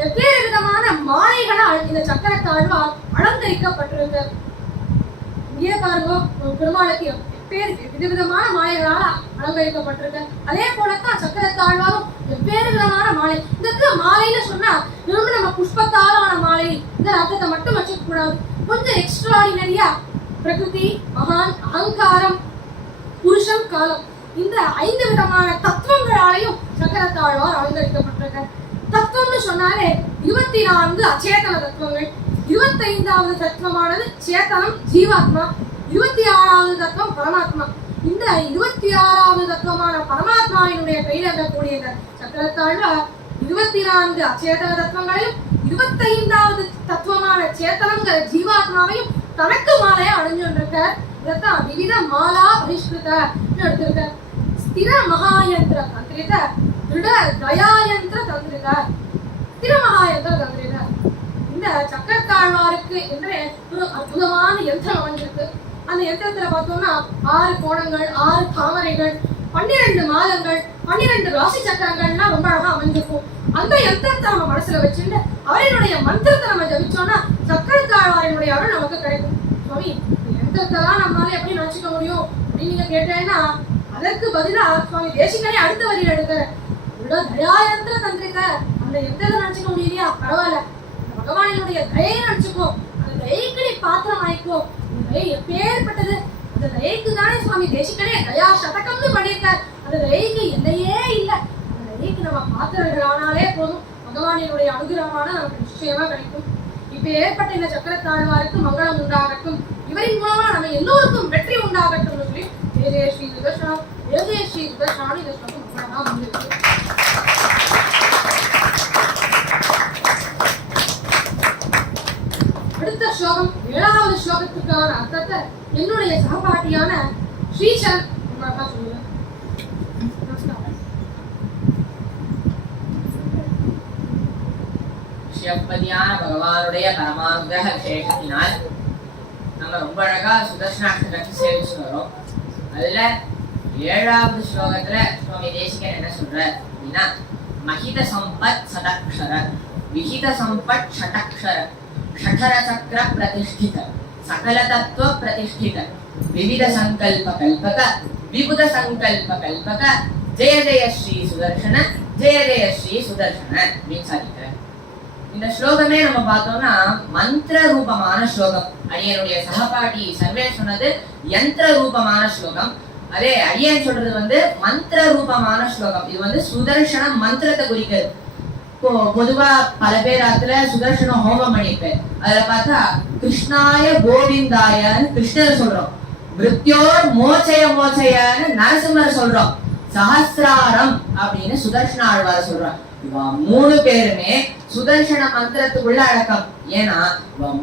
வெவ்வேறு விதமான மாலைகளால் இந்த சக்கரத்தாழ்வார் அலங்கரிக்கப்பட்டிருக்கு. இங்கே பாருங்க, பெருமாளுக்கு பேர் விதவிதமான மாலைகளால அலங்கரிக்கப்பட்டிருக்கு. அதே போலத்தான் சக்கரத்தாழ்வாரும் வெவ்வேறு விதமான மாலை. இந்த மாலைன்னு சொன்னா வெறும் நம்ம புஷ்பத்தாலான மாலை இந்த அர்த்தத்தை மட்டும் வச்சுக்க கூடாது. கொஞ்சம் எக்ஸ்ட்ராடினரியா பிரகிருதி, மகான், அகங்காரம், புருஷம், காலம் இந்த 5 விதமான தத்துவங்களாலையும் சக்கரத்தாழ்வார் அலங்கரிக்கப்பட்டிருக்க. தத்துவம்னு சொன்னாலே 24 அச்சேதன தத்துவங்கள். 25வது தத்துவமானது சேத்தனம் ஜீவாத்மா, 26வது தத்துவம் பரமாத்மா. இந்த 26வது தத்துவமான பரமாத்மாவினுடைய கையில் இருக்கக்கூடிய சக்கரத்தாழ்வார் 24 அச்சேதன தத்துவங்களையும் 25வது தத்துவமான சேத்தனங்கிற ஜீவாத்மாவையும் தனக்கு மாலையா அணிஞ்சுருக்க. இதான் விவித மாலா பரிஷ்கிருத எடுத்திருக்க. ஸ்திர மகாயந்திர தந்திரித, திருட தயாயந்திர தந்திரித, ஸ்திர மகாயந்திர தந்திரித. இந்த சக்கரத்தாழ்வாருக்கு என்று ஒரு அற்புதமான யந்திரம் அமைஞ்சிருக்கு. அந்த யந்திரத்துல பார்த்தோம்னா 6 கோணங்கள், 6 தாமரைகள், 12 மாதங்கள், 12 ராசி சக்கரங்கள்லாம் ரொம்ப அழகா அமைஞ்சிருக்கும். அந்த யந்திரத்தை நம்ம மனசுல வச்சுட்டு அவரினுடைய மந்திரத்தை நம்ம ஜபிச்சோம்னா சக்கரத்தாழ்வாரினுடைய அருள் நமக்கு கிடைக்கும். சுவாமி, யந்திரத்தெல்லாம் நம்மளால எப்படி நினைச்சுக்க முடியும் அப்படின்னு நீங்க கேட்டேன்னா, அதற்கு பதிலா சுவாமி தேசிகனே அடுத்த வரியில் எடுக்கிற தயாயந்திர தந்திரிக்க. அந்த யந்திரத்தை நினைச்சுக்க முடியலையா, பரவாயில்ல, பகவானினுடைய தயை நினைச்சுக்கோ, அந்த தயைக்கு நீ பாத்திரம் ஆயிக்கோ. இந்த தயை எப்பேற்பட்டது, அந்த தயைக்கு தானே சுவாமி தேசிகனே தயா சதகம்னு பண்ணியிருக்கார். அந்த தயைக்கு எல்லையே இல்லை. அந்த தயைக்கு நம்ம பாத்திரங்கள் ஆனாலே போதும், பகவானினுடைய அனுகிரகமான நமக்கு நிச்சயமா கிடைக்கும். இப்ப ஏற்பட்ட இந்த சக்கரத்தாழ்வாருக்கு மங்களம் உண்டாகட்டும், இவரின் மூலமா நம்ம எல்லோருக்கும் வெற்றி உண்டாகட்டும் சொல்லி ஜெய ஜெய ஸ்ரீ சுதர்ஷனா, ஜெய ஜெய ஸ்ரீ சுதர்ஷனான்னு இந்த ஸ்லோகம் மங்களமா முடிஞ்சிருக்கு. அடுத்த ஸ்லோகம் 7வது ஸ்லோகத்துக்கான அர்த்தத்தை என்னுடைய சகபாட்டியான ஸ்ரீசன் சொல்லுவேன். சிவபதியான பகவானுடைய பரமானுகிரக விசேஷத்தினால் நம்ம ரொம்ப அழகா சுதர்சனாஷ்டகத்தை சேவிச்சு வரோம். அதுல 7வது ஸ்லோகத்துல சுவாமி தேசிகன் என்ன சொல்ற அப்படின்னா, மகித சம்பத் சதக்ஷர விஹித சம்பத் ஷடக்ஷர ஷடர சக்கர பிரதிஷ்டித சகல தத்துவ பிரதிஷ்டித விவித சங்கல்ப கல்பக விபுத சங்கல்ப கல்பக ஜெய ஜெய ஸ்ரீ சுதர்சன ஜெய ஜெய ஸ்ரீ சுதர்சன அப்படின்னு சாதிக்கிறார். இந்த ஸ்லோகமே நம்ம பார்த்தோம்னா மந்திர ரூபமான ஸ்லோகம். அடியனுடைய சகபாட்டி சர்வே சொன்னது யந்திர ரூபமான ஸ்லோகம். அதே அடியன் சொல்றது மந்திர ரூபமான ஸ்லோகம். இது சுதர்சன மந்திரத்தை குறிக்கிறது. இப்போ பொதுவா பல பேர் அதுல சுதர்சன ஹோமம் பண்ணிருப்பேன். அதுல பார்த்தா கிருஷ்ணாய கோவிந்தாயன்னு கிருஷ்ணர் சொல்றோம், மிருத்யோர் மோச்சய மோச்சயன்னு நரசிம்மர் சொல்றோம், சஹஸ்ராரம் அப்படின்னு சுதர்சன ஆழ்வார் சொல்றோம். இவா 3 பேருமே சுதர்சன மந்திரத்துக்குள்ள அடக்கம். ஏன்னா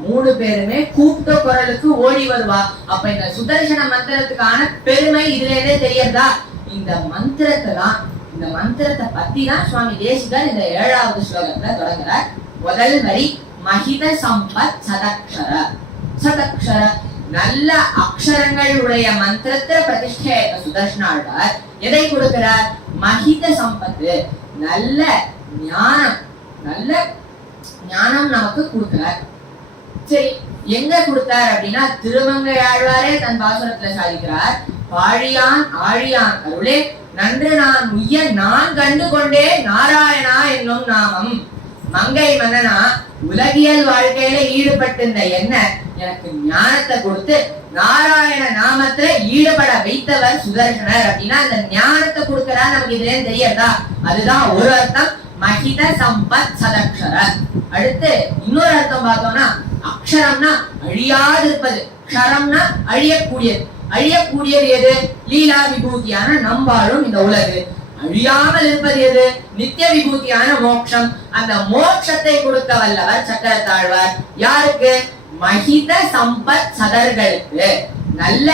3 பேருமே கூப்பிட்ட குரலுக்கு ஓடி வருவா. அப்ப இந்த சுதர்சன மந்திரத்துக்கான பெருமை இதுல இருந்தே தெரியறதா? இந்த மந்திரத்தை பத்தி தான் சுவாமி தேசிகர் இந்த 7வது ஸ்லோகத்துல தொடங்குறார். முதல் வரி மகித சம்பத் சதக்ஷர நல்ல அக்ஷரங்கள் உடைய மந்திரத்தை பிரதிஷ்டை சுதர்ஷனாழ்வார் எதை கொடுக்கிறார்? மகித சம்பத்து, நல்ல ஞானம் நமக்கு கொடுக்கிறார். சரி, எங்க கொடுத்தார் அப்படின்னா திருமங்கையாழ்வாரே தன் பாசுரத்துல சாதிக்கிறார். பாழியான் ஆழியான் அருளே நன்று நான் உய்ய நான் கண்டு கொண்டே நாராயணா என்னும் நாமம். மங்கை மன்னனா உலகியல் வாழ்க்கையில ஈடுபட்டிருந்த என்ன எனக்கு ஞானத்தை கொடுத்து நாராயண நாமத்துல ஈடுபட வைத்தவர் சுதர்சனர் அப்படின்னா அந்த ஞானத்தை கொடுக்கிறா. நமக்கு இதுல தெரியறதா? அதுதான் ஒரு அர்த்தம், மகித சம்பத் சதக்ஷர. அடுத்து இன்னொரு அர்த்தம் பார்த்தோம்னா அக்ஷரம்னா அழியாது இருப்பது, க்ஷரம்னா அழியக்கூடியது. அழியக்கூடியது எது? லீலா விபூதியான நம்பாளும் இந்த உலகு. அழியாமல் இருப்பது எது? நித்திய விபூதியான மோட்சம். அந்த மோட்சத்தை கொடுக்க வல்லவர் சக்கரத்தாழ்வார். யாருக்கு? மகித சம்பத் சதர்களுக்கு, நல்ல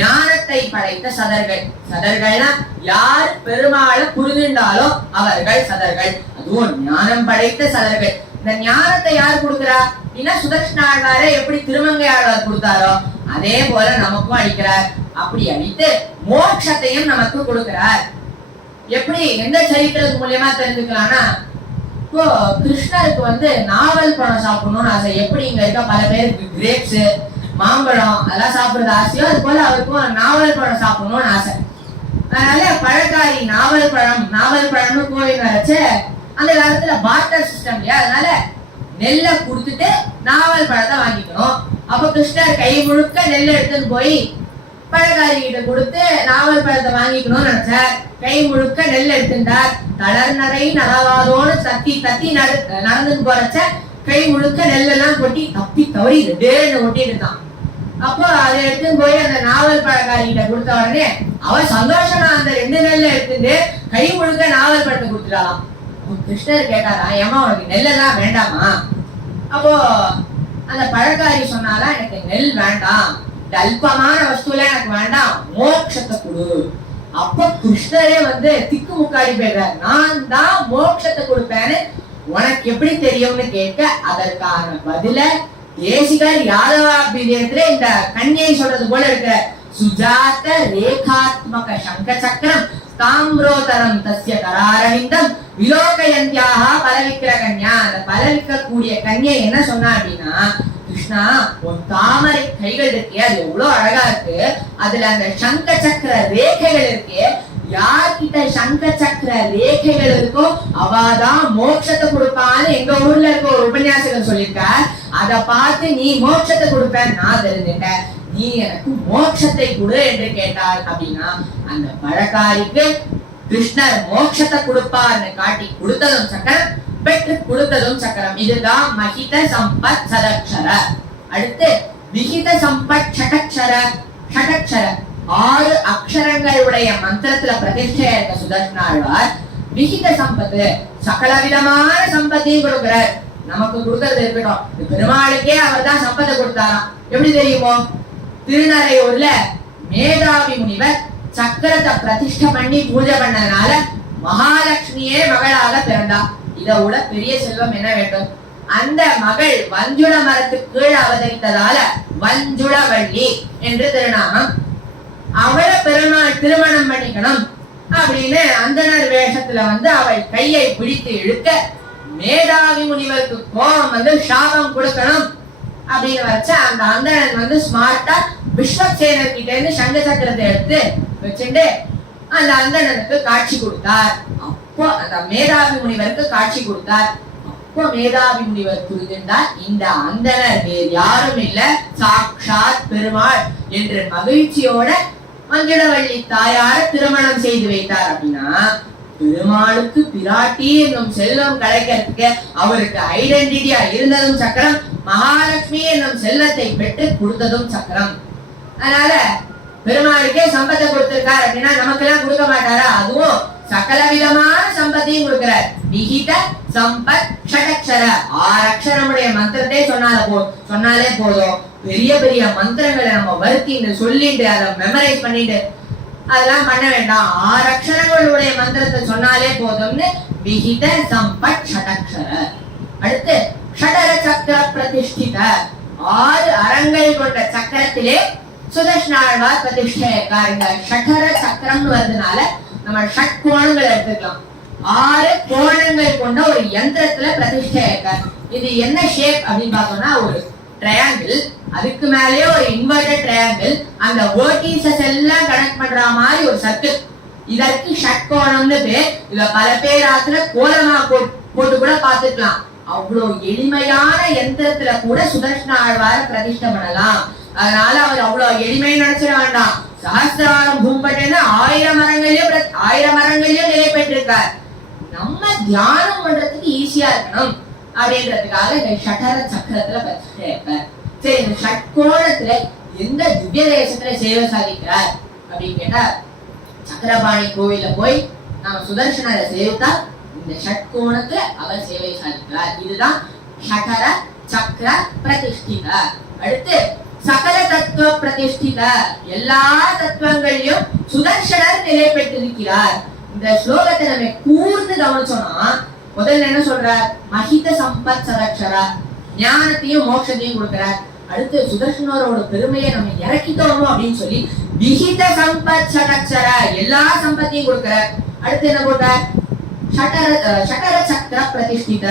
ஞானத்தை படைத்த சதர்கள். சதர்கள்னா யார் பெருமாளை புரிந்துண்டாலோ அவர்கள் சதர்கள். அதுவும் ஞானம் படைத்த சதர்கள். இந்த ஞானத்தை யார் கொடுக்கிறா? சுதர்ஷனாழ்வாரை எப்படி திருமங்கையாழ்வார் கொடுத்தாரோ அதே போல நமக்கும் அளிக்கிறார். அப்படி அளித்து மோட்சத்தையும் நமக்கு கொடுக்கிறார். எப்படி, எந்த சரித்திரத்து மூலியமா தெரிஞ்சுக்கலாம்னா, இப்போ கிருஷ்ணருக்கு நாவல் பழம் சாப்பிடணும்னு ஆசை. எப்படி இங்க இருக்க பல பேருக்கு கிரேப்ஸ், மாம்பழம் அதெல்லாம் சாப்பிடுறது ஆசையோ அது போல அவருக்கும் நாவல் பழம் சாப்பிடணும்னு ஆசை. அதனால பழக்காரி நாவல் பழம்னு கோவில் வரைச்சு அந்த காலத்துல பார்ட்டர் சிஸ்டம் இல்லையா, அதனால நெல்லை கொடுத்துட்டு நாவல் பழத்தை வாங்கிக்கணும். அப்ப கிருஷ்ணர் கை முழுக்க நெல் எடுத்துன்னு போய் பழக்காரி கிட்ட கொடுத்து நாவல் பழத்தை வாங்கிக்கணும்னு நினைச்சார். கை முழுக்க நெல் எடுத்துட்டார். தளர்நடை நடவாதோன்னு தத்தி நடந்துன்னு போறச்ச கை முழுக்க நெல்லெல்லாம் கொட்டி தப்பி தவறி ஒட்டிட்டு தான். அப்போ அதை எடுத்துன்னு போய் அந்த நாவல் பழக்காரி கிட்ட கொடுத்த உடனே அவ சந்தோஷமா அந்த 2 நெல்லை எடுத்துட்டு கை முழுக்க நாவல் பழத்தை கொடுத்துட்டாலாம். கிருஷ்ணர் கேட்டாரா, ஏமா உனக்கு நெல்லெல்லாம் வேண்டாமா? அப்போ அந்த பழக்காரி சொன்னாலா, எனக்கு நெல் வேண்டாம், அல்பமான வஸ்துல எனக்கு வேண்டாம், மோட்சத்தை கொடு. அப்ப கிருஷ்ணரே திக்கு முக்காடி போயிடுறாரு. நான் தான் மோட்சத்தை கொடுப்பேன்னு உனக்கு எப்படி தெரியும்னு கேட்க அதற்கான பதில தேசிகர் யாதவாபிதயத்துல இந்த கன்னியை சொல்றது போல இருக்கிற சுஜாத ரேகாத்மக சங்க சக்கரம் தாம்ரோதரம் தஸ்ய கராரவிந்தம் விலோகயந்தியாக பலவிக்கிற கன்யா. அந்த பலவிக்கக்கூடிய கன்யை என்ன சொன்னா அப்படின்னா, கிருஷ்ணா உன் தாமரை கைகள் இருக்கே அது எவ்வளவு அழகா இருக்கு, அதுல அந்த சங்க சக்கர ரேகைகள் இருக்கே, யார்கிட்ட சங்க சக்கர ரேகைகள் இருக்கோ அவாதான் மோட்சத்தை கொடுப்பான்னு எங்க ஊர்ல இருக்க ஒரு உபன்யாசகர் சொல்லியிருக்கார். அதை பார்த்து நீ மோட்சத்தை கொடுப்பேன் நான் தெரிஞ்சுட்டேன், நீ எனக்கு மோட்சத்தை கொடு என்று கேட்டாள். அப்படின்னா அந்த பழக்காரிக்கு கிருஷ்ணர் மோட்சத்தை கொடுப்பார்னு காட்டி கொடுத்ததும் சக்கரம், பெற்று கொடுத்ததும் சக்கரம். இதுதான் மகித சம்பத் சதக்ஷர. அடுத்து விகித சம்பத் ஷடக்ஷர. 6 அக்ஷரங்களுடைய மந்திரத்துல பிரதிஷ்டையா இருக்க சுதர்ஷனாழ்வார் விகித சம்பத்து சகல விதமான சம்பத்தையும் கொடுக்கிறார். நமக்கு கொடுக்கறது இருக்கட்டும், பெருமாளுக்கே அவர் தான் சம்பத்தை கொடுத்தாராம். எப்படி தெரியுமோ, திருநறையூர்ல மேதாவி முனிவர் சக்கரத்தை பிரதிஷ்டை பண்ணி பூஜை பண்ணதுனால மகாலட்சுமியே மகளாக பிறந்தா. இதை விட பெரிய செல்வம் என்ன வேண்டும்? அந்த மகள் வஞ்சுள மரத்துக்கு கீழே அவதரித்ததால வஞ்சுளவள்ளி என்று திருநாமம். அவளை பெருமாள் திருமணம் பண்ணிக்கணும் அப்படின்னு அந்தனர் வேஷத்துல அவள் கையை பிடித்து இழுக்க மேதாவி முனிவருக்கு கோபம் சாபம் கொடுக்கணும் அப்படின்னு வச்ச அந்த அந்தணன் ஸ்மார்ட்டா விஸ்வசேனர் கிட்ட இருந்து சங்க சக்கரத்தை எடுத்து வச்சுட்டு அந்த அந்தணனுக்கு காட்சி கொடுத்தார். அப்போ அந்த மேதாவி முனிவருக்கு காட்சி கொடுத்தார். அப்போ மேதாவி முனிவர் புரிந்தார், இந்த அந்தணர் வேறு யாரும் இல்ல, சாக்ஷாத் பெருமாள் என்று மகிழ்ச்சியோட மஞ்சளவள்ளி தாயார திருமணம் செய்து வைத்தார். அப்படின்னா பெருமாளுக்கு பிராட்டி என்னும் செல்வம் கிடைக்கிறதுக்கு அவருக்கு ஐடென்டிட்டியா இருந்ததும் சக்கரம், மகாலட்சுமி என்னும் செல்வத்தை பெற்று கொடுத்ததும் சக்கரம். அதனால பெருமாளுக்கே சம்பத்தை கொடுத்திருக்கார் அப்படின்னா நமக்கு எல்லாம் கொடுக்க மாட்டாரா? அதுவும் சகல விதமான சம்பத்தையும் கொடுக்கிறார். விகித சம்பத் ஷடக்ஷர 6 அக்ஷரமுடைய மந்திரத்தை சொன்னாலே போதும். பெரிய பெரிய மந்திரங்களை நம்ம வருத்திட்டு சொல்லிட்டு அதை மெமரைஸ் பண்ணிட்டு அதெல்லாம் பண்ண வேண்டாம். 6 அக்ஷரங்களுடைய மந்திரத்தை சொன்னாலே போதும்னு விஹித சம்பத் ஷடக்ஷர. அடுத்து ஷடர சக்கர பிரதிஷ்டித 6 அரங்கள் கொண்ட சக்கரத்திலே சுதர்ஷனாழ்வார் பிரதிஷ்டையக்கார். இந்த ஷடர சக்கரம்னு வருதுனால நம்ம ஷட்கோணங்களை எடுத்துக்கலாம். 6 கோணங்கள் கொண்ட ஒரு யந்திரத்துல பிரதிஷ்டையக்கார். இது என்ன ஷேப் அப்படின்னு பார்த்தோம்னா ஒரு ட்ரையாங்கிள், அதுக்கு மேலேயே ஒரு இன்வெர்டட் ட்ரையாங்கிள், அந்த வெர்டிசஸ் எல்லாம் கனெக்ட் பண்ற மாதிரி ஒரு சர்க்கிள். இதற்கு ஷட்கோணம்னு பேர். இத பல பேர் ஆத்துல கோலமா போட்டு கூட பார்த்துக்கலாம். அவ்வளவு எளிமையான யந்திரத்துல கூட சுதர்ஷன ஆழ்வார பிரதிஷ்டை பண்ணலாம். அதனால அவர் அவ்வளவு எளிமை நினைச்சிட வேண்டாம். சஹஸ்ராரம் பூம்பட்டேன்னு 1000 மரங்களையும் நிலை பெற்றிருக்கார். நம்ம தியானம் பண்றதுக்கு ஈஸியா இருக்கணும் அப்படின்றதுக்காக இந்த ஷடர சக்கரத்துல பிரதிஷ்டை இருப்பார். சரி, இந்த ஷட்கோணத்துல எந்த திவ்ய தேசத்துல சேவை சாதிக்கிறார் அப்படின்னு கேட்டா சக்கரபாணி கோவில்ல போய் நாம சுதர்சனரை சேவித்தா இந்த ஷட்கோணத்துல அவர் சேவை சாதிக்கிறார். இதுதான் ஷடர சக்கர பிரதிஷ்டித. அடுத்து சகல தத்துவ பிரதிஷ்டித, எல்லா தத்துவங்களையும் சுதர்சனர் நிலை பெற்றிருக்கிறார். இந்த ஸ்லோகத்தை நம்ம கூர்ந்து கவனிச்சோம்னா முதல்ல என்ன சொல்றார்? மஹித சம்பத் சதக்ஷரா, ஞானத்தையும் மோட்சத்தையும் கொடுக்கிறார். அடுத்து சுதர்சனரோட பெருமையை நம்ம இறக்கிட்டோம் அப்படின்னு சொல்லி விஹித சம்பத் சதக்ஷர, எல்லா சம்பத்தையும் கொடுக்கிறார். அடுத்து என்ன போட்டார்? ஷடர சக்கர பிரதிஷ்டித,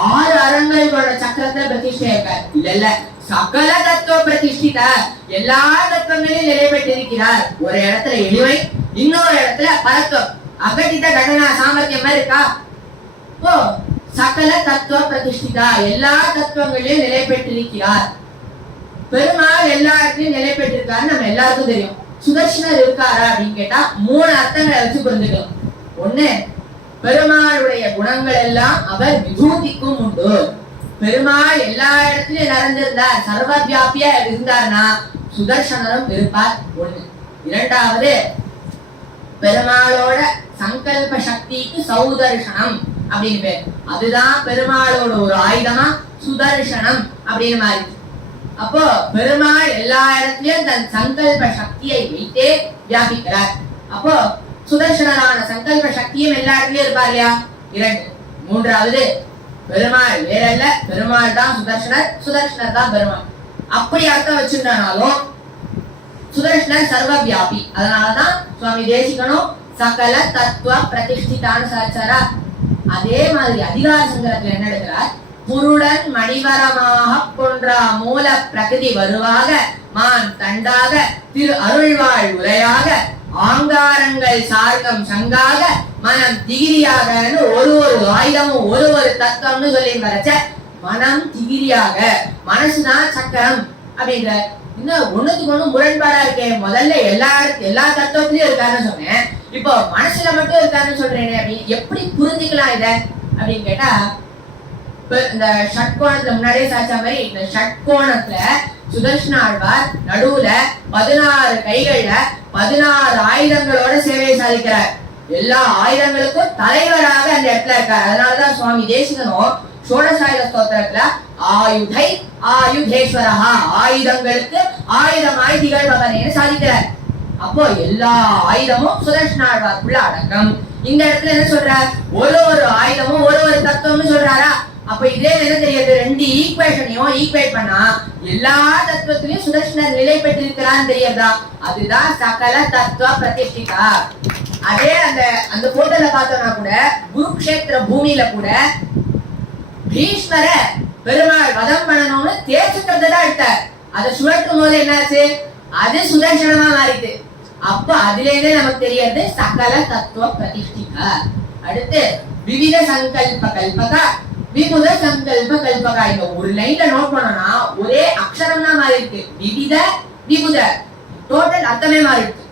6 அரங்கங்களோட சக்கரத்தை பிரதிஷ்டை இருக்கார். இல்ல சகல தத்துவ பிரதிஷ்டித, எல்லா தத்துவங்களையும் நிலை பெற்றிருக்கிறார். ஒரு இடத்துல எளிமை, இன்னொரு இடத்துல பரத்துவம், அகட்டித கடனா சாமர்த்தியம் மாதிரி இருக்கா. ஓ, சகல தத்துவ பிரதிஷ்டிதா, எல்லா தத்துவங்களையும் நிலை பெற்றிருக்கிறார். பெருமாள் எல்லா இடத்துலயும் நிலை பெற்றிருக்காரு நம்ம எல்லாருக்கும் தெரியும். சுதர்ஷனர் இருக்காரா அப்படின்னு கேட்டா 3 அர்த்தங்களை வச்சு புரிஞ்சுக்கலாம். ஒண்ணு, பெருமாளுடைய குணங்கள் எல்லாம் அவர் விபூதிக்கும் உண்டு. பெருமாள் எல்லா இடத்துலயும் நிறைஞ்சிருந்தார், சர்வவியாபியா இருந்தார்னா சுதர்சனரும் இருப்பார். ஒண்ணு. இரண்டாவது, பெருமாளோட சங்கல்ப சக்திக்கு சௌதர்ஷனம் அப்படின்னு பேர். அதுதான் பெருமாளோட ஒரு ஆயுதமா சுதர்சனம் அப்படின்னு மாறி. அப்போ பெருமாள் எல்லா இடத்துலயும் தன் சங்கல்ப சக்தியை வைத்தே வியாபிக்கிறார். அப்போ சுதர்சனரான சங்கல்ப சக்தியும் எல்லா இடத்துலயும் இருப்பார் இல்லையா? 2. மூன்றாவது, பெருமாள் வேறல்ல, பெருமாள் தான் சுதர்சனர், சுதர்சனர் தான் பெருமாள். அப்படி அர்த்தம் வச்சிருந்தாலும் சுதர்சனர் சர்வ வியாபி. அதனாலதான் சுவாமி தேசிகனும் சகல தத்துவ பிரதிஷ்டிதான்னு சாச்சாரா. அதே மாதிரி அதிகார சங்கரத்துல என்ன எடுக்கிறார்? புருடன் மணிவரமாக கொன்ற மூல பிரகிருதி வருவாக மான் தண்டாக திரு அருள்வாழ் உரையாக ஆங்காரங்கள் சார்கம் சங்காக மனம் திகிரியாக ஒரு ஆயுதமும் ஒரு தத்துவம்னு சொல்லி வரைச்ச மனம் திகிரியாக, மனசுதான் சக்கரம் அப்படின்ற. இன்னும் ஒண்ணுத்துக்கு ஒண்ணு முரண்பாடா இருக்கேன். முதல்ல எல்லா தத்துவத்திலயும் இருக்காருன்னு சொன்னேன், இப்போ மனசுல மட்டும் இருக்காருன்னு சொல்றேனே அப்படின்னு எப்படி புரிஞ்சுக்கலாம் இத அப்படின்னு கேட்டா, இந்த ஷட்கோணத்துல முன்னாடியே சாச்சா மாதிரி இந்த ஷட்கோணத்துல சுதர்ஷன ஆழ்வார் நடுவுல 16 கைகள்ல 16 ஆயுதங்களோட சேவையை சாதிக்கிறார். எல்லா ஆயுதங்களுக்கும் தலைவராக அந்த இடத்துல இருக்கார். அதனாலதான் சுவாமி தேசிகனும் ஷோடசாயுத ஸ்தோத்திரத்துல ஆயுதேஸ்வரஹா, ஆயுதங்களுக்கு ஆயுதமாய் திகழ்பவனேன்னு சாதிக்கிறார். அப்போ எல்லா ஆயுதமும் சுதர்ஷன ஆழ்வாருக்குள்ள அடக்கம். இந்த இடத்துல என்ன சொல்றார்? ஒரு ஆயுதமும் ஒரு தத்துவம்னு சொல்றாரா? அப்ப இதே என்ன தெரியாது? 2 ஈக்குவேஷனையும் ஈக்குவேட் பண்ணா எல்லா தத்துவத்திலையும் சுதர்ஷனர் நிலை பெற்றிருக்கிறான்னு தெரியாதா? அதுதான் சகல தத்துவ பிரதிஷ்டிதா. அதே அந்த போட்டோல பார்த்தோம்னா கூட குருக்ஷேத்திர பூமியில கூட பீஷ்மர பெருமாள் வதம் பண்ணணும்னு தேசக்கிறதா எடுத்தார். அதை சுழற்றும் போது என்னாச்சு? அது சுதர்சனமா மாறிட்டு. அப்ப அதுல இருந்தே நமக்கு தெரியாது சகல தத்துவ பிரதிஷ்டிதா. அடுத்து விவித சங்கல்ப கல்பகா விபுத சங்கல்ப கல்பகா. இந்த ஒரு லைன்ல நோட் பண்ணோம்னா ஒரே அக்ஷரம் தான் மாறி இருக்கு. விவித விபுத டோட்டல் அர்த்தமே மாறி இருக்கு.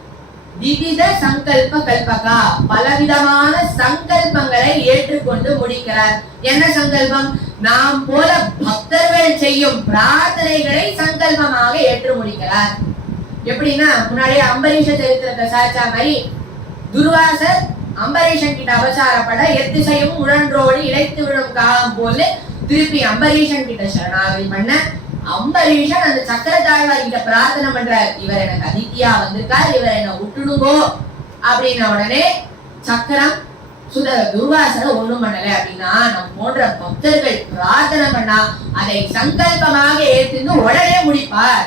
விவித சங்கல்ப கல்பகா, பலவிதமான சங்கல்பங்களை ஏற்றுக்கொண்டு முடிக்கிறார். என்ன சங்கல்பம்? நாம் போல பக்தர்கள் செய்யும் பிரார்த்தனைகளை சங்கல்பமாக ஏற்று முடிக்கிறார். எப்படின்னா முன்னாடியே அம்பரீஷ சரித்திரத்தை சாச்சா மாதிரி துர்வாசர் அம்பரீஷன் கிட்ட அபச்சாரப்பட எத்திசையும் உழன்றோடி இழைத்து விழும் காலம் போல திருப்பி அம்பரீஷன் கிட்ட சரணாகதி பண்ண அம்பரீஷன் அந்த சக்கரத்தாழ்வார் கிட்ட பிரார்த்தனை பண்றார், இவர் எனக்கு அதித்தியா வந்திருக்கார், இவர் என்ன விட்டுடுங்கோ அப்படின்ன உடனே சக்கரம் துர்வாசனை ஒண்ணும் பண்ணல. அப்படின்னா நம் போன்ற பக்தர்கள் பிரார்த்தனை பண்ணா அதை சங்கல்பமாக ஏற்றிருந்து உடனே முடிப்பார்.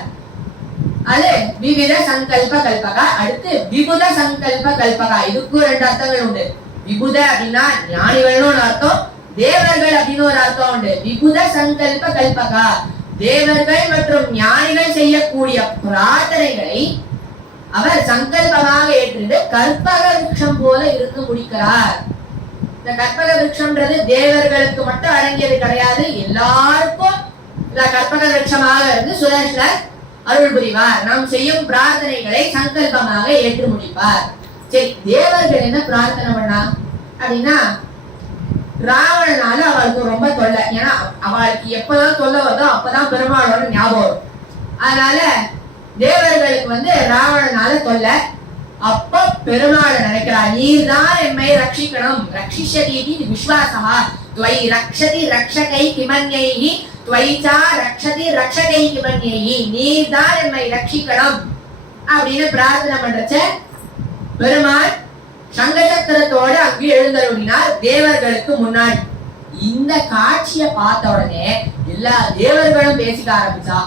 அது விவித சங்கல்ப கல்பகா, அடுத்து விபுத சங்கல்ப கல்பகா. இதுக்கு ரெண்டு அர்த்தங்கள் உண்டு. விபுத அப்படின்னா ஞானிகள்னு ஒரு அர்த்தம், தேவர்கள் அப்படின்னு ஒரு அர்த்தம் உண்டு. விபுத சங்கல்ப கல்பகா, தேவர்கள் மற்றும் ஞானிகள் செய்யக்கூடிய பிரார்த்தனைகளை அவர் சங்கல்பமாக ஏற்றிருந்து கற்பக விருட்சம் போல இருந்து முடிக்கிறார். இந்த கற்பக விருட்சம்ன்றது தேவர்களுக்கு மட்டும் அடங்கியது கிடையாது, எல்லாருக்கும் இந்த கற்பக விருட்சமாக இருந்து சுதர்சனர் அருள் புரிவார். நாம் செய்யும் பிரார்த்தனைகளை சங்கல்பமாக ஏற்று முடிப்பார். சரி, தேவர்கள் என்ன பிரார்த்தனை பண்ணா அப்படின்னா, ராவணனால அவளுக்கு ரொம்ப தொல்லை. ஏன்னா அவளுக்கு எப்பதான் தொல்லை வருதோ அப்பதான் பெருமாளோட ஞாபகம் வரும். அதனால தேவர்களுக்கு ராவணனால தொல்லை. அப்ப பெருமாளை நினைக்கிறார், நீர்தான் எம்மை ரட்சிக்கணும். ரட்சிஷதி விஸ்வாசா துவை ரக்ஷதி ரக்ஷகை கிமன்யைஹி துவைச்சா ரக்ஷதி ரக்ஷகை கிமன்யைஹி, நீர்தான் எம்மை ரட்சிக்கணும் அப்படின்னு பிரார்த்தனை பண்றச்ச பெருமாள் சங்கச்சக்கரத்தோடு அங்கு எழுந்தருளினார் தேவர்களுக்கு முன்னாடி. இந்த காட்சியை பார்த்த உடனே எல்லா தேவர்களும் பேசிக்க ஆரம்பிச்சா,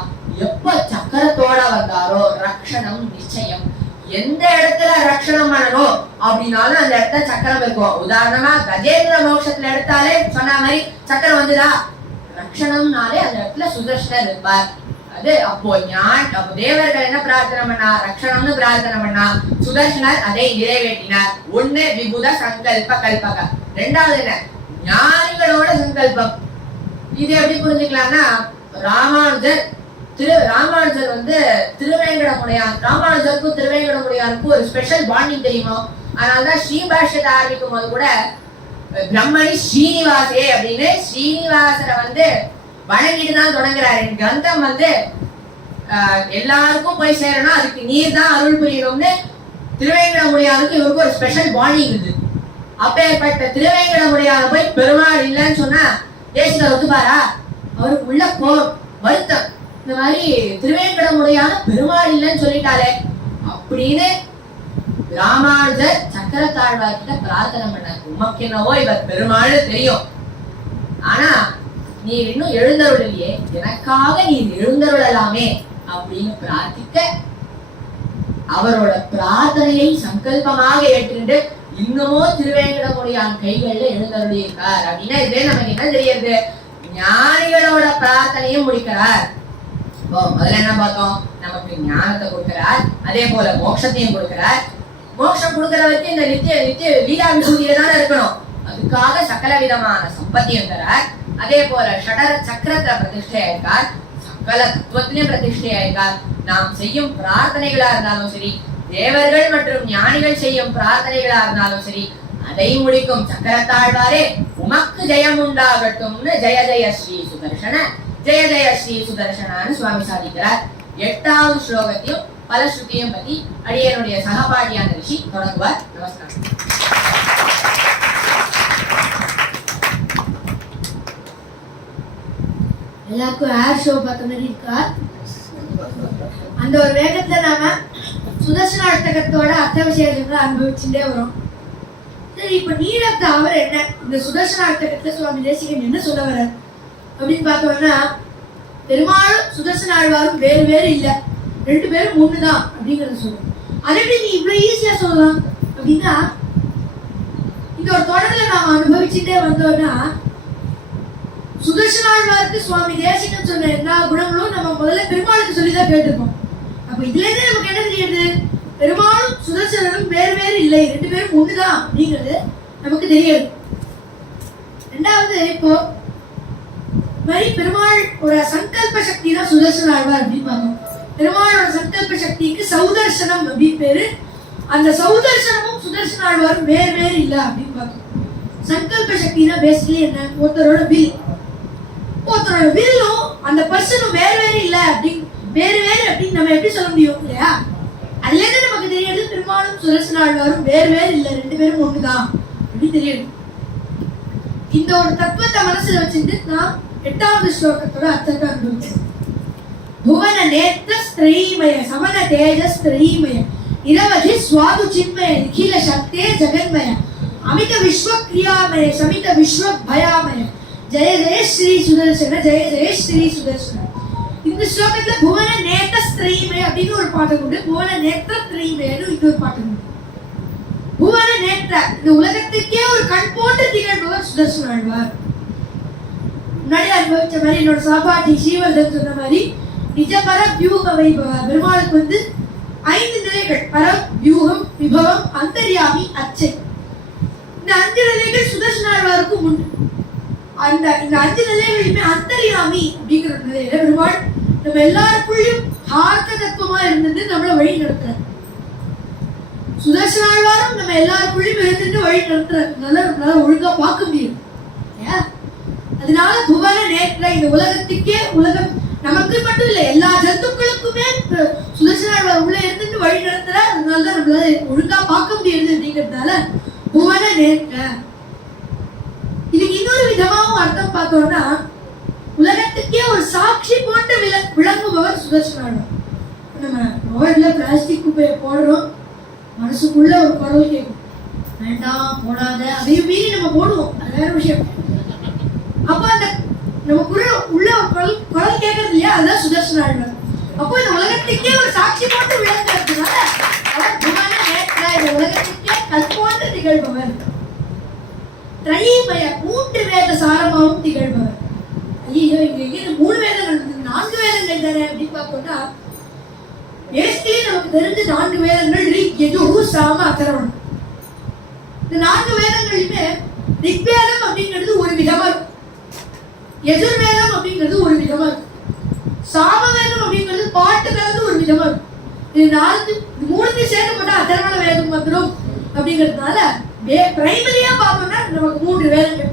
எப்ப சக்கரத்தோட வந்தாரோ ரக்ஷணம் நிச்சயம். எந்த இடத்துல ரக்ஷணம் பண்ணணும் அப்படின்னாலும் அந்த இடத்துல சக்கரம் இருக்கும். உதாரணமா கஜேந்திர மோட்சத்துல எடுத்தாலே சொன்ன மாதிரி சக்கரம் வந்துதா, ரக்ஷணம்னாலே அந்த இடத்துல சுதர்ஷனர் இருப்பார். அது அப்போ தேவர்கள் என்ன பிரார்த்தனை பண்ணா, ரக்ஷணம்னு பிரார்த்தனை பண்ணா, சுதர்ஷனர் அதை நிறைவேற்றினார். ஒண்ணு விபுத சங்கல்ப கல்பக, ரெண்டாவது என்ன ஞானிகளோட சங்கல்பம். இது எப்படி புரிஞ்சுக்கலாம்னா, ராமானுஜர் திருவேங்கடமுடையான், ராமானுஜருக்கும் திருவேங்கடமுடையானுக்கும் ஒரு ஸ்பெஷல் பாண்டிங் தெரியுமா? அதனாலதான் ஸ்ரீபாஷ்யத்தை ஆரம்பிக்கும் போது கூட பிரம்மணி ஸ்ரீனிவாசே அப்படின்னு ஸ்ரீனிவாசரை வணங்கிட்டு தான் தொடங்குறாரு. என் கிரந்தம் எல்லாருக்கும் போய் சேரணும், அதுக்கு நீர் தான் அருள் புரியணும்னு திருவேங்கடமுடையானுக்கு இவருக்கு ஒரு ஸ்பெஷல் பாண்டிங் இருக்கு. அப்பேற்பட்ட திருவேங்கடமுடையான போய் பெருமாள் இல்லைன்னு சொன்னா தேசிகர் ஒத்துப்பாரா? அவருக்கு உள்ள வருத்தம், இந்த மாதிரி திருவேங்கடமுடையான பெருமாள் இல்லைன்னு சொல்லிட்டாலே அப்படின்னு ராமானுஜர் சக்கரத்தாழ்வார் கிட்ட பிரார்த்தனை பண்ணார். உமக்கு என்னவோ இவர் பெருமாள் தெரியும், ஆனா நீர் இன்னும் எழுந்தருளலையே, எனக்காக நீர் எழுந்தருளலாமே அப்படின்னு பிரார்த்திக்க அவரோட பிரார்த்தனையை சங்கல்பமாக ஏற்றுண்டு இன்னமோ திருவேங்கடமுடையான் கைகள்ல எழுந்தருளி இருக்கார். அப்படின்னா இதே நமக்கு என்ன தெரியுது, ஞானிகளோட பிரார்த்தனையும் முடிக்கிறார். முதல்ல என்ன பார்த்தோம், நமக்கு ஞானத்தை கொடுக்கிறார், அதே போல மோட்சத்தையும் கொடுக்கிறார். மோட்சம் கொடுக்கிற வரைக்கும் இந்த நித்திய லீலா விபூதியில தானே இருக்கணும், அதுக்காக சகல விதமான சம்பத்தியும் தரார். அதே போல சக்கரத்துல பிரதிஷ்டையாயிருக்கார், சகல தத்துவத்திலையும் பிரதிஷ்டையாயிருக்கார். நாம் செய்யும் பிரார்த்தனைகளா இருந்தாலும் சரி, தேவர்கள் மற்றும் ஞானிகள் செய்யும் பிரார்த்தனைகளா இருந்தாலும் சரி, அதை முடிக்கும் சக்கரத்தாழ்வாரே உமக்கு ஜெயம் உண்டாகட்டும்னு ஜெய ஜெய ஸ்ரீ சுதர்சன ஜெய ஜெய ஸ்ரீ சுதர்சனான்னு சுவாமி சாதிக்கிறார். 8வது ஸ்லோகத்தையும் பலஸ்ருதியும் பத்தி அடியனுடைய சகபாடியான ரிஷி தொடங்குவார். நமஸ்காரம். எல்லாருக்கும் ஏர் ஷோ பார்த்த மாதிரி இருக்கா? அந்த ஒரு வேகத்துல நாம சுதர்சன அஷ்டகத்தோட அர்த்தவிசேஷங்களை அனுபவிச்சுட்டே வரும். சரி, இப்ப நீலத்த அவர் என்ன இந்த சுதர்சன அஷ்டகத்துல சுவாமி தேசிகன் என்ன சொல்ல வர அப்படின்னு பார்த்தோம்னா, பெருமாளும் சுதர்சன ஆழ்வாரும் வேறு வேறு இல்ல, ரெண்டு பேரும் ஒண்ணுதான் அப்படிங்கறத சொல்றோம். அதை எப்படி நீ இவ்வளவு ஈஸியா சொல்லலாம் அப்படின்னா, இந்த ஒரு தொடர்ல நாம அனுபவிச்சுட்டே வந்தோம்னா, சுதர்சன ஆழ்வாருக்கு சுவாமி தேசிகன் சொன்ன எல்லா குணங்களும் நம்ம முதல்ல பெருமாளுக்கு சொல்லிதான் கேட்டிருக்கோம். அப்ப இதுல இருந்து நமக்கு என்ன தெரியுது, பெருமாளும் சுதர்சனரும் வேறு வேறு இல்லை, ரெண்டு பேரும் ஒண்ணுதான் அப்படிங்கிறது நமக்கு தெரியாது. ரெண்டாவது, இப்போ மாதிரி பெருமாளோட சங்கல்ப சக்தி தான் சுதர்சன ஆழ்வார் அப்படின்னு பார்த்தோம். பெருமாளோட சங்கல்ப சக்திக்கு சௌதர்சனம் அப்படின்னு பேரு. அந்த சௌதர்சனமும் சுதர்சன ஆழ்வாரும் வேறு வேறு இல்லை அப்படின்னு பார்த்தோம். சங்கல்ப சக்தினா பேசிக்கலி என்ன, ஒருத்தரோட வில்லும் அந்த பர்சனும் வேறு வேறு இல்லை அப்படின்னு வேறு வேறு அப்படின்னு நம்ம எப்படி சொல்ல முடியும் இல்லையா? அதுல இருந்து நமக்கு தெரியுது பெருமாளும் சுதர்சனாழ்வாரும் வேறு வேறு இல்ல, ரெண்டு பேரும் ஒண்ணுதான் அப்படின்னு தெரியுது. இந்த ஒரு தத்துவத்தை மனசுல வச்சுட்டு நான் 8வது ஸ்லோகத்தோட அர்த்தத்தை அனுபவிச்சேன். புவன நேத்திர ஸ்திரீமய சமன தேஜஸ் ஸ்திரீமய நிரவதி சுவாது சின்மய நிகில சக்தே ஜெகன்மய அமித விஸ்வ கிரியாமய சமித விஸ்வ பயாமய ஜெய ஜெய ஸ்ரீ சுதர்சன ஜெய ஜெய ஸ்ரீ சுதர்சன. இந்த ஸ்லோகத்துல புவன நேத்திர ஸ்திரீமய அப்படின்னு ஒரு பாட்டு உண்டு, புவன நேத்திர ஸ்திரீமயன்னு இன்னொரு பாட்டு உண்டு. புவன நேத்திர இந்த உலகத்துக்கே ஒரு கண் போன்று திகழ்பவர் சுதர்சன ஆழ்வார். முன்னாடி அனுபவிச்ச மாதிரி என்னோட சாப்பாட்டி ஸ்ரீவர்தன் சொன்ன மாதிரி நிஜபர வியூக வைபவர் பெருமாளுக்கு 5 நிலைகள்: பரம், வியூகம், விபவம், அந்தர்யாமி, அச்சை. இந்த 5 நிலைகள் சுதர்சனாழ்வாருக்கும் உண்டு. இந்த 5 நிலைகளுமே அந்தர்யாமி அப்படிங்கிற நிலையில பெருமாள் நம்ம எல்லாருக்குள்ளும் ஆர்த்த தத்துவமா இருந்தது நம்மள வழி நடத்துற. சுதர்சனாழ்வாரும் நம்ம எல்லாருக்குள்ளும் இருந்துட்டு வழி நடத்துறதுனால நம்மளால ஒழுங்கா பார்க்க முடியும். அதனால புவன நேற்ற இந்த உலகத்துக்கே உலகம் நமக்கு மட்டும் இல்ல எல்லா ஜந்துக்களுக்குமே சுதர்சனாழ்வார் உள்ள இருந்துட்டு வழி நடத்துற. அதனாலதான் நம்மளால ஒழுங்கா பார்க்க முடியுது அப்படிங்கிறதுனால புவன நேற்ற. இதுக்கு இன்னொரு விதமாவும் அர்த்தம் பார்த்தோம்னா உலகத்துக்கே ஒரு சாட்சி போட்டு விளங்குபவர் சுதர்சனாழ்வார். நம்ம ரோட்ல பிளாஸ்டிக் குப்பையை போடுறோம், மனசுக்குள்ள ஒரு குரல் கேட்கும், வேண்டாம் போடாத, அதையும் மீறி நம்ம போடுவோம், அது வேற விஷயம். அப்ப அந்த நமக்குள்ள உள்ள ஒரு குரல் கேட்கறது இல்லையா, அதுதான் சுதர்சனாழ்வார். அப்போ இந்த உலகத்துக்கே ஒரு சாட்சி போட்டு விளங்குறதுனால அவர் புவன நேற்ற இந்த உலகத்துக்கே கற்போன்று திகழ்பவர். திரைமய 3 வேத சாரமாகவும் திகழ்பவர். ஐயோ இங்க 3 வேதங்கள் 4 வேதங்கள் தானே அப்படின்னு பார்த்தோம்னா ஏஸ்டிலே நமக்கு தெரிஞ்ச 4 வேதங்கள் ரிக், யஜுர், சாம, அதர்வணம். இந்த 4 வேதங்களுமே ரிக்வேதம் அப்படிங்கிறது ஒரு விதமா இருக்கும், யஜுர்வேதம் அப்படிங்கிறது ஒரு விதமா இருக்கும், சாமவேதம் அப்படிங்கிறது பாட்டு கலந்து ஒரு விதமா இருக்கும். இது 3 சேர்த்து போட்டா அதர்வண வேதம் வந்துடும். அப்படிங்கிறதுனால பிரைமரியா பார்த்தோம்னா நமக்கு 3 வேதங்கள்,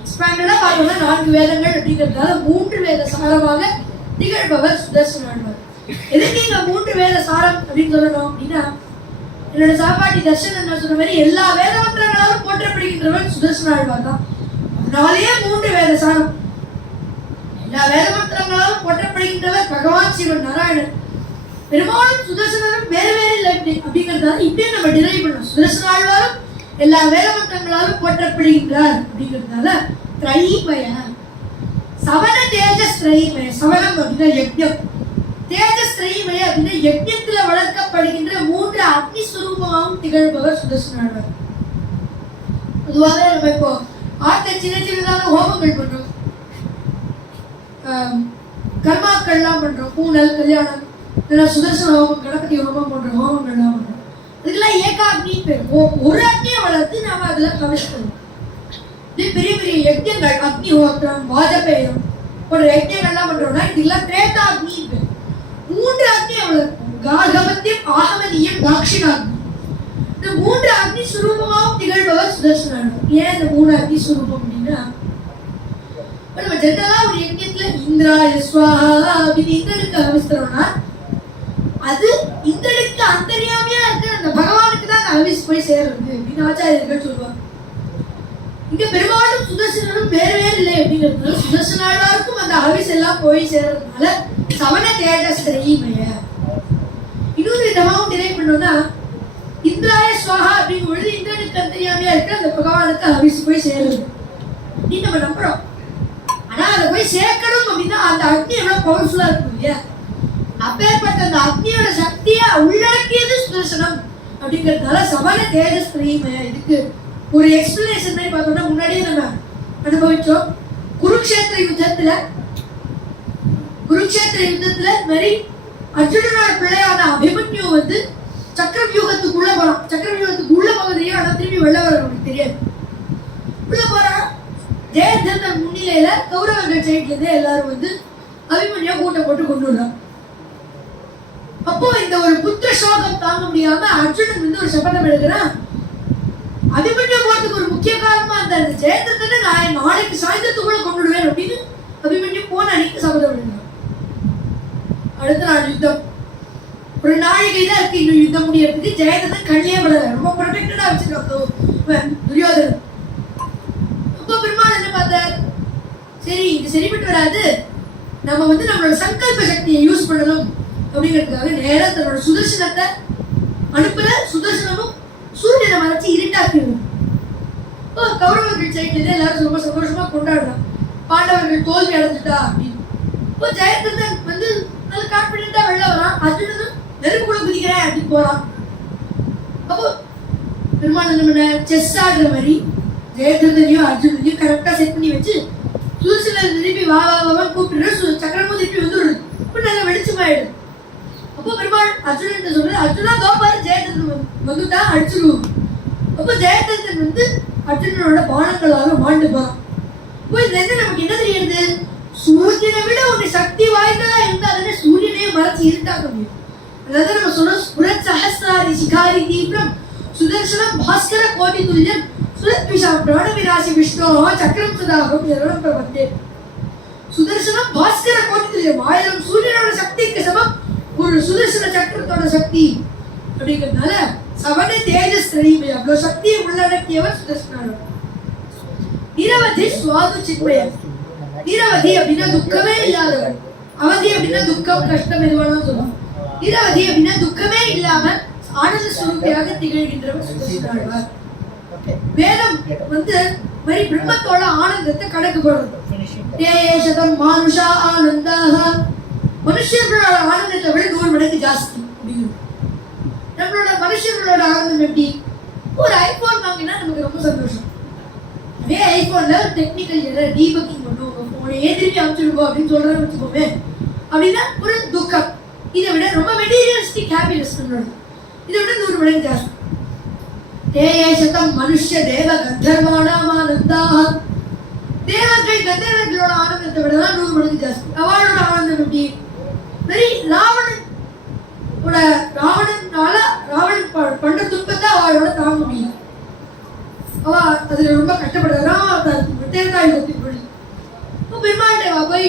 எக்ஸ்பேண்டடா பார்த்தோம்னா 4 வேதங்கள் அப்படிங்கிறதுனால 3 வேத சாரமாக திகழ்பவர் சுதர்சனாழ்வார். எதுக்கு இங்க 3 வேத சாரம் அப்படின்னு சொல்லணும் அப்படின்னா, என்னோட சாப்பாட்டி தர்ஷன் சொன்ன மாதிரி எல்லா வேத மந்திரங்களாலும் போற்றப்படுகின்றவர் சுதர்சனாழ்வார் தான். அதனாலேயே 3 வேத சாரம். எல்லா வேத மந்திரங்களாலும் போற்றப்படுகின்றவர் பகவான் சிவன் நாராயணன். பெருமாளும் சுதர்சனரும் வேறு வேறு இல்லை அப்படிங்கிறதால இப்படியே நம்ம டிரைவ் பண்ணணும். சுதர்சனாழ்வாரும் எல்லா வேத மந்திரங்களாலும் போற்றப்படுகின்றார் அப்படிங்கிறதுனால திரைமய சவன தேஜஸ் திரைமய. சவனம் அப்படின்னா யஜ்ஞம், தேஜஸ் திரைமய அப்படின்னா யஜ்ஞத்துல வளர்க்கப்படுகின்ற 3 அக்னி சுரூபமாகவும் திகழ்பவர் சுதர்சனாழ்வார். பொதுவாக நம்ம இப்போ சின்ன சின்னதான ஹோமங்கள் பண்றோம், கர்மாக்கள்லாம் பண்றோம், பூனல், கல்யாணம், சுதர்சன ஹோமம், கணபதி ஹோமம் போன்ற ஹோமங்கள்லாம் பண்றோம். இதுக்கெல்லாம் ஏகாக்னி பேர். ஒரு அக்னியை வளர்த்து நாம அதுல கவிழ்த்தோம். இது பெரிய பெரிய யஜ்ஞங்கள், அக்னிஹோத்திரம், வாஜபேயம் போன்ற யஜ்ஞங்கள்லாம் பண்றோம்னா இதுக்கெல்லாம் திரேதாக்னி பேர். 3 அக்னியை வளர்ப்போம், கார்கவத்தியம், ஆகமனியம், தாட்சிணாக்னி. இந்த 3 அக்னி சுரூபமாகவும் திகழ்பவர் சுதர்சனாழ்வார். ஏன் இந்த 3 அக்னி சுரூபம் அப்படின்னா, நம்ம ஜெனரலா ஒரு யஜ்ஞத்துல இந்திராய ஸ்வாஹா அப்படின்னு இந்திரனுக்கு அவிஸ்தரோம்னா அது இந்திரனுக்கு அந்தர்யாமியா இருக்கிற அந்த பகவானுக்கு தான் அந்த அவிஸ் போய் சேர்றது அப்படின்னு ஆச்சாரியர்கள் சொல்லுவாங்க. இங்க பெருமாளும் சுதர்சனரும் வேறு வேறு இல்லை அப்படிங்கிறதுனால சுதர்சனாழ்வாருக்கும் அந்த அவிஸ் எல்லாம் போய் சேர்றதுனால சவன தேஜஸ் திரைமய. இன்னொரு விதமாகவும் டிரைவ் பண்ணோம்னா இந்திராய ஸ்வாஹா அப்படிங்கும் பொழுது இந்திரனுக்கு அந்தர்யாமியா இருக்கிற அந்த பகவானுக்கு அவிஸ் போய் சேருது அப்படின்னு நம்ம நம்புறோம். ஆனா அதை போய் சேர்க்கணும் அப்படின்னா அந்த அக்னி எவ்வளவு பவர்ஃபுல்லா இருக்கும் இல்லையா, அப்பேற்பட்ட அந்த அக்னியோட சக்தியை உள்ளடக்கியது சுதர்சனம் அப்படிங்கிறதுனால சவன தேஜஸ் திரைமய. இதுக்கு ஒரு எக்ஸ்பிளனேஷன் மாதிரி பார்த்தோம்னா முன்னாடியே நம்ம அனுபவிச்சோம். குருக்ஷேத்திர யுத்தத்துல மாதிரி அர்ஜுனனோட பிள்ளையான அபிமன்யு சக்கரவியூகத்துக்குள்ள போறான். சக்கரவியூகத்துக்கு உள்ள போகிறதையே ஆனா திரும்பி வெளில வர நமக்கு தெரியாது. உள்ள போறான், ஜெயத்ரதன் முன்னிலையில கௌரவர்கள் சைட்ல இருந்து எல்லாரும் அபிமன்யா கூட்டம் போட்டு கொண்டு வர்றான். அப்போ இந்த ஒரு புத்திர சோகம் தாங்க முடியாம அர்ஜுனன் ஒரு சபதம் எடுக்கிறான். அபிமன்யா போறதுக்கு ஒரு முக்கிய காரணமா அந்த ஜெயத்ரதனை நான் நாளைக்கு சாயந்தரத்துக்குள்ள கொண்டு விடுவேன் அப்படின்னு அபிமன்யு போன அன்னைக்கு சபதம் எடுக்கிறான். அடுத்த நாள் யுத்தம். ஒரு நாழிகை தான் இருக்கு இன்னும் யுத்தம் முடியறதுக்கு. ஜெயதன் கண்ணியே படல, ரொம்ப ப்ரொடெக்டடா வச்சிருக்கான் துரியோதனன். அப்போ பெருமாள் என்ன பார்த்தார், சரி இது சரிப்பட்டு வராது, நம்ம நம்மளோட சங்கல்ப சக்தியை யூஸ் பண்ணணும் அப்படிங்கிறதுக்காக நேரா தன்னோட சுதர்சனத்தை அனுப்புற. சுதர்சனமும் சூரியனை மறைச்சு இருட்டாக்கிடுவோம். கௌரவர்கள் சைட்ல எல்லாரும் ரொம்ப சந்தோஷமா கொண்டாடுறான், பாண்டவர்கள் தோல்வி அடைஞ்சிட்டா அப்படின்னு. இப்போ ஜெயத்ரதன் நல்ல கான்பிடென்டா வெளில வரான், அர்ஜுனனும் நெருப்புக்குள்ள குதிக்கிறேன் அப்படின்னு போறான். அப்போ பெருமாள் என்ன பண்ண, செஸ் ஆடுற மாதிரி ஜெயத்ரதனையும் அர்ஜுனனையும் கரெக்டா செட் பண்ணி வச்சு சுதர்சனர் திருப்பி வா வா வான்னு கூப்பிட்டு சக்கரமும் திருப்பி வந்துடுது. இப்போ நல்லா வெளிச்சமாயிடுது. அப்போ பெருமாள் அர்ஜுனன் சொல்றது, அர்ஜுனா தோப்பாரு ஜெயத்ரதன் வந்துட்டா அடிச்சிருவோம். அப்போ ஜெயத்ரதன் அர்ஜுனனோட பானங்களால மாண்டு போறான். இப்போ இதுல இருந்து நமக்கு என்ன தெரியுது, சூரியனை விட ஒரு சக்தி வாய்ந்ததா இருந்தா தானே சூரியனையே மறைச்சு இருட்டாக்க முடியும். அதாவது நம்ம சொல்றோம் ஸ்புரத் சஹஸ்ராரி சிகாரி தீப்ரம் சுதர்சனம் பாஸ்கர கோடி துல்லியம் சுரத்விஷா பிராண விராசி விஷ்ணோ சக்கரம் சதாகம் நிரவணம் பிரபத்தே. சுதர்சனம் பாஸ்கர கோடி துல்லியம், 1000 சூரியனோட சக்திக்கு சமம் ஒரு சுதர்சன சக்கரத்தோட சக்தி அப்படிங்கிறதுனால சவன தேஜஸ் தெரியுமே, அவ்வளவு சக்தியை உள்ளடக்கியவர் சுதர்சனார். நிரவதி சுவாது சின்மயம். நிரவதி அப்படின்னா துக்கமே இல்லாதவர், அவதி அப்படின்னா துக்கம் கஷ்டம் எதுவானாலும் சொல்லுவோம். நிரவதி அப்படின்னா துக்கமே இல்லாம ஆனந்த ஸ்வரூபியாக திகழ்கின்றவர் சுதர்சனார். வேதம் மாதிரி பிரம்மத்தோட ஆனந்தத்தை கணக்கு போடுறது. தேசதம் மானுஷா ஆனந்தாக, மனுஷர்களோட ஆனந்தத்தை விட 100 மடங்கு ஜாஸ்தி அப்படிங்கிறது. நம்மளோட மனுஷர்களோட ஆனந்தம் எப்படி, ஒரு ஐபோன் வாங்கினா நமக்கு ரொம்ப சந்தோஷம். அதே ஐபோன்ல ஒரு டெக்னிக்கல் எரர் டீபக்கிங் பண்ணும், உங்க போனை திருப்பி அமைச்சிருக்கோம் அப்படின்னு சொல்றேன்னு வச்சுக்கோமே, அப்படின்னா ஒரு துக்கம். இதை விட ரொம்ப மெட்டீரியலிஸ்டிக் ஹாப்பினஸ் நம்மளோட, இதை விட 100 மடங்கு ஜாஸ்தி. தேசதம் மனுஷ தேவ கந்தர்வானாமானந்தாக, தேவர்கள் கந்தர்வர்களோட ஆனந்தத்தை விட 100 மடங்கு ஜாஸ்தி. அவளோட ஆனந்தம் எப்படி, வெரி ராவணன் பண்ற துன்பத்தை அவளோட தாங்க முடியும். அவ அதுல ரொம்ப கஷ்டப்படுறா, தேர்காயுதத்தின் பொழுது. இப்போ பெருமாள்கிட்ட போய்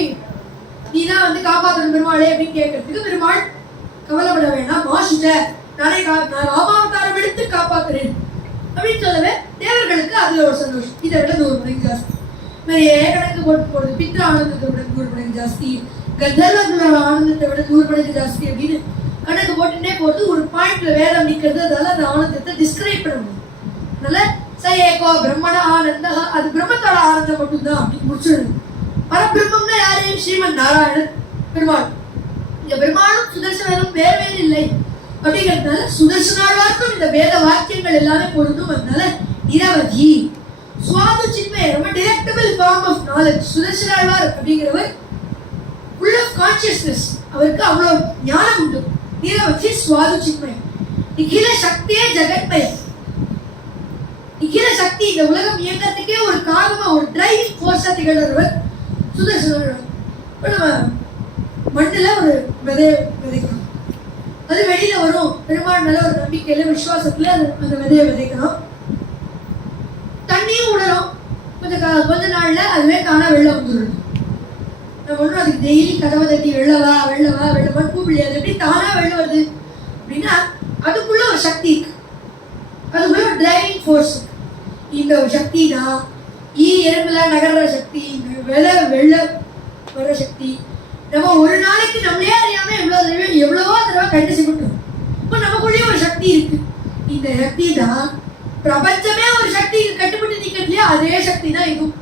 நீதான் காப்பாற்றணும் பெருமாளே அப்படின்னு கேட்கறதுக்கு பெருமாள் கவலைப்பட வேணாம், மாசுட்ட நான் ராமாவதாரம் எடுத்து காப்பாத்துறேன் அப்படின்னு சொல்லவே தேவர்களுக்கு அதுல ஒரு சந்தோஷம். இதை விட 100 மடங்கு ஜாஸ்தி. நிறைய கணக்கு போடுறது, பித்ர ஆனந்தத்தை விட 100 மடங்கு ஜாஸ்தி, கந்தர்வர்களோட ஆனந்தத்தை விட 100 மடங்கு ஜாஸ்தி அப்படின்னு கணக்கு போட்டுட்டே போறது. ஒரு பாயிண்ட்ல வேதம் நிக்கிறது, அதால அந்த ஆனந்தத்தை டிஸ்கிரைப் பண்ண முடியும். அதனால சயேகோ பிரம்மண ஆனந்த, அது பிரம்மத்தோட ஆனந்தம் மட்டும்தான் அப்படின்னு முடிச்சிடுது. பரபிரம்மம்னா யாரு, ஸ்ரீமன் நாராயணன் பெருமாள். இந்த பெருமாளும் சுதர்சனரும் வேறு இல்லை அப்படிங்கிறதுனால சுதர்சனாழ்வார்க்கும் இந்த வேத வாக்கியங்கள் எல்லாமே பொருந்தும். அதனால நிரவதி சுவாது சின்மய, ரொம்ப டிரெக்டபிள் ஃபார்ம் ஆஃப் நாலேஜ். சுதர்சனாழ்வார் அப்படிங்கிறவர் ஃபுல் ஆஃப் கான்சியஸ்னஸ், அவருக்கு அவ்வளவு ஞானம் உண்டு. நிரவதி சுவாது சின்மயம், நிகில சக்தியே ஜெகன்மயம். நிகில சக்தி, இந்த உலகம் இயக்கத்துக்கே ஒரு காரணமா ஒரு டிரைவிங் ஃபோர்ஸா திகழ்கிறவர் சுதர்சனாழ்வார். இப்போ நம்ம மண்ணுல ஒரு விதைக்கணும், அது வெளியில வரும். பெருமாள் மேல ஒரு நம்பிக்கையில விசுவாசத்துல அந்த விதையை விதைக்கணும். தண்ணியும் விடணும். கொஞ்ச நாள்ல அதுவே காண வெள்ளம் வந்துடும். நம்ம ஒன்றும் அதுக்கு டெய்லி கதவை தட்டி வெள்ளவா கூப்பிடலையா, அது எப்படி தானா வெள்ளம் வருது அப்படின்னா அதுக்குள்ள ஒரு சக்தி இருக்கு, அதுக்குள்ள ஒரு டிரைவிங் ஃபோர்ஸ் இருக்கு. இந்த ஒரு சக்தி தான் எறும்புல நகர்ற சக்தி, வெள்ள வர்ற சக்தி. நம்ம ஒரு நாளைக்கு நம்மளே அறியாம எவ்வளவோ தடவை கைட்டு செய்யணும். இப்போ நமக்குள்ளேயே ஒரு சக்தி இருக்கு. இந்த சக்தி தான் பிரபஞ்சமே ஒரு சக்தி கட்டுப்பட்டு நிக்கிறதுலயே அதே சக்தி தான் இதுவும்.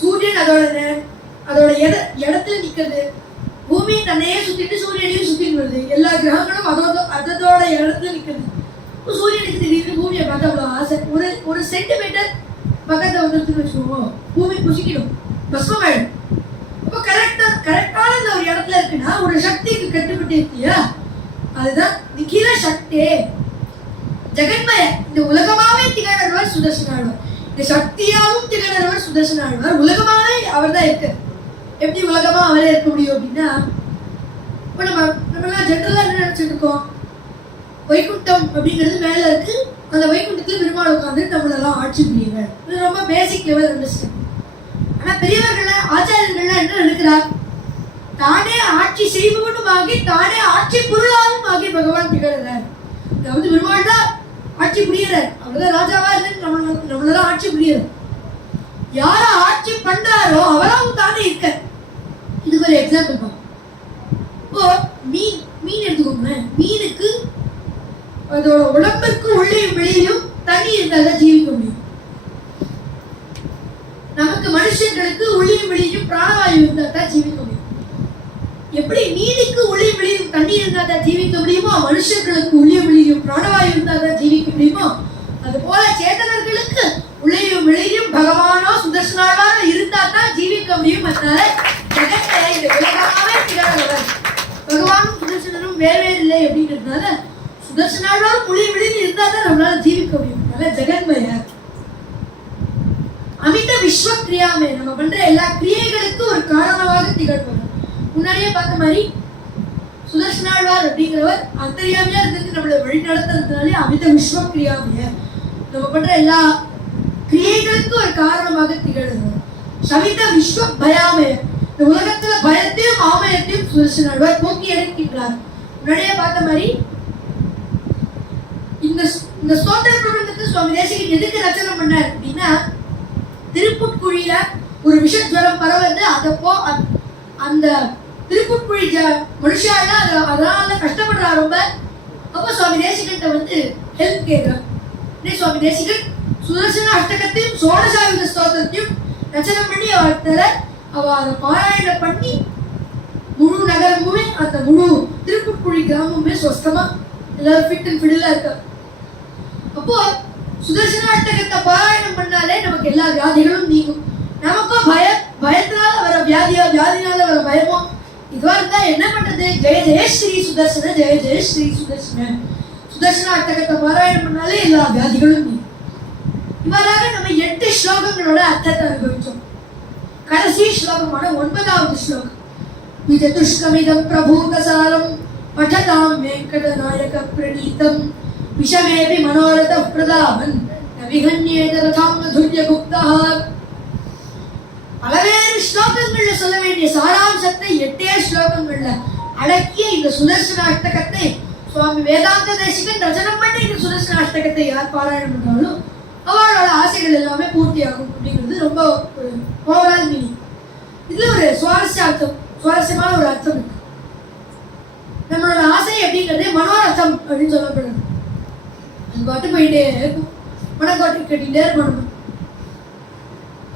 சூரியன் அதோட இடத்துல நிக்கிறது, பூமி தன்னையே சுத்திட்டு சூரியனையும் சுத்திட்டு வருது, எல்லா கிரகங்களும் அதோட இடத்துல நிக்கிறது. சூரியனுக்கு திடீர்னு பூமியை பார்த்தா அவ்வளோ ஆசை, ஒரு சென்டிமீட்டர் பக்கத்தை வந்துருச்சுன்னு வச்சுக்கோங்க, பூமி புசிக்கணும், பஸ்மமாயிடும். அப்போ கரெக்டான இந்த ஒரு இடத்துல இருக்குன்னா ஒரு சக்திக்கு கட்டுப்பட்டு இருக்கியா, அதுதான் நிகில சக்தி ஜெகன்மய. இந்த உலகமாவே திகழறவர் சுதர்சனாழ்வார், இந்த சக்தியாவும் திகழறவர் சுதர்சனாழ்வார். உலகமாவே அவர் தான் இருக்கு. எப்படி உலகமா அவரே இருக்க முடியும் அப்படின்னா, இப்போ நம்மளாம் ஜென்ரலா என்ன நினைச்சிட்டு இருக்கோம், வைகுண்டம் அப்படிங்கிறது மேல இருக்கு, அந்த வைகுண்டத்துல பெருமாள் உட்காந்து நம்மளெல்லாம் ஆட்சி புரியுங்க. இது ரொம்ப பேசிக் லெவல் அண்டர்ஸ்டாண்ட். ஆனா பெரியவர்கள் ஆச்சாரியர்கள் என்ன நினைக்கிறார், தானே ஆட்சி செய்பவனும் ஆகி தானே ஆட்சி பொருளாலும் ஆகி பகவான் திகழ்கிறார். அதாவது பெருமாள் தான் ஆட்சி புரியறார். அவர்தான் ராஜாவா இருந்து நம்மளதான் ஆட்சி புரியறார். யார ஆட்சி பண்றாரோ அவராவும் தானே இருக்க. இது ஒரு எக்ஸாம்பிள் தான். இப்போ மீன் எடுத்துக்கோங்க. மீனுக்கு அதோட உடம்பிற்கு உள்ளேயும் வெளியிலும் தண்ணி இருந்தால்தான் ஜீவிக்க முடியும். நமக்கு மனுஷங்களுக்கு உள்ளேயும் வெளியிலும் பிராணவாயு இருந்தால் தான் ஜீவிக்க முடியும். எப்படி மீனுக்கு உள்ளேயும் வெளியிலும் தண்ணி இருந்தால் தான் ஜீவிக்க முடியுமோ, மனுஷர்களுக்கு உள்ளேயும் வெளியிலும் பிராணவாயு இருந்தால் தான் ஜீவிக்க முடியுமோ, அது போல சேதனர்களுக்கு உள்ளேயும் வெளியிலும் பகவானோ சுதர்சனாவாரோ இருந்தால் தான் ஜீவிக்க முடியும். அதனால ஜெகத்தை இந்த உலகமாவே திகழ்கிறவர் பகவானும் சுதர்சனனும் வேறு இல்லை அப்படிங்கிறதுனால சுதர்சனாவாரும் உள்ளேயும் வெளியிலும் இருந்தால் தான் நம்மளால ஜீவிக்க முடியும். அதனால ஜெகன்மயர் அமித விஸ்வ கிரியாமே, நம்ம பண்ற எல்லா கிரியைகளுக்கும் ஒரு காரணமாக திகழ்வார். முன்னாடியே பார்த்த மாதிரி சுதர்சனாழ்வார் அப்படிங்கிறவர் அந்தரியாமையா இருந்து நம்மளை வழி நடத்துறதுனாலே அமித விஸ்வ கிரியாமையர், நம்ம பண்ற எல்லா கிரியைகளுக்கும் ஒரு காரணமாக திகழ்கிறார். சமித விஸ்வ பயாமயர், இந்த உலகத்துல பயத்தையும் ஆமயத்தையும் சுதர்சனாழ்வார் போக்கி எடுக்கின்றார். முன்னாடியே பார்த்த மாதிரி இந்த ஸ்தோத்திர பிரபந்தத்தை சுவாமி தேசிகன் எதுக்கு ரச்சனை பண்ணார் அப்படின்னா, திருப்புட்குழியில ஒரு விஷஜ்வரம் பரவது, அதப்போ அந்த திருப்புட்குழி மனுஷாலாம் அதனால கஷ்டப்படுறா ரொம்ப. அப்போ சுவாமி தேசிகன்ட்ட வந்து ஹெல்ப் கேட்கிறார். சுவாமி தேசிகன் சுதர்சன அஷ்டகத்தையும் சோழசாயுத ஸ்தோத்திரத்தையும் ரச்சனை பண்ணி அவ அதை பாராயணம் பண்ணி முழு நகரமுமே அந்த முழு திருப்புட்குழி கிராமமே சொஸ்தமா எல்லாரும் ஃபிட் அண்ட் ஃபிடிலா இருக்க. அப்போ சுதர்சன அஷ்டகத்தை பாராயணம் பண்ணாலே நமக்கு எல்லா வியாதிகளும் நீங்கும். நமக்கும் பயத்தினால வர வியாதியோ வியாதினால வர பயமோ இதுவா இருந்தா என்ன பண்றது? ஜெய ஜெய ஸ்ரீ சுதர்சன, ஜெய ஜெய ஸ்ரீ சுதர்சன. சுதர்சன அஷ்டகத்தை பாராயணம் பண்ணாலே எல்லா வியாதிகளும் நீங்கும். இவ்வாறாக நம்ம 8 ஸ்லோகங்களோட அர்த்தத்தை அனுபவிச்சோம். கடைசி ஸ்லோகமான 9வது ஸ்லோகம், விஜதுஷ்கமிதம் பிரபூதசாரம் படதாம் வெங்கட நாயக பிரணீதம் விஷமேபி மனோரத பிரதாமன் நவிகன்யேதரதாம் மதுர்ய குப்தஹார். பலவேறு ஸ்லோகங்கள்ல சொல்ல வேண்டிய சாராம்சத்தை 8 ஸ்லோகங்கள்ல அடக்கிய இந்த சுதர்சன அஷ்டகத்தை சுவாமி வேதாந்த தேசிகன் ரச்சனம் பண்ணி இந்த சுதர்சன அஷ்டகத்தை யார் பாராயணம் பண்றாலும் அவளோட ஆசைகள் எல்லாமே பூர்த்தியாகும் அப்படிங்கிறது ரொம்ப ஒரு ஓவரால் மீனிங். இதுல ஒரு சுவாரஸ்யமான ஒரு அர்த்தம் இருக்கு. நம்மளோட ஆசை அப்படிங்கிறதே மனோரத்தம் அப்படின்னு சொல்லப்படுது. அது பாட்டு போயிட்டே இருக்கும், மனக்கோட்டை கட்டிகிட்டே இருக்கணும்.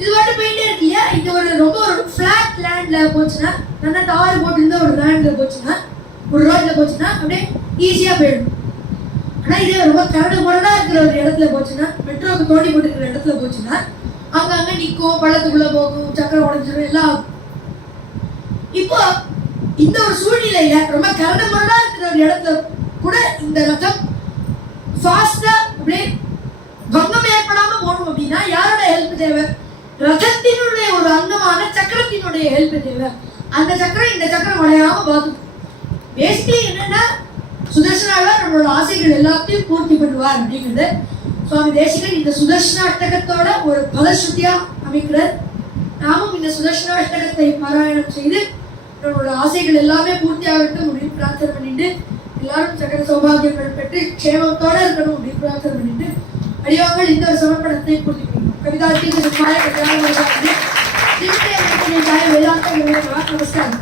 இது பாட்டு போயிட்டே இருக்கு இல்லையா? இது ரொம்ப ஒரு ஃபிளாட் லேண்ட்ல போச்சுன்னா, நல்லா தார் போட்டு ஒரு லேண்ட்ல போச்சுன்னா, ஒரு ரோட்ல போச்சுன்னா அப்படியே ஈஸியா போயிடும். ஆனா இதே ரொம்ப கரடு முரடா இருக்கிற ஒரு இடத்துல போச்சுன்னா, மெட்ரோக்கு தோண்டி போட்டுக்கிற இடத்துல போச்சுன்னா அங்கங்க நிற்கும், பள்ளத்துக்குள்ள போகும், சக்கரம் உடஞ்சிடும் எல்லாம். இப்போ இந்த ஒரு சூழ்நிலையில ரொம்ப கரடு முரடா இருக்கிற ஒரு இடத்துல கூட இந்த ரதம் ஃபாஸ்டா அப்படியே பங்கம் ஏற்படாம போகணும் அப்படின்னா யாரோட ஹெல்ப் தேவை? ரதத்தினுடைய ஒரு அங்கமான சக்கரத்தினுடைய ஹெல்ப் தேவை. அந்த சக்கரம் இந்த சக்கரம் உடையாம பார்த்துக்கும். பேசிக்கலி என்னன்னா சுதர்சனாழ்வார் நம்மளோட ஆசைகள் எல்லாத்தையும் பூர்த்தி பண்ணுவார் அப்படிங்கிறது சுவாமி தேசிகன் இந்த சுதர்சன அஷ்டகத்தோட ஒரு பலஸ்ருதியா அமைக்கிறார். நாமும் இந்த சுதர்சன அஷ்டகத்தை பாராயணம் செய்து நம்மளோட ஆசைகள் எல்லாமே பூர்த்தி ஆகட்டும் அப்படின்னு பிரார்த்தனை பண்ணிட்டு, எல்லாரும் சகல சௌபாகியங்கள் பெற்று க்ஷேமத்தோட இருக்கணும் அப்படின்னு பிரார்த்தனை பண்ணிட்டு அடியார்கள் இந்த ஒரு சமர்ப்பணத்தை பூர்த்தி பண்ணணும். கவிதார்த்தி நமஸ்காரம்.